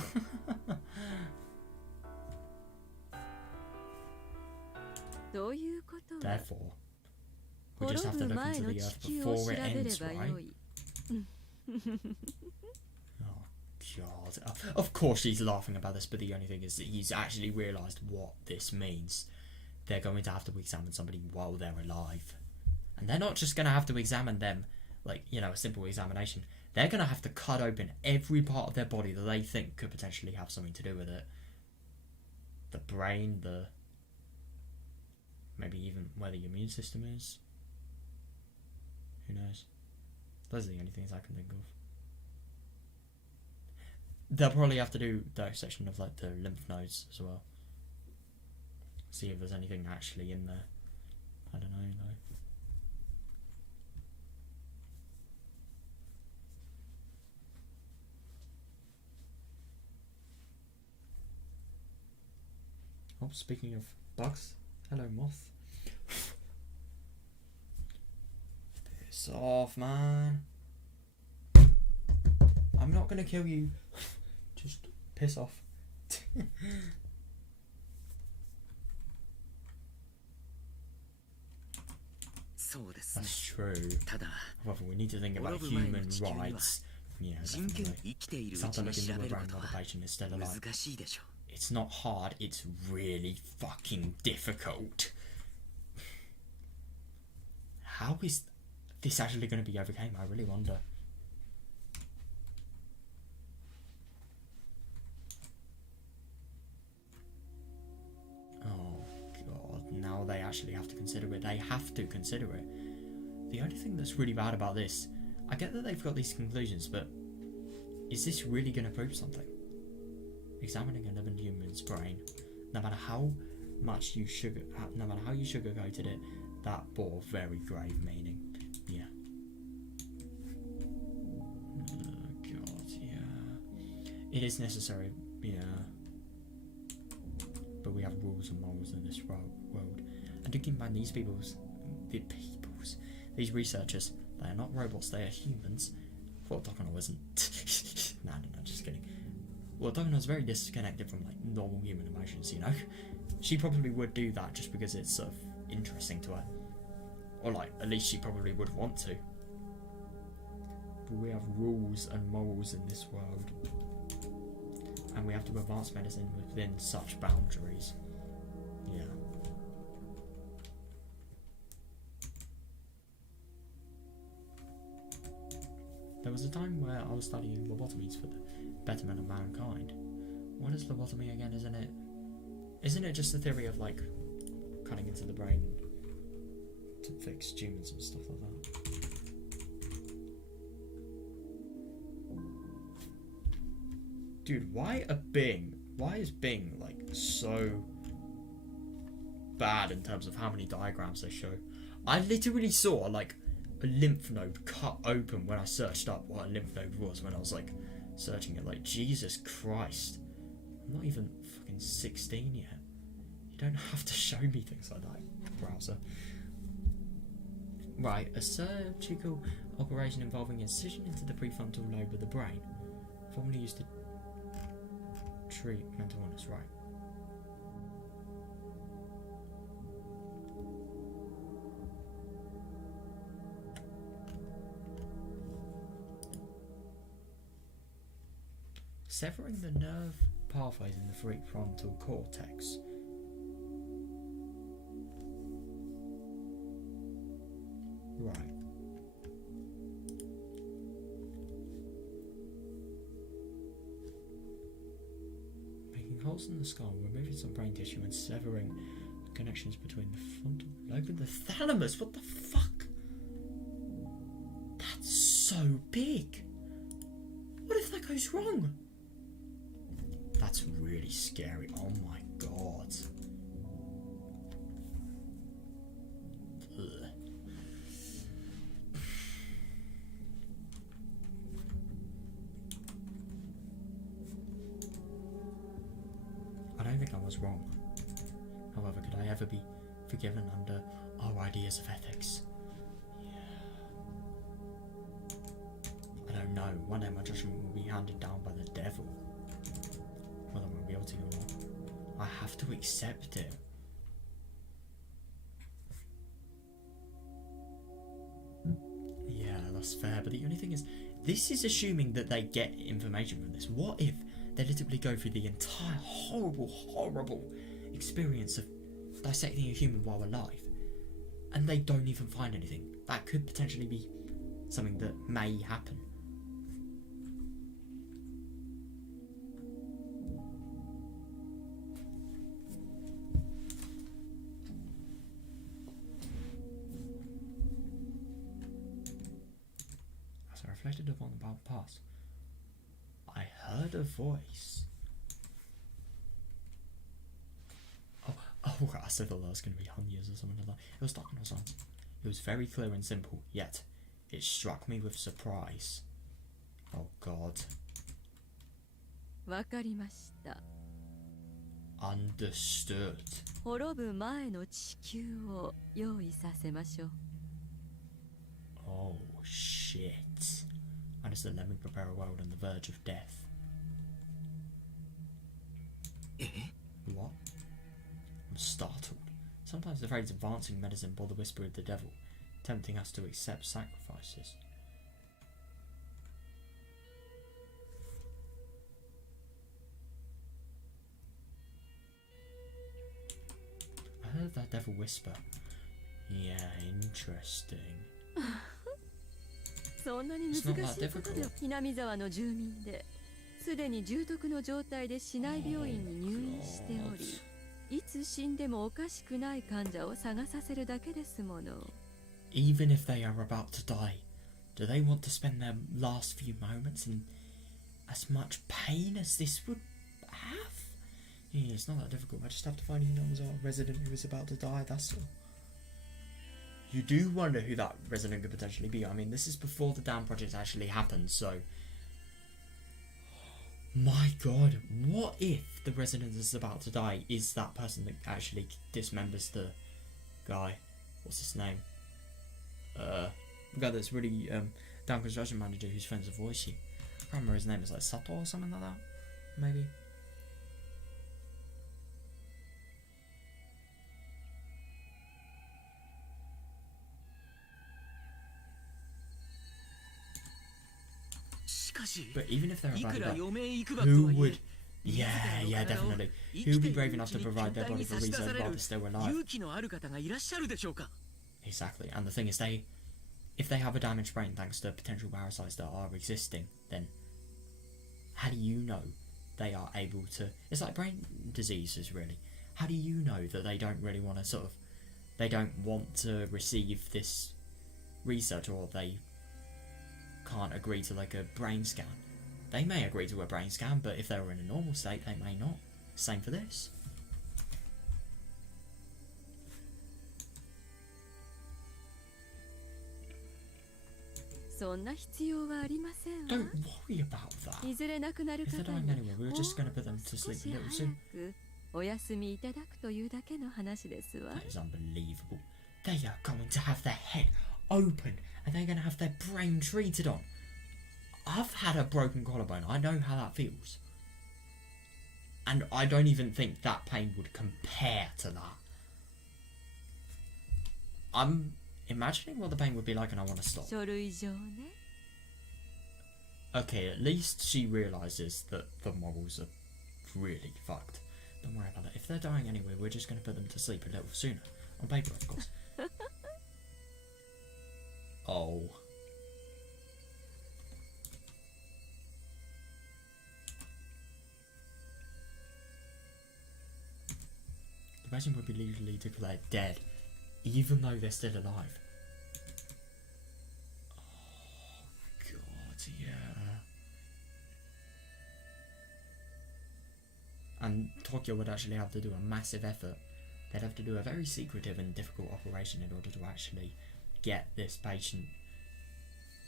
Therefore, we just have to look into the earth before it ends, right? Oh god. Of course she's laughing about this, but the only thing is that he's actually realised what this means. They're going to have to examine somebody while they're alive. And they're not just going to have to examine them, like, you know, a simple examination. They're going to have to cut open every part of their body that they think could potentially have something to do with it. The brain, maybe even where the immune system is. Who knows? Those are the only things I can think of. They'll probably have to do dissection of like the lymph nodes as well. See if there's anything actually in there. I don't know though. Oh, speaking of bugs, hello moth. Piss off, man. I'm not gonna kill you. Just piss off. That's true. However, we need to think about human rights. Yeah, definitely. Start to look into the brain motivation instead of like, it's not hard, it's really fucking difficult. How is this actually going to be overcome? I really wonder. Oh god, now they actually have to consider it. They have to consider it. The only thing that's really bad about this, I get that they've got these conclusions, but is this really going to prove something? Examining a living human's brain, no matter how much you sugarcoated it, that bore very grave meaning. Yeah. Oh god, yeah. It is necessary, yeah. But we have rules and morals in this world. And to keep in mind, these researchers, they are not robots, they are humans. Well, Dokono isn't. no, just kidding. Well, Dokono's very disconnected from like normal human emotions, you know? She probably would do that just because it's sort of interesting to her. Or like, at least she probably would want to. But we have rules and morals in this world. And we have to advance medicine within such boundaries. Yeah. There was a time where I was studying lobotomies for the betterment of mankind. What is lobotomy again, isn't it just the theory of like cutting into the brain to fix tumors and stuff like that? Dude, why is Bing like so bad in terms of how many diagrams they show? I literally saw like a lymph node cut open when I searched up what a lymph node was when I was like searching it. Like, Jesus Christ, I'm not even fucking 16 yet. You don't have to show me things like that, browser. Right, a surgical operation involving incision into the prefrontal lobe of the brain, formerly used to treat mental illness, right? Severing the nerve pathways in the prefrontal cortex. Right. Making holes in the skull, removing some brain tissue and severing the connections between the frontal lobe and the thalamus. What the fuck? That's so big. What if that goes wrong? That's really scary. Oh my god. Ugh. I don't think I was wrong. However, could I ever be forgiven under our ideas of ethics? Yeah. I don't know. One day my judgment will be handed down by the devil. Whether I'm guilty or not. I have to accept it. Yeah, that's fair. But the only thing is, this is assuming that they get information from this. What if they literally go through the entire horrible experience of dissecting a human while alive, and they don't even find anything? That could potentially be something that may happen. As I reflected upon the past, I heard a voice. Oh, Oh, I still thought that was going to be Hanyuu's or something like that. It was Takano-san. It was very clear and simple, yet it struck me with surprise. Oh God. わかりました。 Understood. 滅ぶ前の地球を用意させましょう。 Oh shit. Understood, let me prepare a world on the verge of death. What? I'm startled. Sometimes the phrase advancing medicine bore the whisper of the devil, tempting us to accept sacrifices. I heard that devil whisper. Yeah, interesting. そんなに難しいことでは南沢の住民ですでに重篤の状態で市内病院に入院しており、いつ死んでもおかしくない患者を探させるだけですもの。 Even if they are about to die, do they want to spend their last few moments in as much pain as this would have? Yeah, it's not that difficult. I just have to find a resident who is about to die, that's all. You do wonder who that resident could potentially be. I mean, this is before the dam project actually happened, so... My God, what if the resident that's about to die is that person that actually dismembers the guy? What's his name? The guy that's really down construction manager who's friends with Voici. I can't remember his name. It's like Sato or something like that, maybe. But even if they're about to die, who would... Yeah, definitely. Who would be brave enough to provide their body for research while they're still alive? Exactly, and the thing is, if they have a damaged brain thanks to potential parasites that are existing, then how do you know they are able to... It's like brain diseases, really. How do you know that they don't really want to they don't want to receive this research, or they can't agree to like a brain scan? They may agree to a brain scan, but if they were in a normal state, they may not. Same for this. Don't worry about that. If they're dying anyway, we were just going to put them to sleep a little soon. That is unbelievable. They are going to have their head open and they're going to have their brain treated on. I've had a broken collarbone. I know how that feels. And I don't even think that pain would compare to that. I'm imagining what the pain would be like and I want to stop. Okay, at least she realises that the morals are really fucked. Don't worry about it. If they're dying anyway, we're just going to put them to sleep a little sooner. On paper, of course. Oh. The patient would be legally declared dead, even though they're still alive. Oh, God, yeah. And Tokyo would actually have to do a massive effort. They'd have to do a very secretive and difficult operation in order to actually get this patient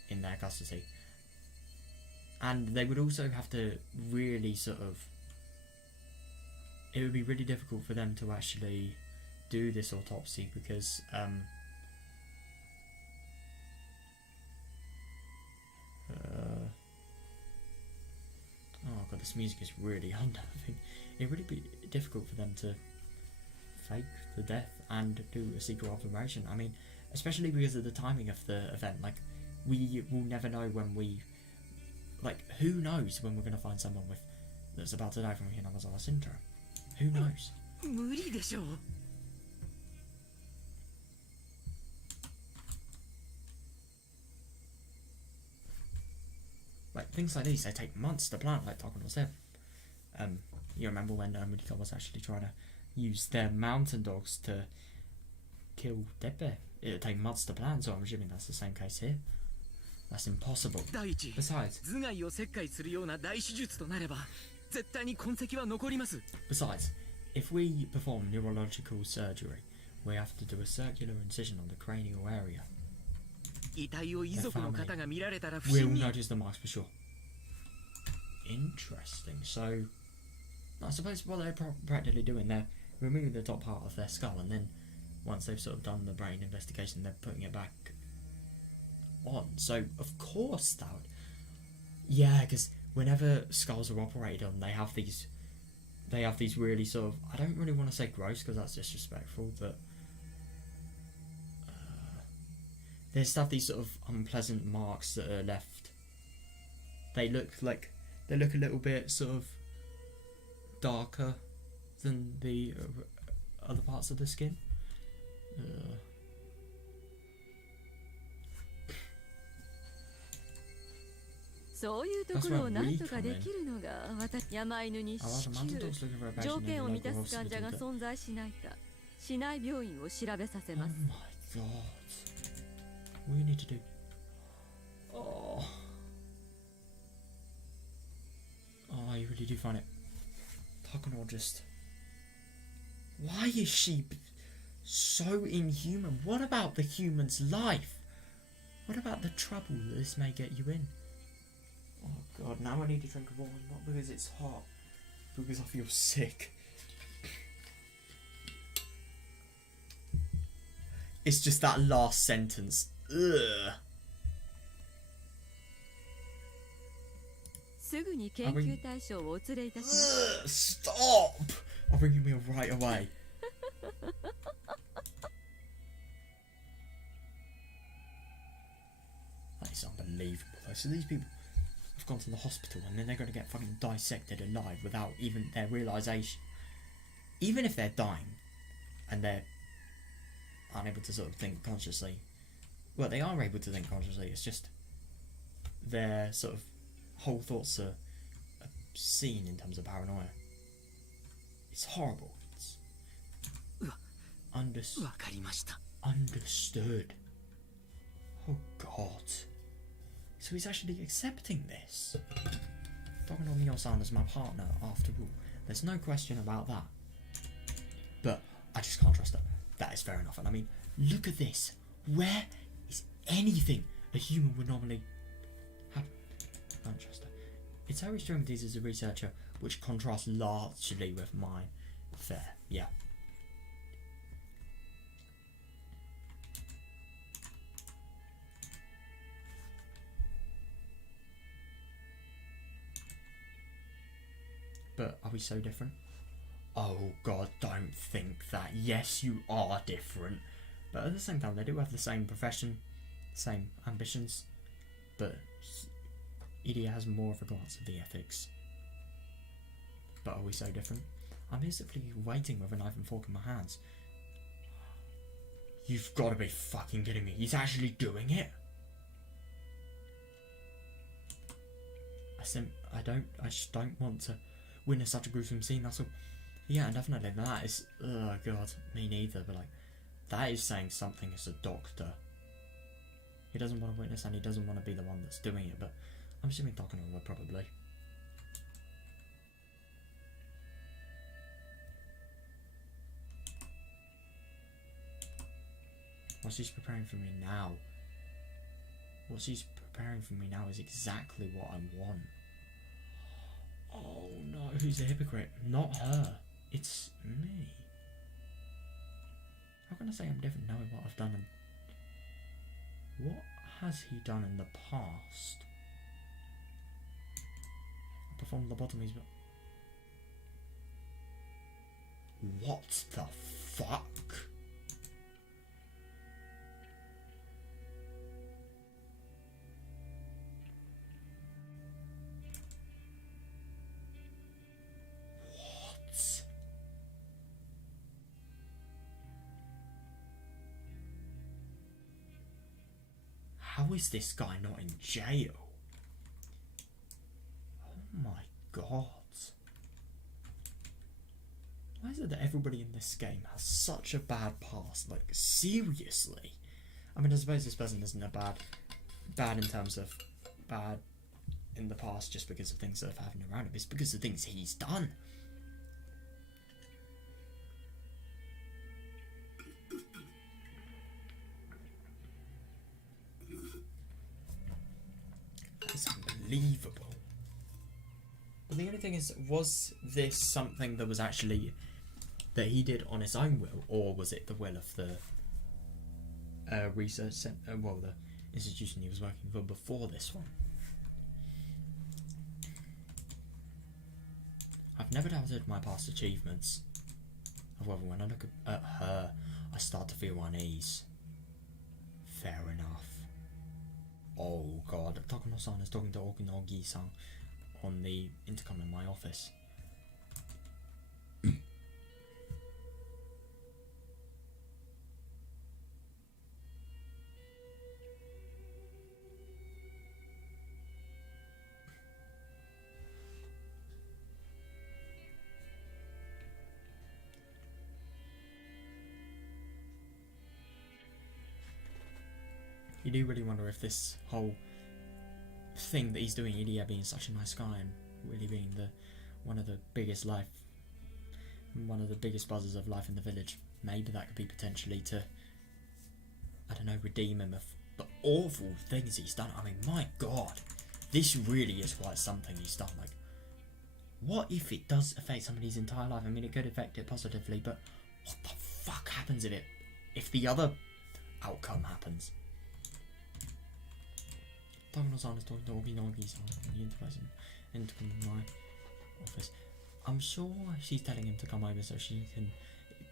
in their custody. And they would also have to really it would be really difficult for them to actually do this autopsy because oh God, this music is really unnerving. It would really be difficult for them to fake the death and do a secret operation. I mean, especially because of the timing of the event. Like, we will never know when who knows when we're going to find someone that's about to die from Hanyuu syndrome. Who knows? Like, things like these, they take months to plan, like Takano said. You remember when Murika was actually trying to use their mountain dogs to kill Deppe? It would take months to plan, so I'm assuming that's the same case here. That's impossible. Besides, if we perform neurological surgery, we have to do a circular incision on the cranial area. 遺体を遺族の方が見られたら不 We'll 審に notice the marks for sure. Interesting. So, I suppose what they're practically doing, they're removing the top part of their skull, and then once they've sort of done the brain investigation, they're putting it back on. So, of course, that would... Yeah, because whenever skulls are operated on, they have these really sort of... I don't really want to say gross, because that's disrespectful, but... they just have these sort of unpleasant marks that are left. They look a little bit sort of darker than the other parts of the skin.そういうところをなんとかできるのが山犬に至急条件を満たす患者が存在しないか市内病院を調べさせます。 Oh my god. What do you need to do? Oh, you really do find it. Takano just... Why is she so inhuman? What about the human's life? What about the trouble that this may get you in? Oh god, now I need to drink water, not because it's hot, because I feel sick. It's just that last sentence. Ugh. すぐに研究対象をお連れいたします。 Stop! I'll bring you a meal right away. That is unbelievable though. So these people have gone to the hospital and then they're going to get fucking dissected alive without even their realisation. Even if they're dying and they're unable to sort of think consciously. Well, they are able to think consciously, it's just their sort of whole thoughts are seen in terms of paranoia. It's horrible. It's understood. Oh god. So he's actually accepting this. Takano Miyo-san as my partner, after all. There's no question about that. But I just can't trust her. That is fair enough. And I mean, look at this. Where is anything a human would normally have? I don't trust her. It's her extremities as a researcher, which contrasts largely with mine. Fair, yeah. But are we so different? Oh god, don't think that. Yes, you are different. But at the same time, they do have the same profession, same ambitions. But Idia has more of a glance at the ethics. But are we so different? I'm here simply waiting with a knife and fork in my hands. You've got to be fucking kidding me. He's actually doing it? I just don't want to witness such a gruesome scene, that's all. Yeah, definitely, that is... Oh god, me neither, but like... That is saying something as a doctor. He doesn't want to witness and he doesn't want to be the one that's doing it, but I'm assuming Takano will probably. What she's preparing for me now. What she's preparing for me now is exactly what I want. Oh no, who's a hypocrite? Not her. It's me. How can I say I'm different knowing what I've done and... What has he done in the past? I performed lobotomies, but... What the fuck? How is this guy not in jail? Oh my god. Why is it that everybody in this game has such a bad past? Like, seriously? I mean, I suppose this person isn't a bad in terms of bad in the past just because of things that have happened around him. It's because of things he's done. unbelievable. But the only thing is, was this something that was actually that he did on his own will, or was it the will of the research center, well, the institution he was working for before this one? I've never doubted my past achievements. However, when I look at her, I start to feel unease. Fair enough. Oh god, Takano-san is talking to Okinogi-san on the intercom in my office. You do really wonder if this whole thing that he's doing, Ilya being such a nice guy and really being one of the biggest buzzers of life in the village, maybe that could be potentially to, I don't know, redeem him of the awful things he's done. I mean, my god, this really is quite something he's done. Like, what if it does affect somebody's entire life? I mean, it could affect it positively, but what the fuck happens if the other outcome happens? Takano-san is talking to Okinogi-san on the intercom in my office. I'm sure she's telling him to come over so she can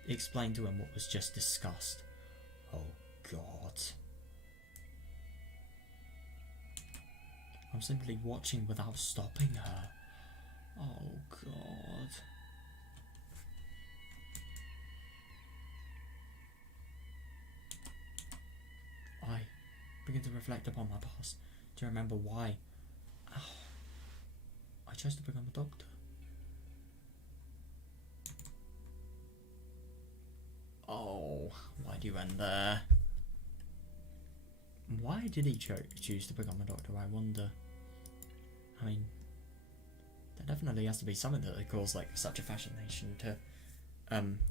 explain to him what was just discussed. Oh god. I'm simply watching without stopping her. Oh god. I begin to reflect upon my past, to remember why I chose to become a doctor. Oh, why do you end there? Why did he choose to become a doctor, I wonder? I mean, there definitely has to be something that would cause like such a fascination to,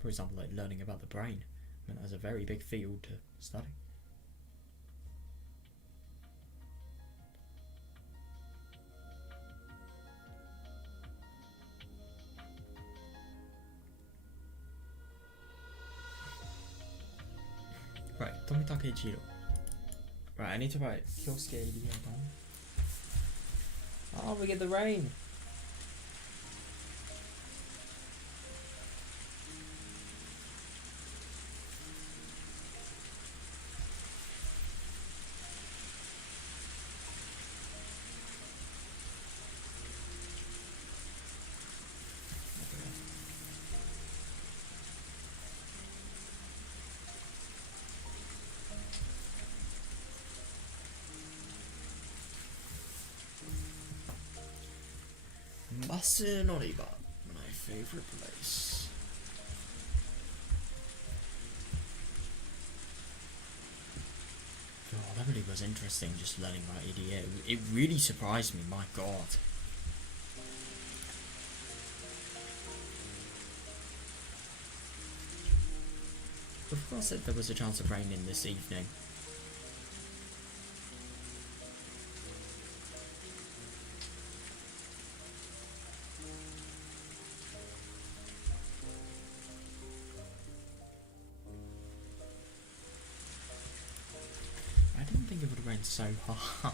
for example, like learning about the brain. I mean, that's a very big field to study. Right, Tomitake Ichiro. Right, I need to write Kyosuke Iria down. Oh, we get the rain! Matsuribayashi, my favourite place. God, that really was interesting just learning about EDA. It really surprised me, my god. Of course there was a chance of rain in this evening. So hot.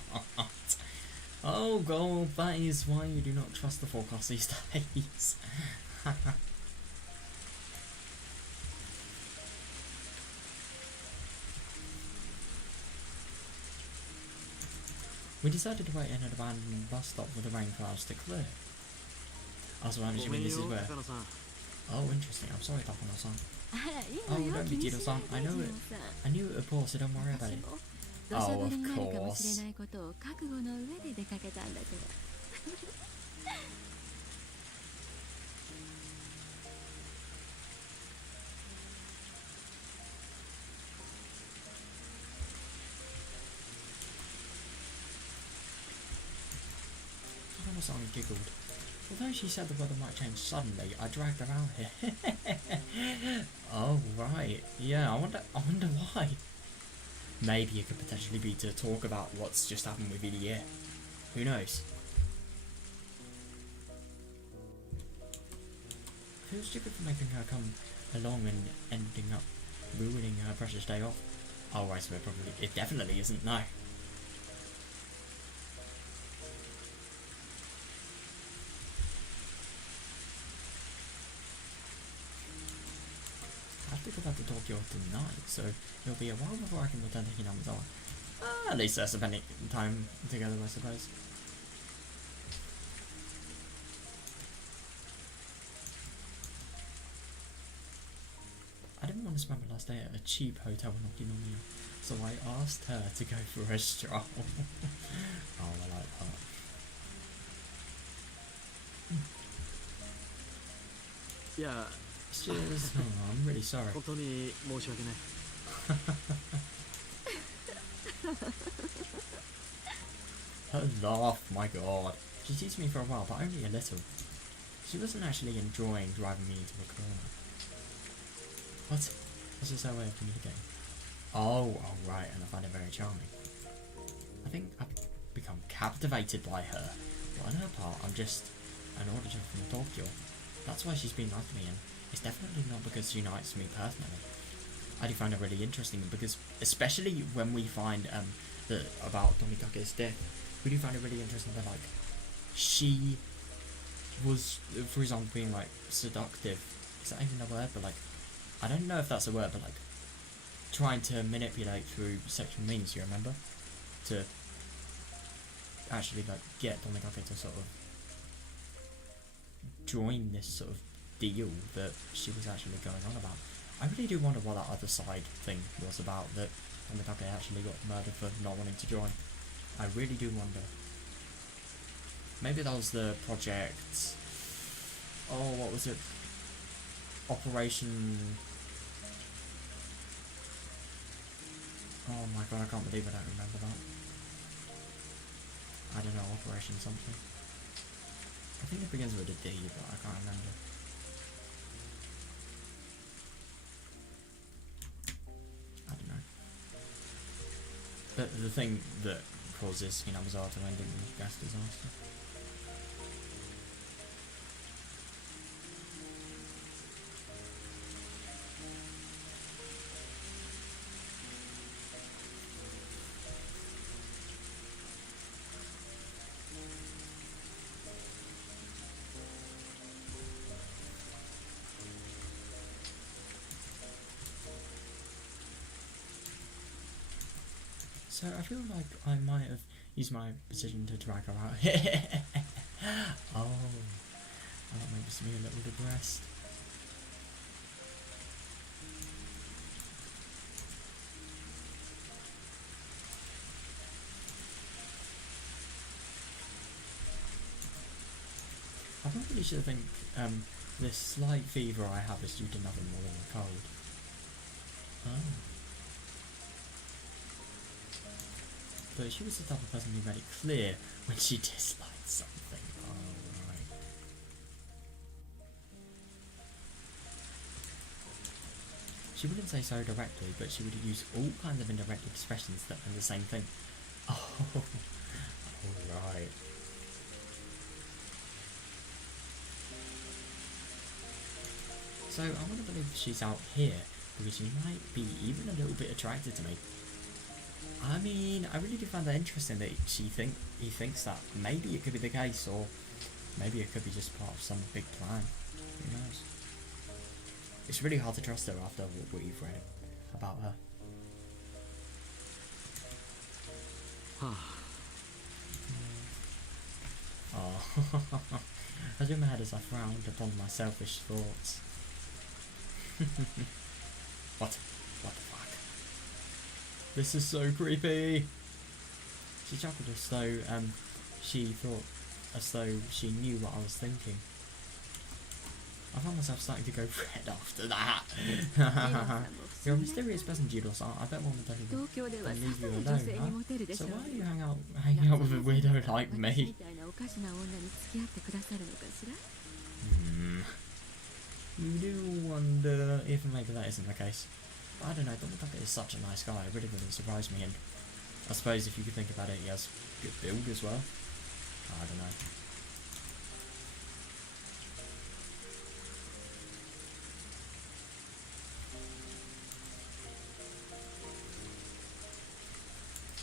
Oh god, that is why you do not trust the forecast these days. We decided to wait in an abandoned bus stop for the rain clouds to clear. Also, I'm assuming this is where... Oh, interesting. I'm sorry, Takano-san. Oh, don't be Jiro-san. I know it. I knew it would pour, so don't worry about it. Oh, of course. Takano-san giggled. Although she said the weather might change suddenly, I dragged her out here. Oh, right. Yeah, I wonder why. Maybe it could potentially be to talk about what's just happened with EDA. Who knows? feels stupid for making her come along and ending up ruining her precious day off. Oh, right, so it definitely isn't, no. I have to go back to Tokyo tonight, so it'll be a while before I can return to Hinamizawa. At least they're spending time together, I suppose. I didn't want to spend my last day at a cheap hotel in Okinawa, so I asked her to go for a stroll. Oh, I like that. Yeah. Cheers. Oh, I'm really sorry. 本当に申し訳ない。Her laugh, my god. She teased me for a while, but only a little. She wasn't actually enjoying driving me into a corner. What? That's just her way of communicating. Oh, right, and I find it very charming. I think I've become captivated by her, but on her part, I'm just an auditor from Tokyo. That's why she's been nice to me, and it's definitely not because she likes me personally. I do find it really interesting because, especially when we find about Tomikake's death, we do find it really interesting that like she was, for example, being like seductive. Is that even a word? But like, I don't know if that's a word, but like trying to manipulate through sexual means. You remember, to actually like get Tomikake to sort of join this sort of deal that she was actually going on about. I really do wonder what that other side thing was about, that Tomikake actually got murdered for not wanting to join. I really do wonder. Maybe that was the project... Oh, what was it? Operation... Oh my god, I can't believe I don't remember that. I don't know, Operation something. I think it begins with a D, but I can't remember. I don't know. But the thing that causes Hinamizawa to end in gas disaster. So I feel like I might have used my position to drag her out. Oh, that makes me a little depressed. I'm pretty sure I think this slight fever I have is due to nothing more than a cold. Oh. But she was the type of person who made it clear when she disliked something. Oh, right. She wouldn't say so directly, but she would use all kinds of indirect expressions that meant the same thing. Oh, alright. So I want to believe she's out here because she might be even a little bit attracted to me. I mean, I really do find that interesting that he thinks that. Maybe it could be the case, or maybe it could be just part of some big plan. Who knows? It's really hard to trust her after what you've read about her. Oh, I do my head as I frowned upon my selfish thoughts. What the fuck? This is so creepy. She chuckled as though she thought, as though she knew what I was thinking. I found myself starting to go red after that. You're a mysterious person, Jiro-san. I bet one would don't leave you alone, huh? So why are you hanging out with a weirdo like me? You do wonder if maybe that isn't the case. But I don't know, Tomikake is such a nice guy, it really wouldn't surprise me, and I suppose if you could think about it, he has good build as well. I don't know.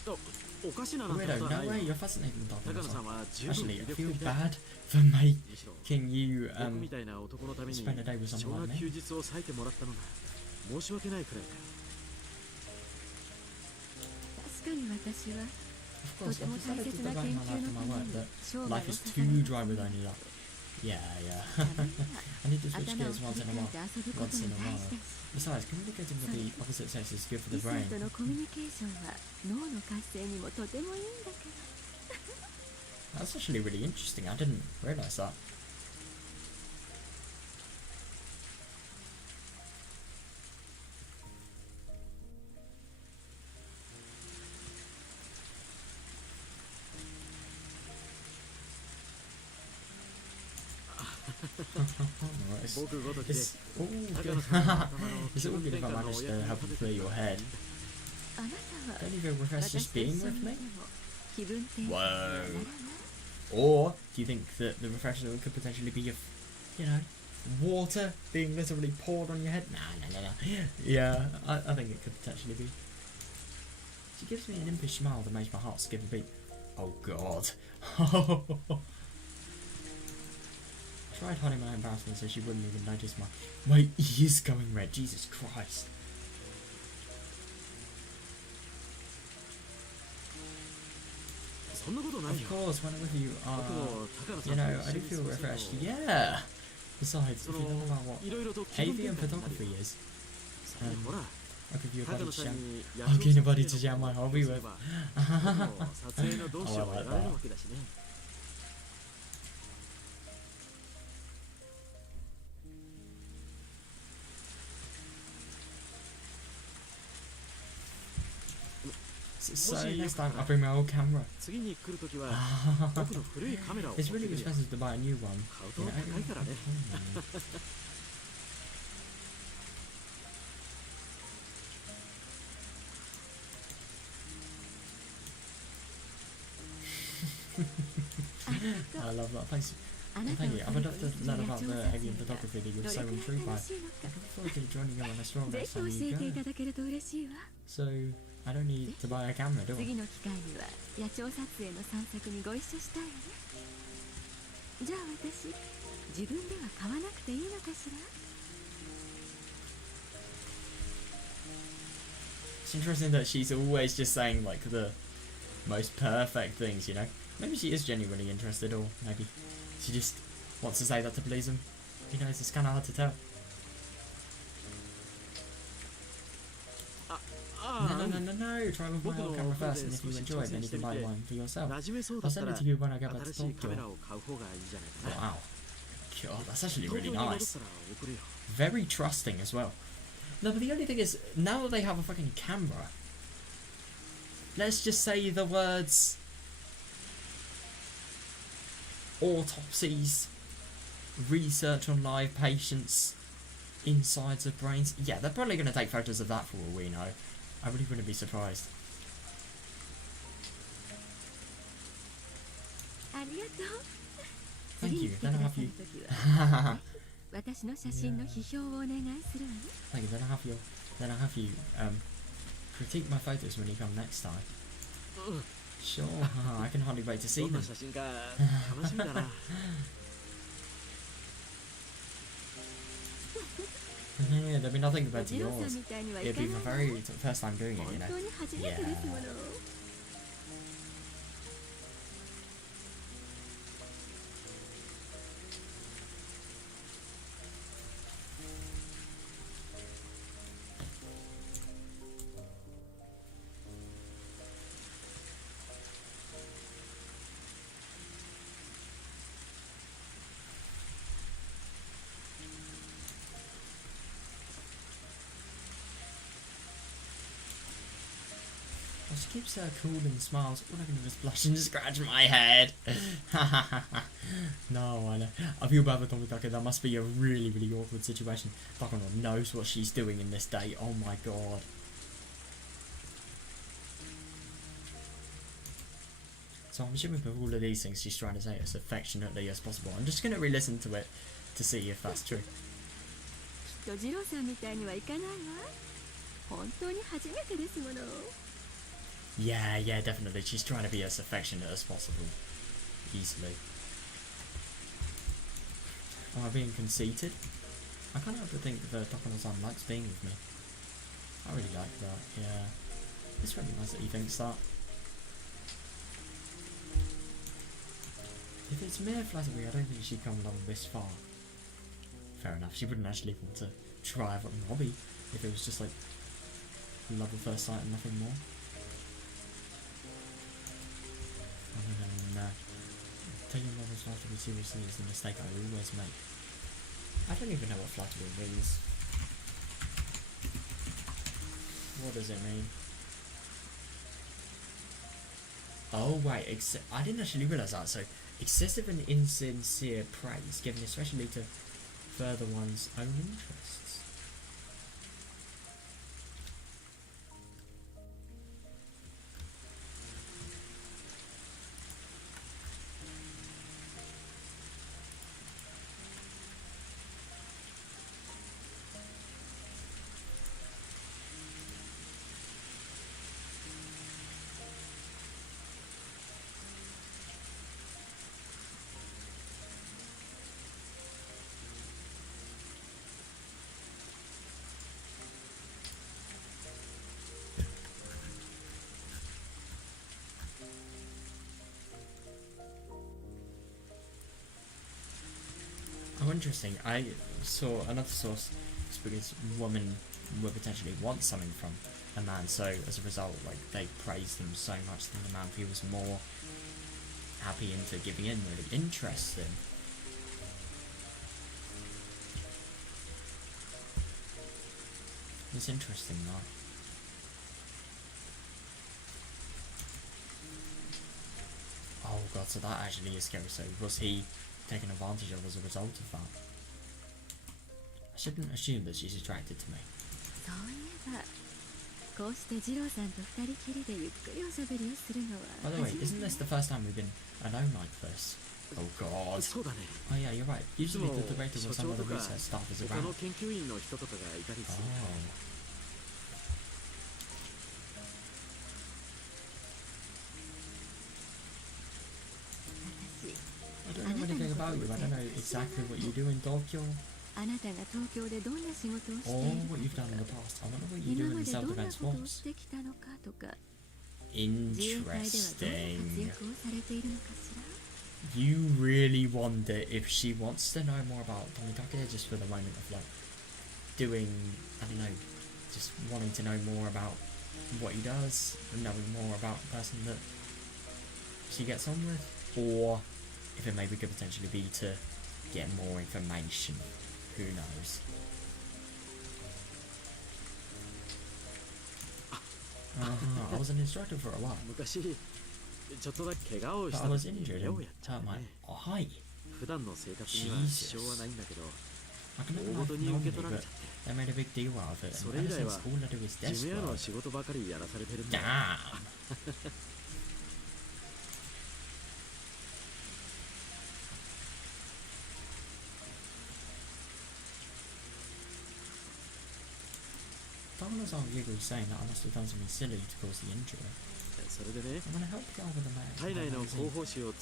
Weirdo, no way, you're fascinating dog. 高野さんは十分 Actually, 魅 I 力 feel 的だ。 bad for む making しろ you 僕みたいな男のために spend a day with 貴 someone 重な like 休 me. 日を割いてもらったのが申し訳ないくらいだよ。確かに私は Of course, I've decided to devote my life to my work, but life is too dry with only that. Yeah. I need to switch 頭を gears 切 once り in a 替え while. て遊ぶこと Once in も a 大 while. 事だし Besides, communicating with the opposite sex is good for 異 the 性 brain. とのコミュニケーションは脳の活性にもとてもいいんだから。 That's actually really interesting. I didn't realise that. It's, 僕ごときで it's all 高 good. 野さんの頭の It's all good if I 気分転換の manage お to 役に help 立 you て clear て your も head. あなたは Don't you feel refreshed 私 just と一 being 緒 with にい me? ても気分転換に Whoa. ならない。 Or do you think that the refresher could potentially be, you know, water being literally poured on your head? Nah. Yeah, I think it could potentially be. She gives me an impish smile that makes my heart skip a beat. Oh god. Tried hiding my embarrassment so she wouldn't even notice my ears going red. Jesus Christ. そんなことない Of よ。 course, when I'm with you, 僕も高野さ you ん know, と I 一 do 緒 feel に過ご refreshed. すと Yeah. Besides, そ if you know の about what いろいろと気分 AV 転 and 換になる photography is, それにほら I'll give you a 高 body 野さ to ん jam. に I'll give you a body to jam my hobby すれ with. ば僕も撮影の同志を I like 得られる that. わけだしね。 So next time I'll bring my old camera. 次に来るときは僕の古いカメラを持っ It's てく really るよ。 expensive to buy a new one. 買うと You know, 高いからね。 I love that. Thanks. あなたを Thank you. I would love to 撮 learn 影 about す the る alien 野鳥撮 photography that 影 you're が so どれく intrigued ら by. い楽しいのか I look forward to joining you on a stroll ぜ next ひ教 time え you ていた go. だけると嬉しいわ。 So I don't need to buy a camera, do I? 次の機会には野鳥撮影の散策にご一緒したいわね。じゃあ私自分では買わなくていいのかしら。 It's interesting that she's always just saying like the most perfect things, you know? Maybe she is genuinely interested, or maybe she just wants to say that to please him. You know, it's kind of hard to tell. あ No, あ no, no, no, no. Try with my old camera first, and if you enjoy it, then you can buy one for yourself. 馴染めそうだ I'll ったら send it to you when I get back 新 to しいカメ Tokyo. ラを買う方がいいんじゃないかな。 Wow. God, that's actually 東 really 京に戻っ nice. たら送るよ。 Very trusting as well. No, but the only thing is, now that they have a fucking camera, let's just say the words autopsies, research on live patients, insides of brains. Yeah, they're probably going to take photos of that for all we know. I really wouldn't be surprised. ありがとう。 Thank 次に you. 来て Then く I'll だ have さる you. ときは私の写真の批評をお願いするわね。 Thank you. Then I'll have you critique my photos when you come next time. うん Sure. I can hardly wait to ど see んな them. 写真か楽しみだな。 Yeah, there'll be nothing compared お to じろうさん yours. みたいにはい It'll か be ない my わ。 very first time doing it, 本 you know. 当に初めてですもの。 Well, she keeps her cool and smiles. All I can do is blush and scratch my head. No, I know. I feel bad for Tomitake. That must be a really, really awkward situation. Takano knows what she's doing in this day. Oh my god. So I'm assuming with all of these things she's trying to say as affectionately as possible. I'm just going to re-listen to it to see if that's true. きっとジローさんみたいにはいかないわ。本当に初めてですもの。Yeah, definitely. She's trying to be as affectionate as possible. Easily. Am I being conceited? I can't help but think that Takano-san likes being with me. I really like that, yeah. It's really nice that he thinks that. If it's mere flattery, I don't think she'd come along this far. Fair enough, she wouldn't actually want to try a fucking hobby if it was just like love at first sight and nothing more. And taking others' flattery seriously is the mistake I always make. I don't even know what flattery means. What does it mean? Oh wait, I didn't actually realise that. So, excessive and insincere praise given especially to further one's own interests. Oh, interesting. I saw another source because women would potentially want something from a man, so as a result, like, they praise them so much that the man feels more happy into giving in, really interested. It's interesting, though. Oh god, so that actually is scary. So was he taken advantage of as a result of that? I shouldn't assume that she's attracted to me. By the way, isn't this the first time we've been alone like this? Oh god. Oh yeah, you're right. Usually the director or some of the research staff is around. Oh. I don't know anything about you. I don't know exactly what you do in Tokyo or what you've done in the past. I wonder what you do in the self-defense force. Interesting. You really wonder if she wants to know more about Tomitake just for the moment of like doing, I don't know, just wanting to know more about what he does, and knowing more about the person that she gets on with, or if it maybe could potentially be to get more information. Who knows? I was an instructor for a while. But I was injured and hurt my eye. Jesus. I can never life normally, but they made a big deal out of it, and ever since all I do is desk work. Damn! Takano-san giggles saying that I must have done something silly to cause the injury. I'm going to help you out with the magazine.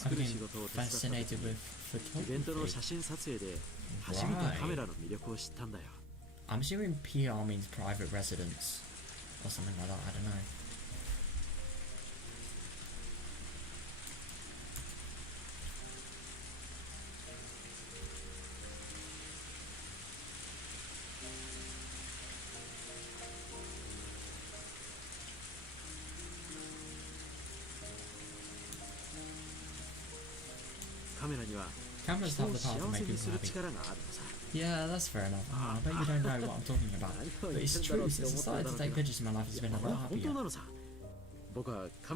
I became fascinated with photography. Right. I'm assuming PR means private residence or something like that, I don't know. Cameras have the power to make people happy. Yeah, that's fair enough. Oh, I bet you don't know what I'm talking about. But it's true, since I started to take pictures in my life, it's been a lot happier.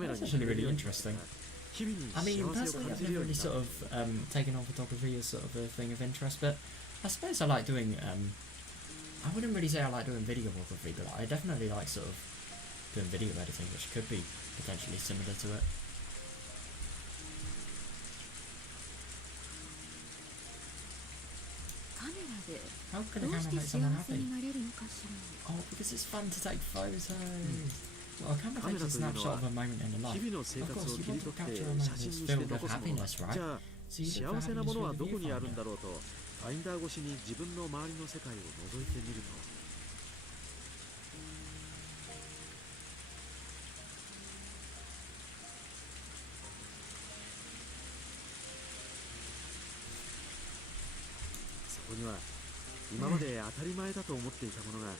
That's actually really interesting. I mean, personally, I've never really sort of taken on photography as sort of a thing of interest, but I suppose I like doing, I wouldn't really say I like doing videography, but I definitely like sort of doing video editing, which could be potentially similar to it. How can a camera make someone happy? Oh, because it's fun to take photos. Well, a camera カメ takes ラ a というの snapshot は of a moment in a 日 life. 々の生 Of 活 course, を you 切り want to 取って capture a moment 写真 that's にして filled 残 with すもの happiness, right? じゃあ So you look 幸 for せな happiness ものは with ど the こにあるん viewfinder. だろうとファインダー越しに自分の周りの世界を覗いてみると そこには今まで当たり前だと思っていたものが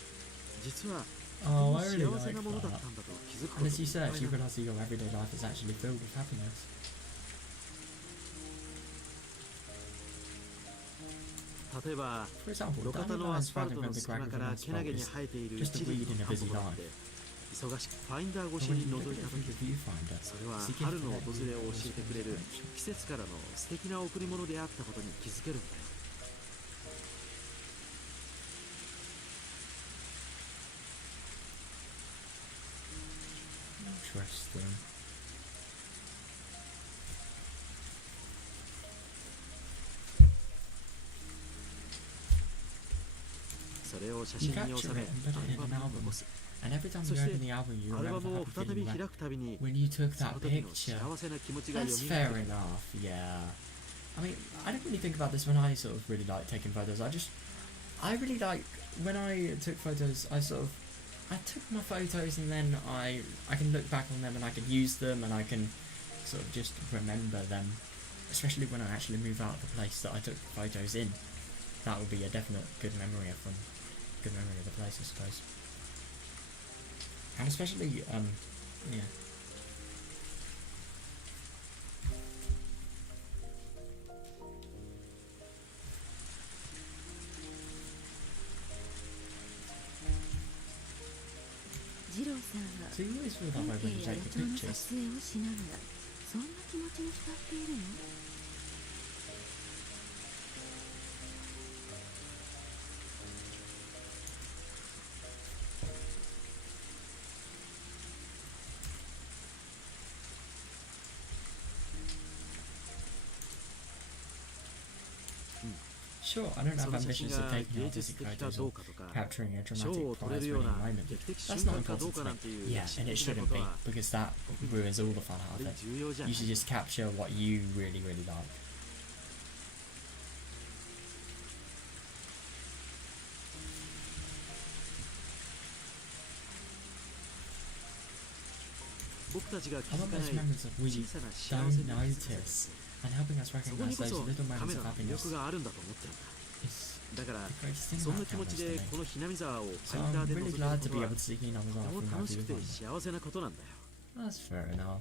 実は Oh, I 幸 really せ like なものだっ that. たんだと気づくこ And と as you がいっぱ search, い you ある realise that your everyday life is actually filled with happiness. 例えば For example, 路肩 Danny のア lies スファル sprouting ト from の the 隙 crack 間 of か an らけな asphalt げに is 生えている just a 一輪 weed の in a 田ん busy ぼがあ life. って忙しくファインダー But 越し when に you 覗 look い at た it 時 through the viewfinder, それは it's a gift 春の that 訪 you れを教 always えてくれる appreciate. 季節からの素敵な贈り物であったことに気づけるんだよ Interesting. それを写真に収めアルバムに残す And every time そ you して open the album, you アルバ remember ム the を happy 再び feeling 開 that くたびに when you took その that 時の picture. 幸せな気持ちが蘇 That's る fair enough, yeah. I mean, I don't really think about this when I sort of really like taking photos. I really like, when I took photos, I took my photos and then I can look back on them and I can use them and I can sort of just remember them. Especially when I actually move out of the place that I took photos in. That would be a definite good memory of the place, I suppose. And especially, yeah. So you always feel that way when you take the pictures. 撮影をしながらそんな気持ちに浸っているの Sure, I don't そ have の写真 ambitions of が taking 芸 artistic 術的か photos ど or うかとか capturing a 賞を dramatic 取れ prize るよう winning な moment. 劇的 That's 瞬 not 間かどう important か to なん me. ていう Yeah, 詩 and it 的なこ shouldn't と be, は because that ruins all the fun あ out ま of り it. 重要じゃな You い should just capture what you really, really like. I want those moments of we 小さな幸 don't せに気づかせる notice and helping us そこ recognize にこ those そ little カメ moments ラ of の魅 happiness 力があるんだと思ってるんだ is だから the greatest thing そんな about 気持ち cameras で to me. このひなみ沢をフ So ァインダー I'm で really 覗 glad く to こと be は able to see Hina と Wazara ても from my 楽しくて viewfinder. 幸せなことなんだよ That's fair enough.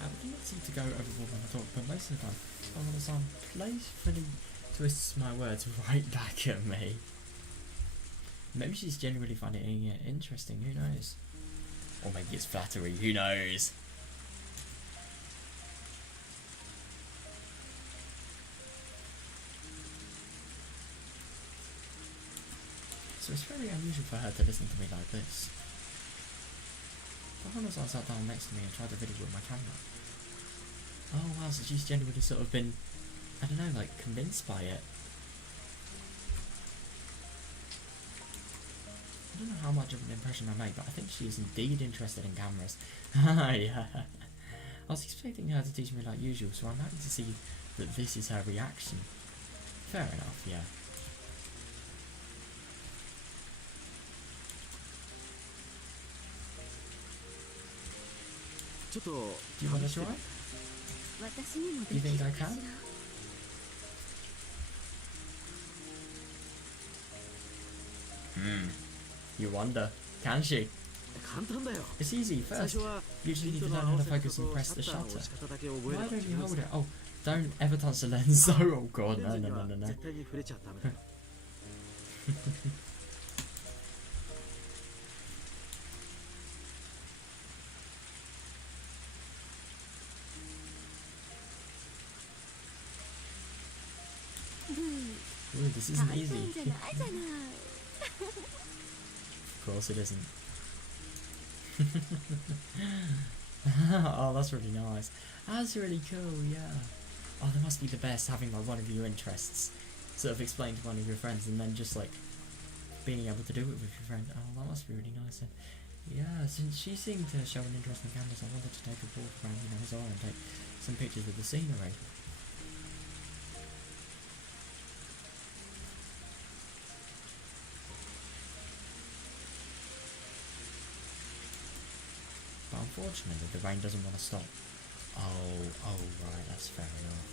I would not seem to go overboard when I talk, but most of the time, Someone playfully twists my words right back at me. Maybe she's genuinely finding it interesting, who knows? Or maybe it's flattery, who knows? So it's very unusual for her to listen to me like this. But when I sat down next to me and tried to video with my camera. Oh wow, so she's genuinely sort of been, I don't know, like convinced by it. I don't know how much of an impression I made, but I think she is indeed interested in cameras. Yeah. I was expecting her to teach me like usual, so I'm happy to see that this is her reaction. Fair enough, yeah. Do you want to try? Do you think I can? You wonder, can she? It's easy. First, you just need to learn how to focus and press the shutter. Why don't you hold it? Oh, don't ever touch the lens. Oh god, no, no, no, no, no. this isn't 大 easy. 変じゃないじゃない。 Of course it isn't. Oh, that's really nice. That's really cool, yeah. Oh, that must be the best, having like one of your interests sort of explain to one of your friends and then just like being able to do it with your friend. Oh, that must be really nice. And yeah, since she seemed to show an interest in cameras, I wanted to take a walk around, you know, as well and take some pictures of the scenery. But unfortunately, the rain doesn't want to stop. Oh, right, that's fair enough.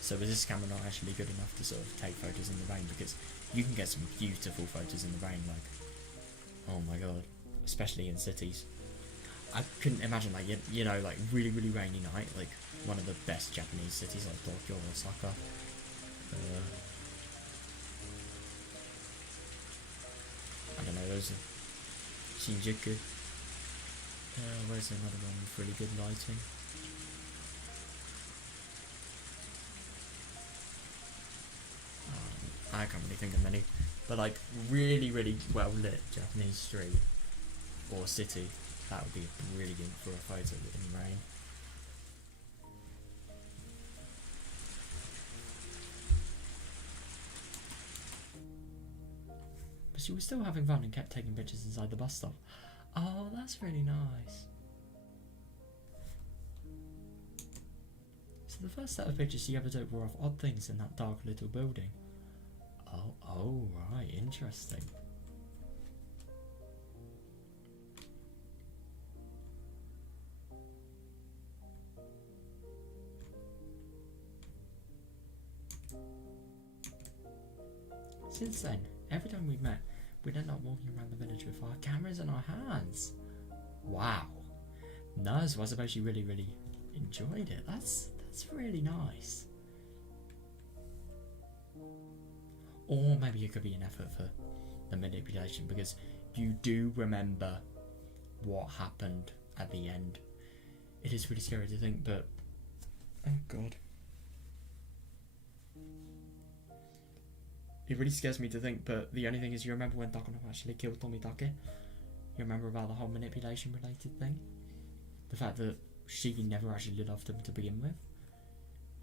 So is this camera not actually good enough to sort of take photos in the rain? Because you can get some beautiful photos in the rain, like, oh my god, especially in cities. I couldn't imagine, like, you know, like really, really rainy night, like one of the best Japanese cities like Tokyo or Osaka. I don't know, those are Shinjuku. Where's another one with really good lighting? I can't really think of many, but like really, really well lit Japanese street or city, that would be brilliant for a photo in the rain. But she was still having fun and kept taking pictures inside the bus stop. Oh, that's really nice. So the first set of pictures she ever took were of odd things in that dark little building. Oh, right, interesting. Since then, every time we've met, we'd end up walking around the village with our cameras in our hands. Wow. No, so I suppose she really, really enjoyed it. That's really nice. Or maybe it could be an effort for the manipulation, because you do remember what happened at the end. It is really scary to think, but oh god. It really scares me to think, but the only thing is, you remember when Takano actually killed Tomitake? You remember about the whole manipulation related thing? The fact that she never actually loved him to begin with?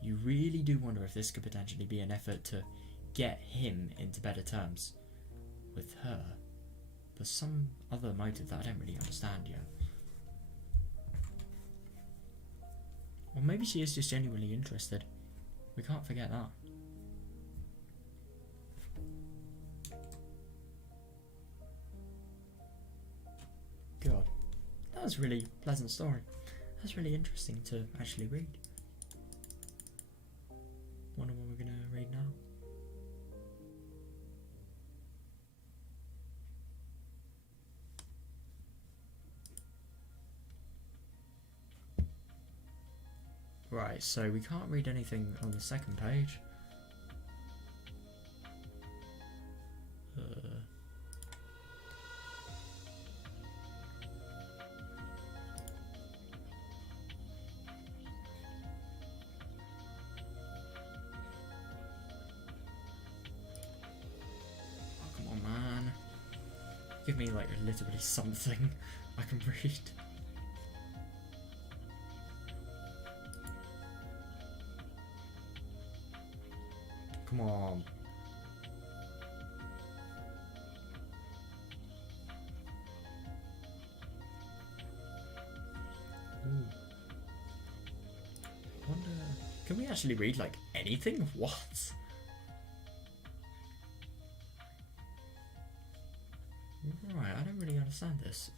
You really do wonder if this could potentially be an effort to get him into better terms with her, for some other motive that I don't really understand yet. Or maybe she is just genuinely interested. We can't forget that. God, that was a really pleasant story. That's really interesting to actually read. Wonder what we're gonna read now. Right, so we can't read anything on the second page. Oh, come on, man. Give me like literally something I can read. Come on. Ooh. Wonder, can we actually read like anything? What? Right, I don't really understand this.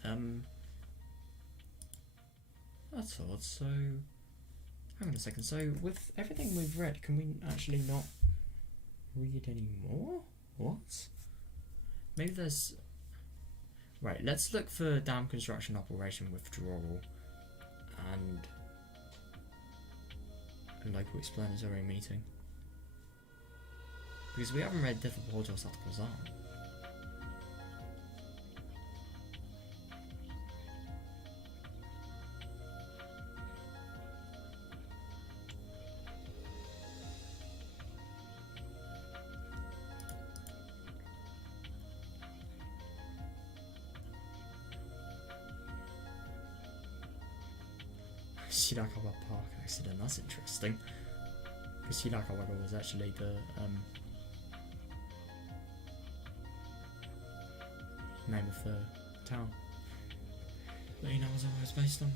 That's odd. So, hang on a second. So, with everything we've read, can we actually not read any more? What? Maybe there's... Right, let's look for dam construction operation withdrawal and a local explanatory meeting, because we haven't read different Portos articles on. Shirakawa Park accident. That's interesting. Because Shirakawa was actually the name of the town that Inawazawa was based on.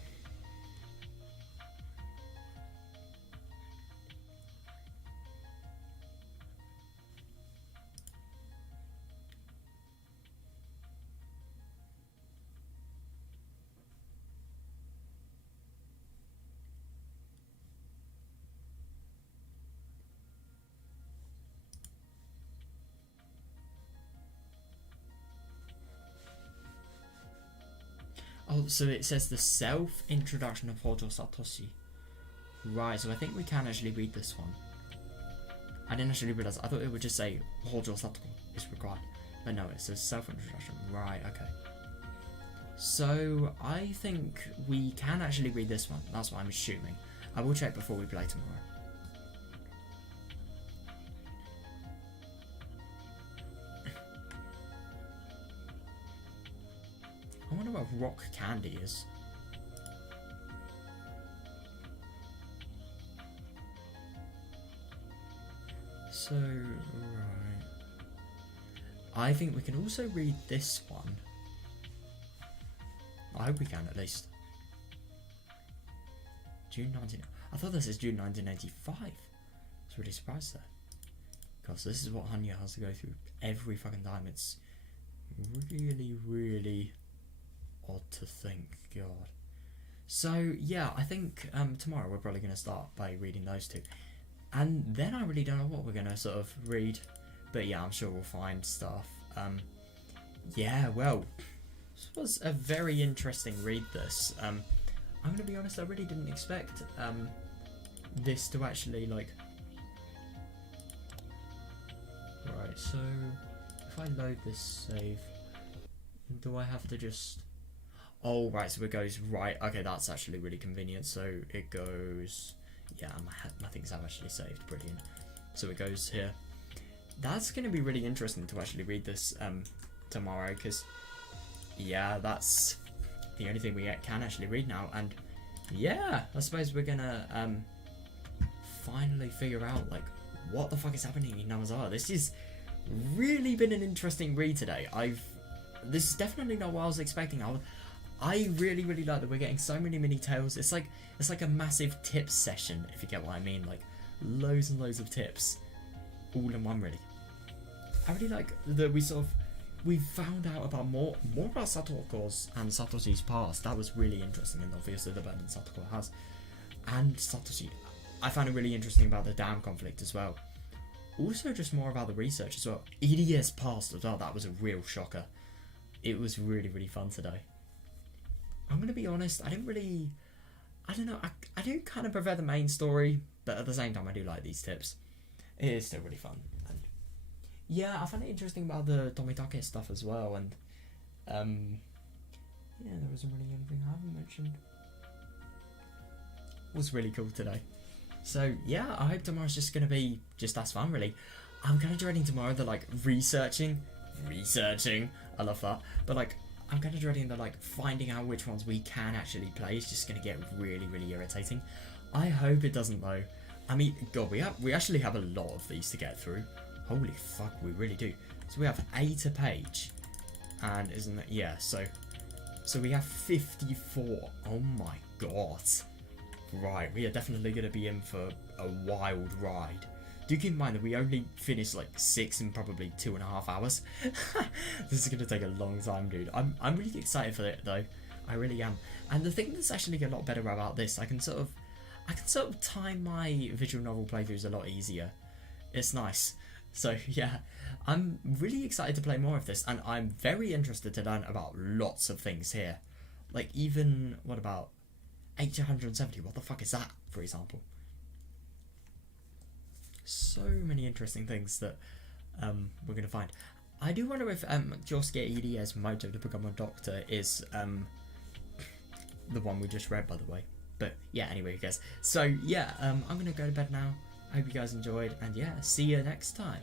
Oh, so it says the self-introduction of Hojo Satoshi. Right, so I think we can actually read this one. I didn't actually realise. I thought it would just say Hojo Satoshi is required. But no, it says self-introduction. Right, okay. So I think we can actually read this one. That's what I'm assuming. I will check before we play tomorrow. I wonder what rock candy is. So, right. I think we can also read this one. I hope we can, at least. June 19... I thought this is June 1985. I was really surprised there. Because this is what Hanyuu has to go through every fucking time. It's really, really odd to think. God. So, yeah, I think tomorrow we're probably going to start by reading those two. And then I really don't know what we're going to sort of read. But yeah, I'm sure we'll find stuff. Yeah, well, this was a very interesting read, this. I'm going to be honest, I really didn't expect this to actually, like... Right, so if I load this save, do I have to just... Oh, right, so it goes right. Okay, that's actually really convenient. So it goes... Yeah, my things have actually saved. Brilliant. So it goes here. That's going to be really interesting to actually read this tomorrow, because, yeah, that's the only thing we can actually read now. And, yeah, I suppose we're going to finally figure out, like, what the fuck is happening in Namazawa. This has really been an interesting read today. This is definitely not what I was expecting. I really, really like that we're getting so many mini tales. It's like a massive tips session, if you get what I mean. Like, loads and loads of tips, all in one, really. I really like that we found out about more about Satoko's and Satoshi's past. That was really interesting, and obviously the burden Satoko has. And Satoshi, I found it really interesting about the dam conflict as well. Also, just more about the research as well. EDS past as well. That was a real shocker. It was really, really fun today. I'm going to be honest, I don't know, I do kind of prefer the main story, but at the same time I do like these tips. It is still really fun. And yeah, I find it interesting about the Tomitake stuff as well, and yeah, there wasn't really anything I haven't mentioned. It was really cool today. So yeah, I hope tomorrow's just going to be just as fun, really. I'm kind of dreading tomorrow the, like, researching, I love that, but, like, I'm kind of dreading the, like, finding out which ones we can actually play is just going to get really, really irritating. I hope it doesn't, though. I mean, God, we actually have a lot of these to get through. Holy fuck, we really do. So we have 8 a page. And isn't it? Yeah, so we have 54. Oh my god. Right, we are definitely going to be in for a wild ride. Do keep in mind that we only finished like 6 in probably 2.5 hours. This is going to take a long time, dude. I'm really excited for it, though. I really am. And the thing that's actually a lot better about this, I can sort of time my visual novel playthroughs a lot easier. It's nice. So yeah, I'm really excited to play more of this, and I'm very interested to learn about lots of things here. Like, even, what about H170? What the fuck is that, for example? So many interesting things that we're going to find. I do wonder if Josuke ED's Moto to become a doctor is the one we just read, by the way. But yeah, anyway, guys. So yeah, I'm going to go to bed now. I hope you guys enjoyed, and yeah, see you next time.